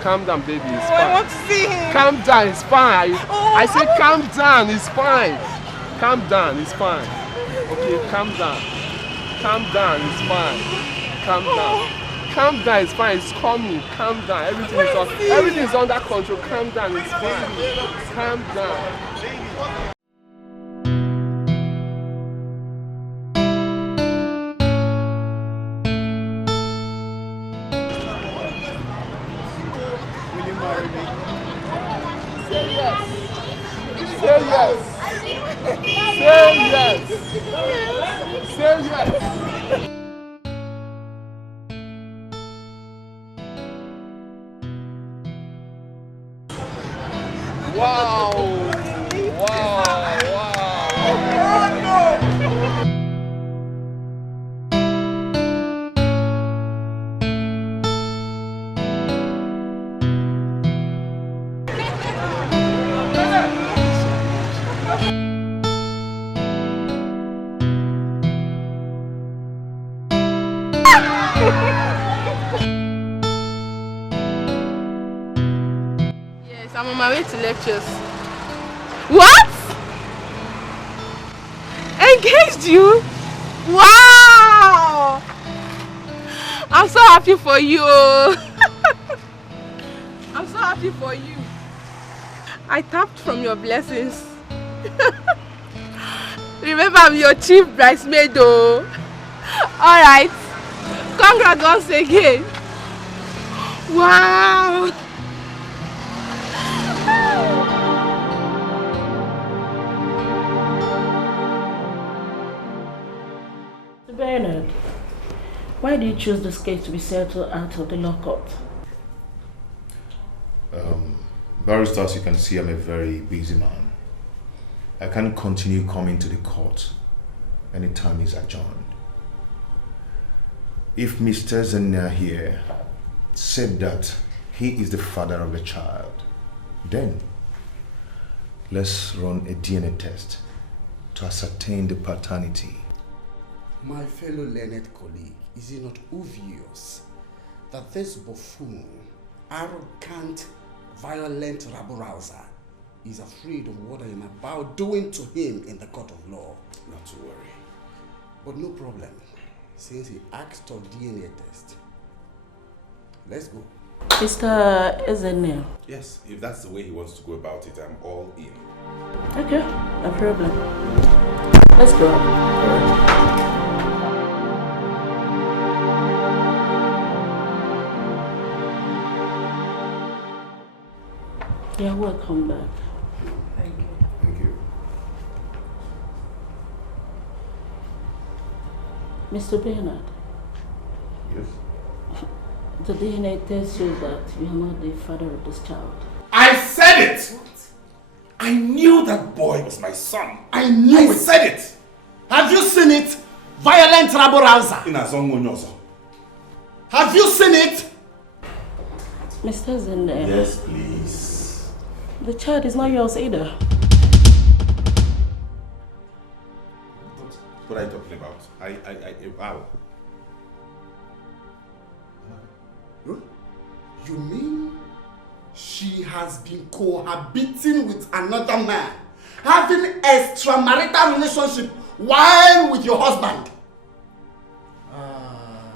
Calm down, baby, it's fine. I want to see him. Calm down, it's fine. I said calm down, it's fine. Calm down, it's fine. Okay, calm down. Calm down, it's fine. Calm down. Calm down, it's fine. It's coming. Calm down. Everything is under control. Calm down, it's fine. Calm down. Yes, I'm on my way to lectures. What? surprised you? Wow! I'm so happy for you. I'm so happy for you. I tapped from your blessings. Remember, I'm your chief bridesmaid though. Alright. Congrats once again. Wow! Bernard, why do you choose this case to be settled out of the law court? Barrister, as you can see, I'm a very busy man. I can't continue coming to the court anytime it's adjourned. If Mr. Zenia here said that he is the father of the child, then let's run a DNA test to ascertain the paternity. My fellow learned colleague, is it not obvious that this buffoon, arrogant, violent rabble-rouser is afraid of what I am about doing to him in the court of law? Not to worry. But no problem, since he asked for DNA test. Let's go. Mr. Ezenel. Yes, if that's the way he wants to go about it, I'm all in. Okay, no problem. Let's go. You're welcome back. Thank you. Thank you. Mr. Bernard. Yes? The DNA test shows that you are not the father of this child. I said it! What? I knew that boy was my son. I knew it! I said it! Have you seen it? Violent rabble-rouser! Have you seen it? Mr. Zende. Yes, please. The child is not yours either. What are you talking about? Wow. You mean she has been cohabiting with another man, having extramarital relationship while with your husband? Am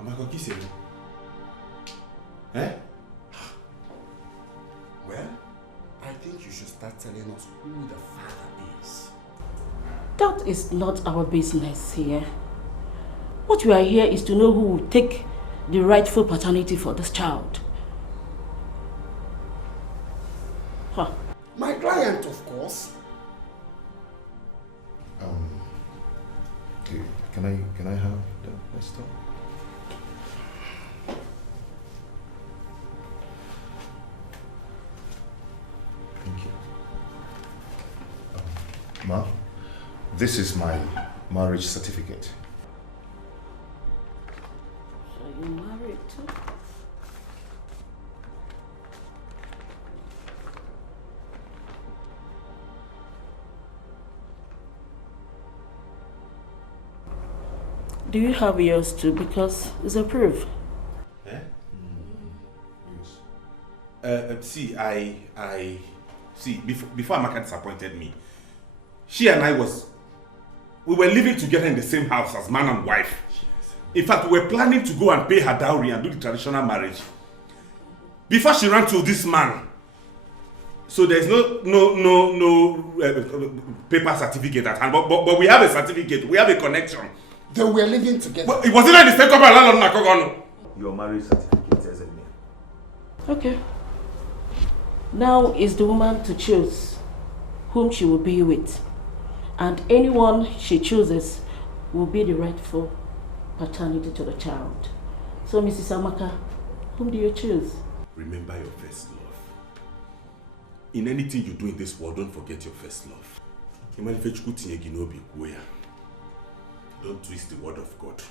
I going to kiss him? Eh? Well, I think you should start telling us who the father is. That is not our business here. What we are here is to know who will take the rightful paternity for this child. Huh. My client, of course. Okay. Can I have the stuff? Thank you. Ma, this is my marriage certificate. So you married too? Do you have yours too? Because it's approved. Eh? See, see, before Amaka disappointed me, she and we were living together in the same house as man and wife. In fact, we were planning to go and pay her dowry and do the traditional marriage. Before she ran to this man. So there's no paper certificate at hand, but we have a certificate, we have a connection. They were living together. But it wasn't like the same couple landlord Nakogono. Your marriage certificate says it. Okay. Now is the woman to choose whom she will be with. And anyone she chooses will be the rightful paternity to the child. So, Mrs. Amaka, whom do you choose? Remember your first love. In anything you do in this world, don't forget your first love. Don't twist the word of God.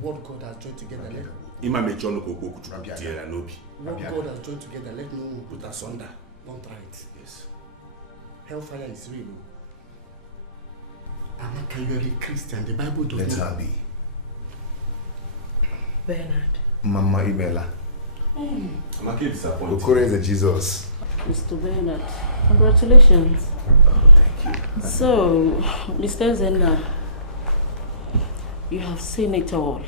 What God has joined together, let What God has joined together, let no one put asunder. Don't try it. Yes. Hellfire is real. Amaka, you are a Christian. The Bible does Let not. her be. Bernard. Mama Ibella. Amaka is disappointed. Okore is a Jesus. Mr. Bernard, congratulations. Oh, thank you. So, Mr. Zenna, you have seen it all.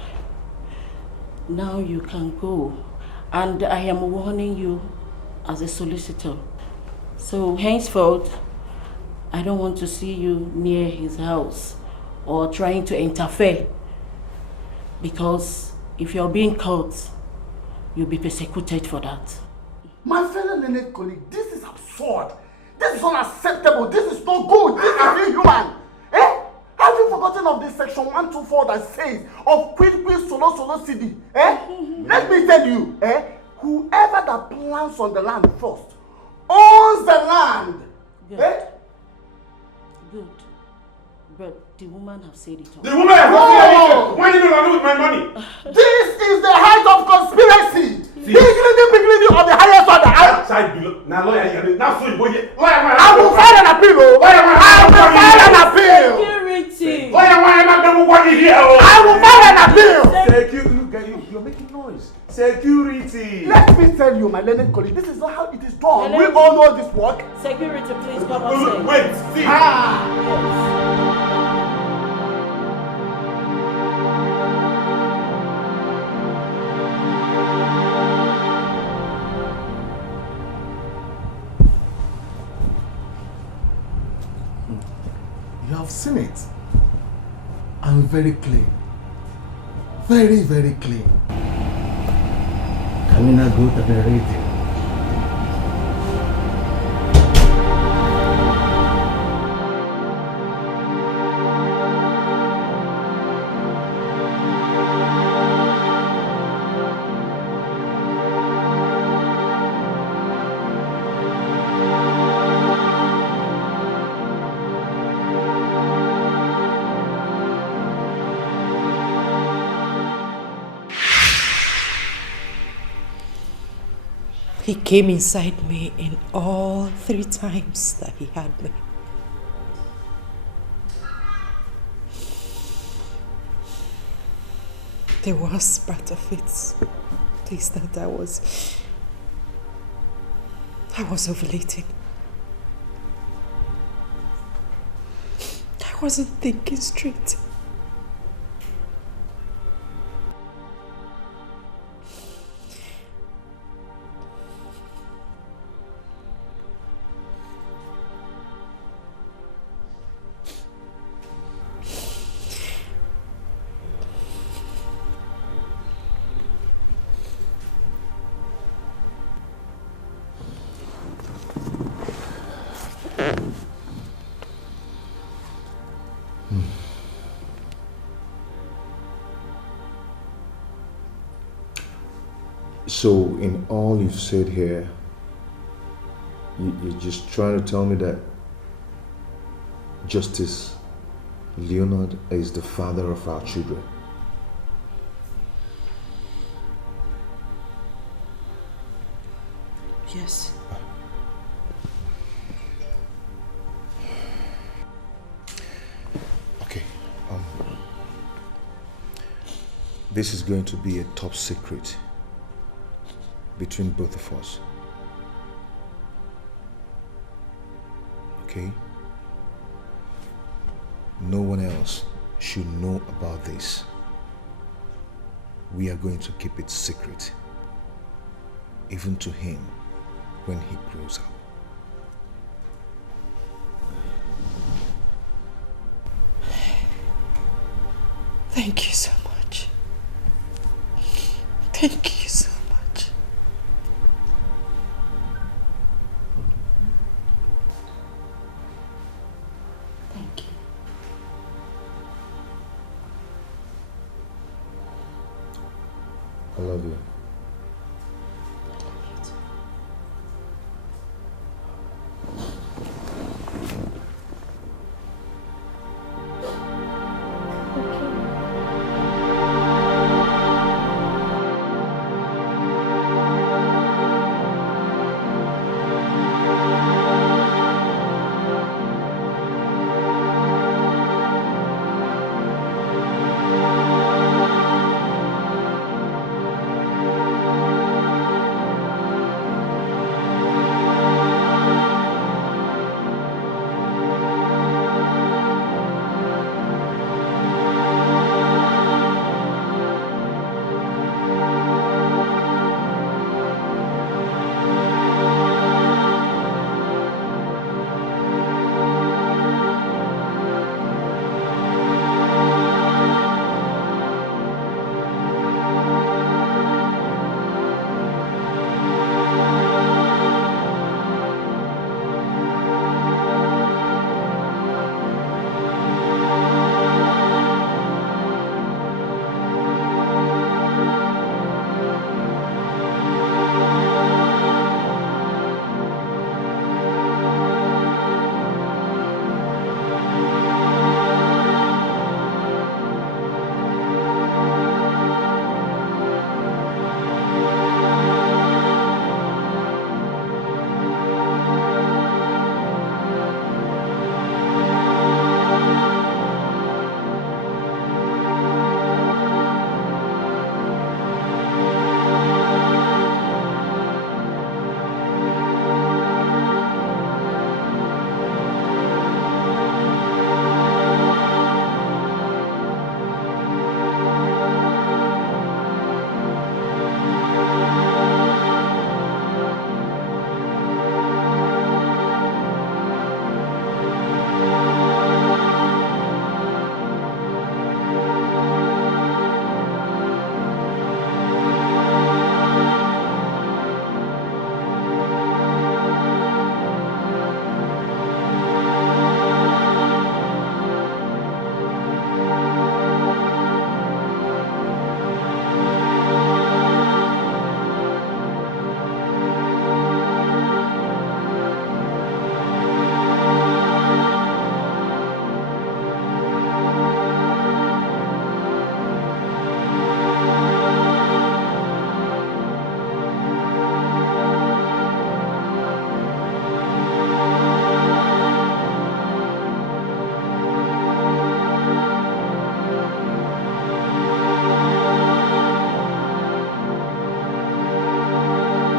Now you can go. And I am warning you as a solicitor. So henceforth, I don't want to see you near his house or trying to interfere. Because if you're being caught, you'll be persecuted for that. My fellow Leonard colleague, this is absurd. This is unacceptable. This is not good. This is inhuman. Eh? Have you forgotten of this section 124 that says of quid solo solo CD? Eh? Let me tell you, whoever that plants on the land first owns the land. Good. Eh? Good. But the woman have said it all. The woman has not said it. Why did you run with my money? This is the height of conspiracy. Big lady of the highest order. Side below. Now lawyer, now so you go here. I will file an appeal. I will file an appeal. Security. I will file an appeal. Security. You're making noise. Security. Let me tell you, my learned colleague, this is not how it is done. We all know this work. Security, please come outside. Wait, see. Yes. You have seen it. I'm very clean. Very, very clean. Can we not go to the radio? He came inside me in all 3 times that he had me. The worst part of it is that I was ovulating. I wasn't thinking straight. So, in all you've said here, you're just trying to tell me that Justice Leonard is the father of our children. Yes. Okay. This is going to be a top secret between both of us. Okay? No one else should know about this. We are going to keep it secret, even to him when he grows up. Thank you so much. Thank you so much. Thank you. I love you.